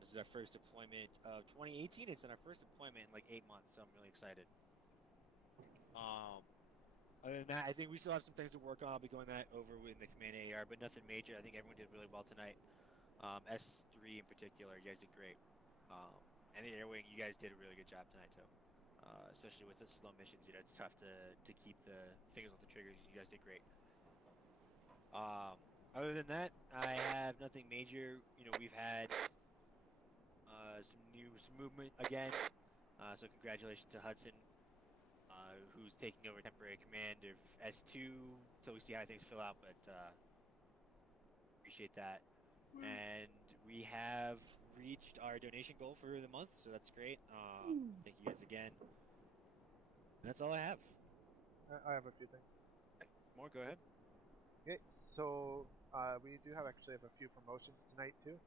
This is our first deployment of 2018. It's in our first deployment in like 8 months, so I'm really excited. Other than that, I think we still have some things to work on. I'll be going that over in the command AR, but nothing major. I think everyone did really well tonight. S3 in particular, you guys did great. And the air wing, you guys did a really good job tonight too. Especially with the slow missions, you know, it's tough to keep the fingers off the triggers. You guys did great. Other than that, I have nothing major. You know, we've had some movement again. So congratulations to Hudson, who's taking over temporary command of S2 until we see how things fill out. But appreciate that. And we have reached our donation goal for the month, so that's great. Thank you guys again. And that's all I have. I have a few things. More, go ahead. Okay, so we do actually have a few promotions tonight too.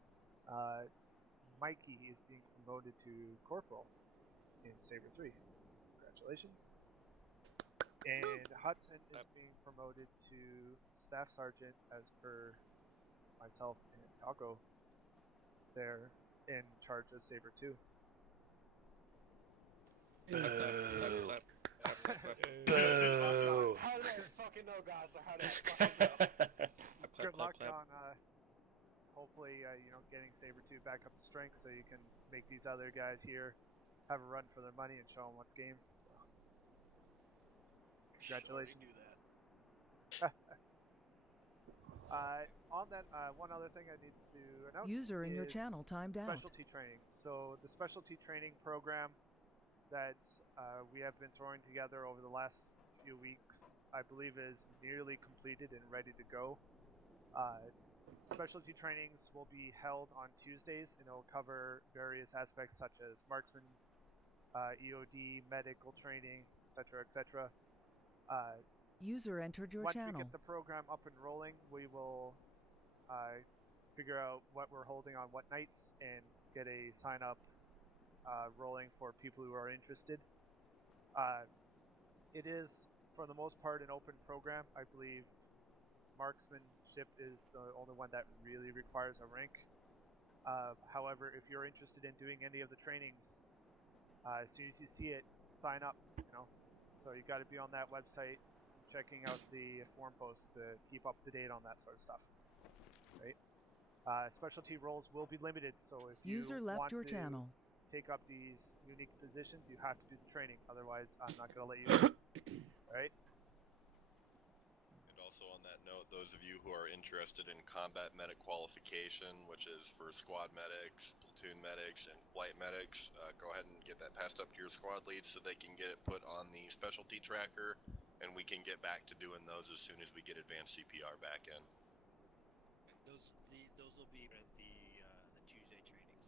Mikey is being promoted to corporal in Saber 3. Congratulations. And Hudson is being promoted to staff sergeant as per myself and Falco. They're in charge of Saber 2. Boo. Boo. How did I fucking know, guys? How did I fucking know? Good luck on hopefully you know, getting Saber 2 back up to strength so you can make these other guys here have a run for their money and show them what's game. So, congratulations. Sure, we do that. On that, one other thing I need to announce. User in your channel timed out. Specialty training. So the specialty training program that we have been throwing together over the last few weeks, I believe, is nearly completed and ready to go. Specialty trainings will be held on Tuesdays, and it will cover various aspects such as marksman, EOD, medical training, etc., etc. User entered your channel. Once we get the program up and rolling, we will figure out what we're holding on what nights and get a sign-up rolling for people who are interested. It is, for the most part, an open program. I believe marksmanship is the only one that really requires a rank. However, if you're interested in doing any of the trainings, as soon as you see it, sign up. You know, so you got to be on that website, checking out the forum posts to keep up to date on that sort of stuff. Right? Specialty roles will be limited, so if you want to take up these unique positions, you have to do the training. Otherwise, I'm not going to let you in. Right? And also on that note, those of you who are interested in combat medic qualification, which is for squad medics, platoon medics, and flight medics, go ahead and get that passed up to your squad leads so they can get it put on the specialty tracker, and we can get back to doing those as soon as we get advanced CPR back in. Those will be the Tuesday trainings.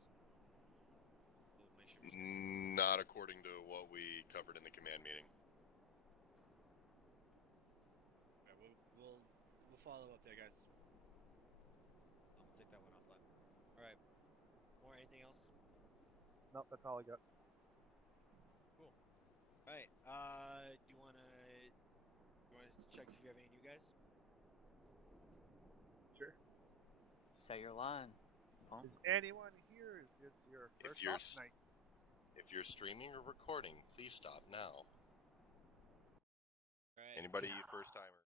We'll make sure Not according to what we covered in the command meeting. Alright, we'll follow up there, guys. I'm gonna take that one offline. Alright. More, anything else? Nope, that's all I got. Cool. Alright, do you wanna check if you have any new guys? Sure. Say your line. Is anyone here? Is this your first off night? If you're streaming or recording, please stop now. All right. Anybody first timer?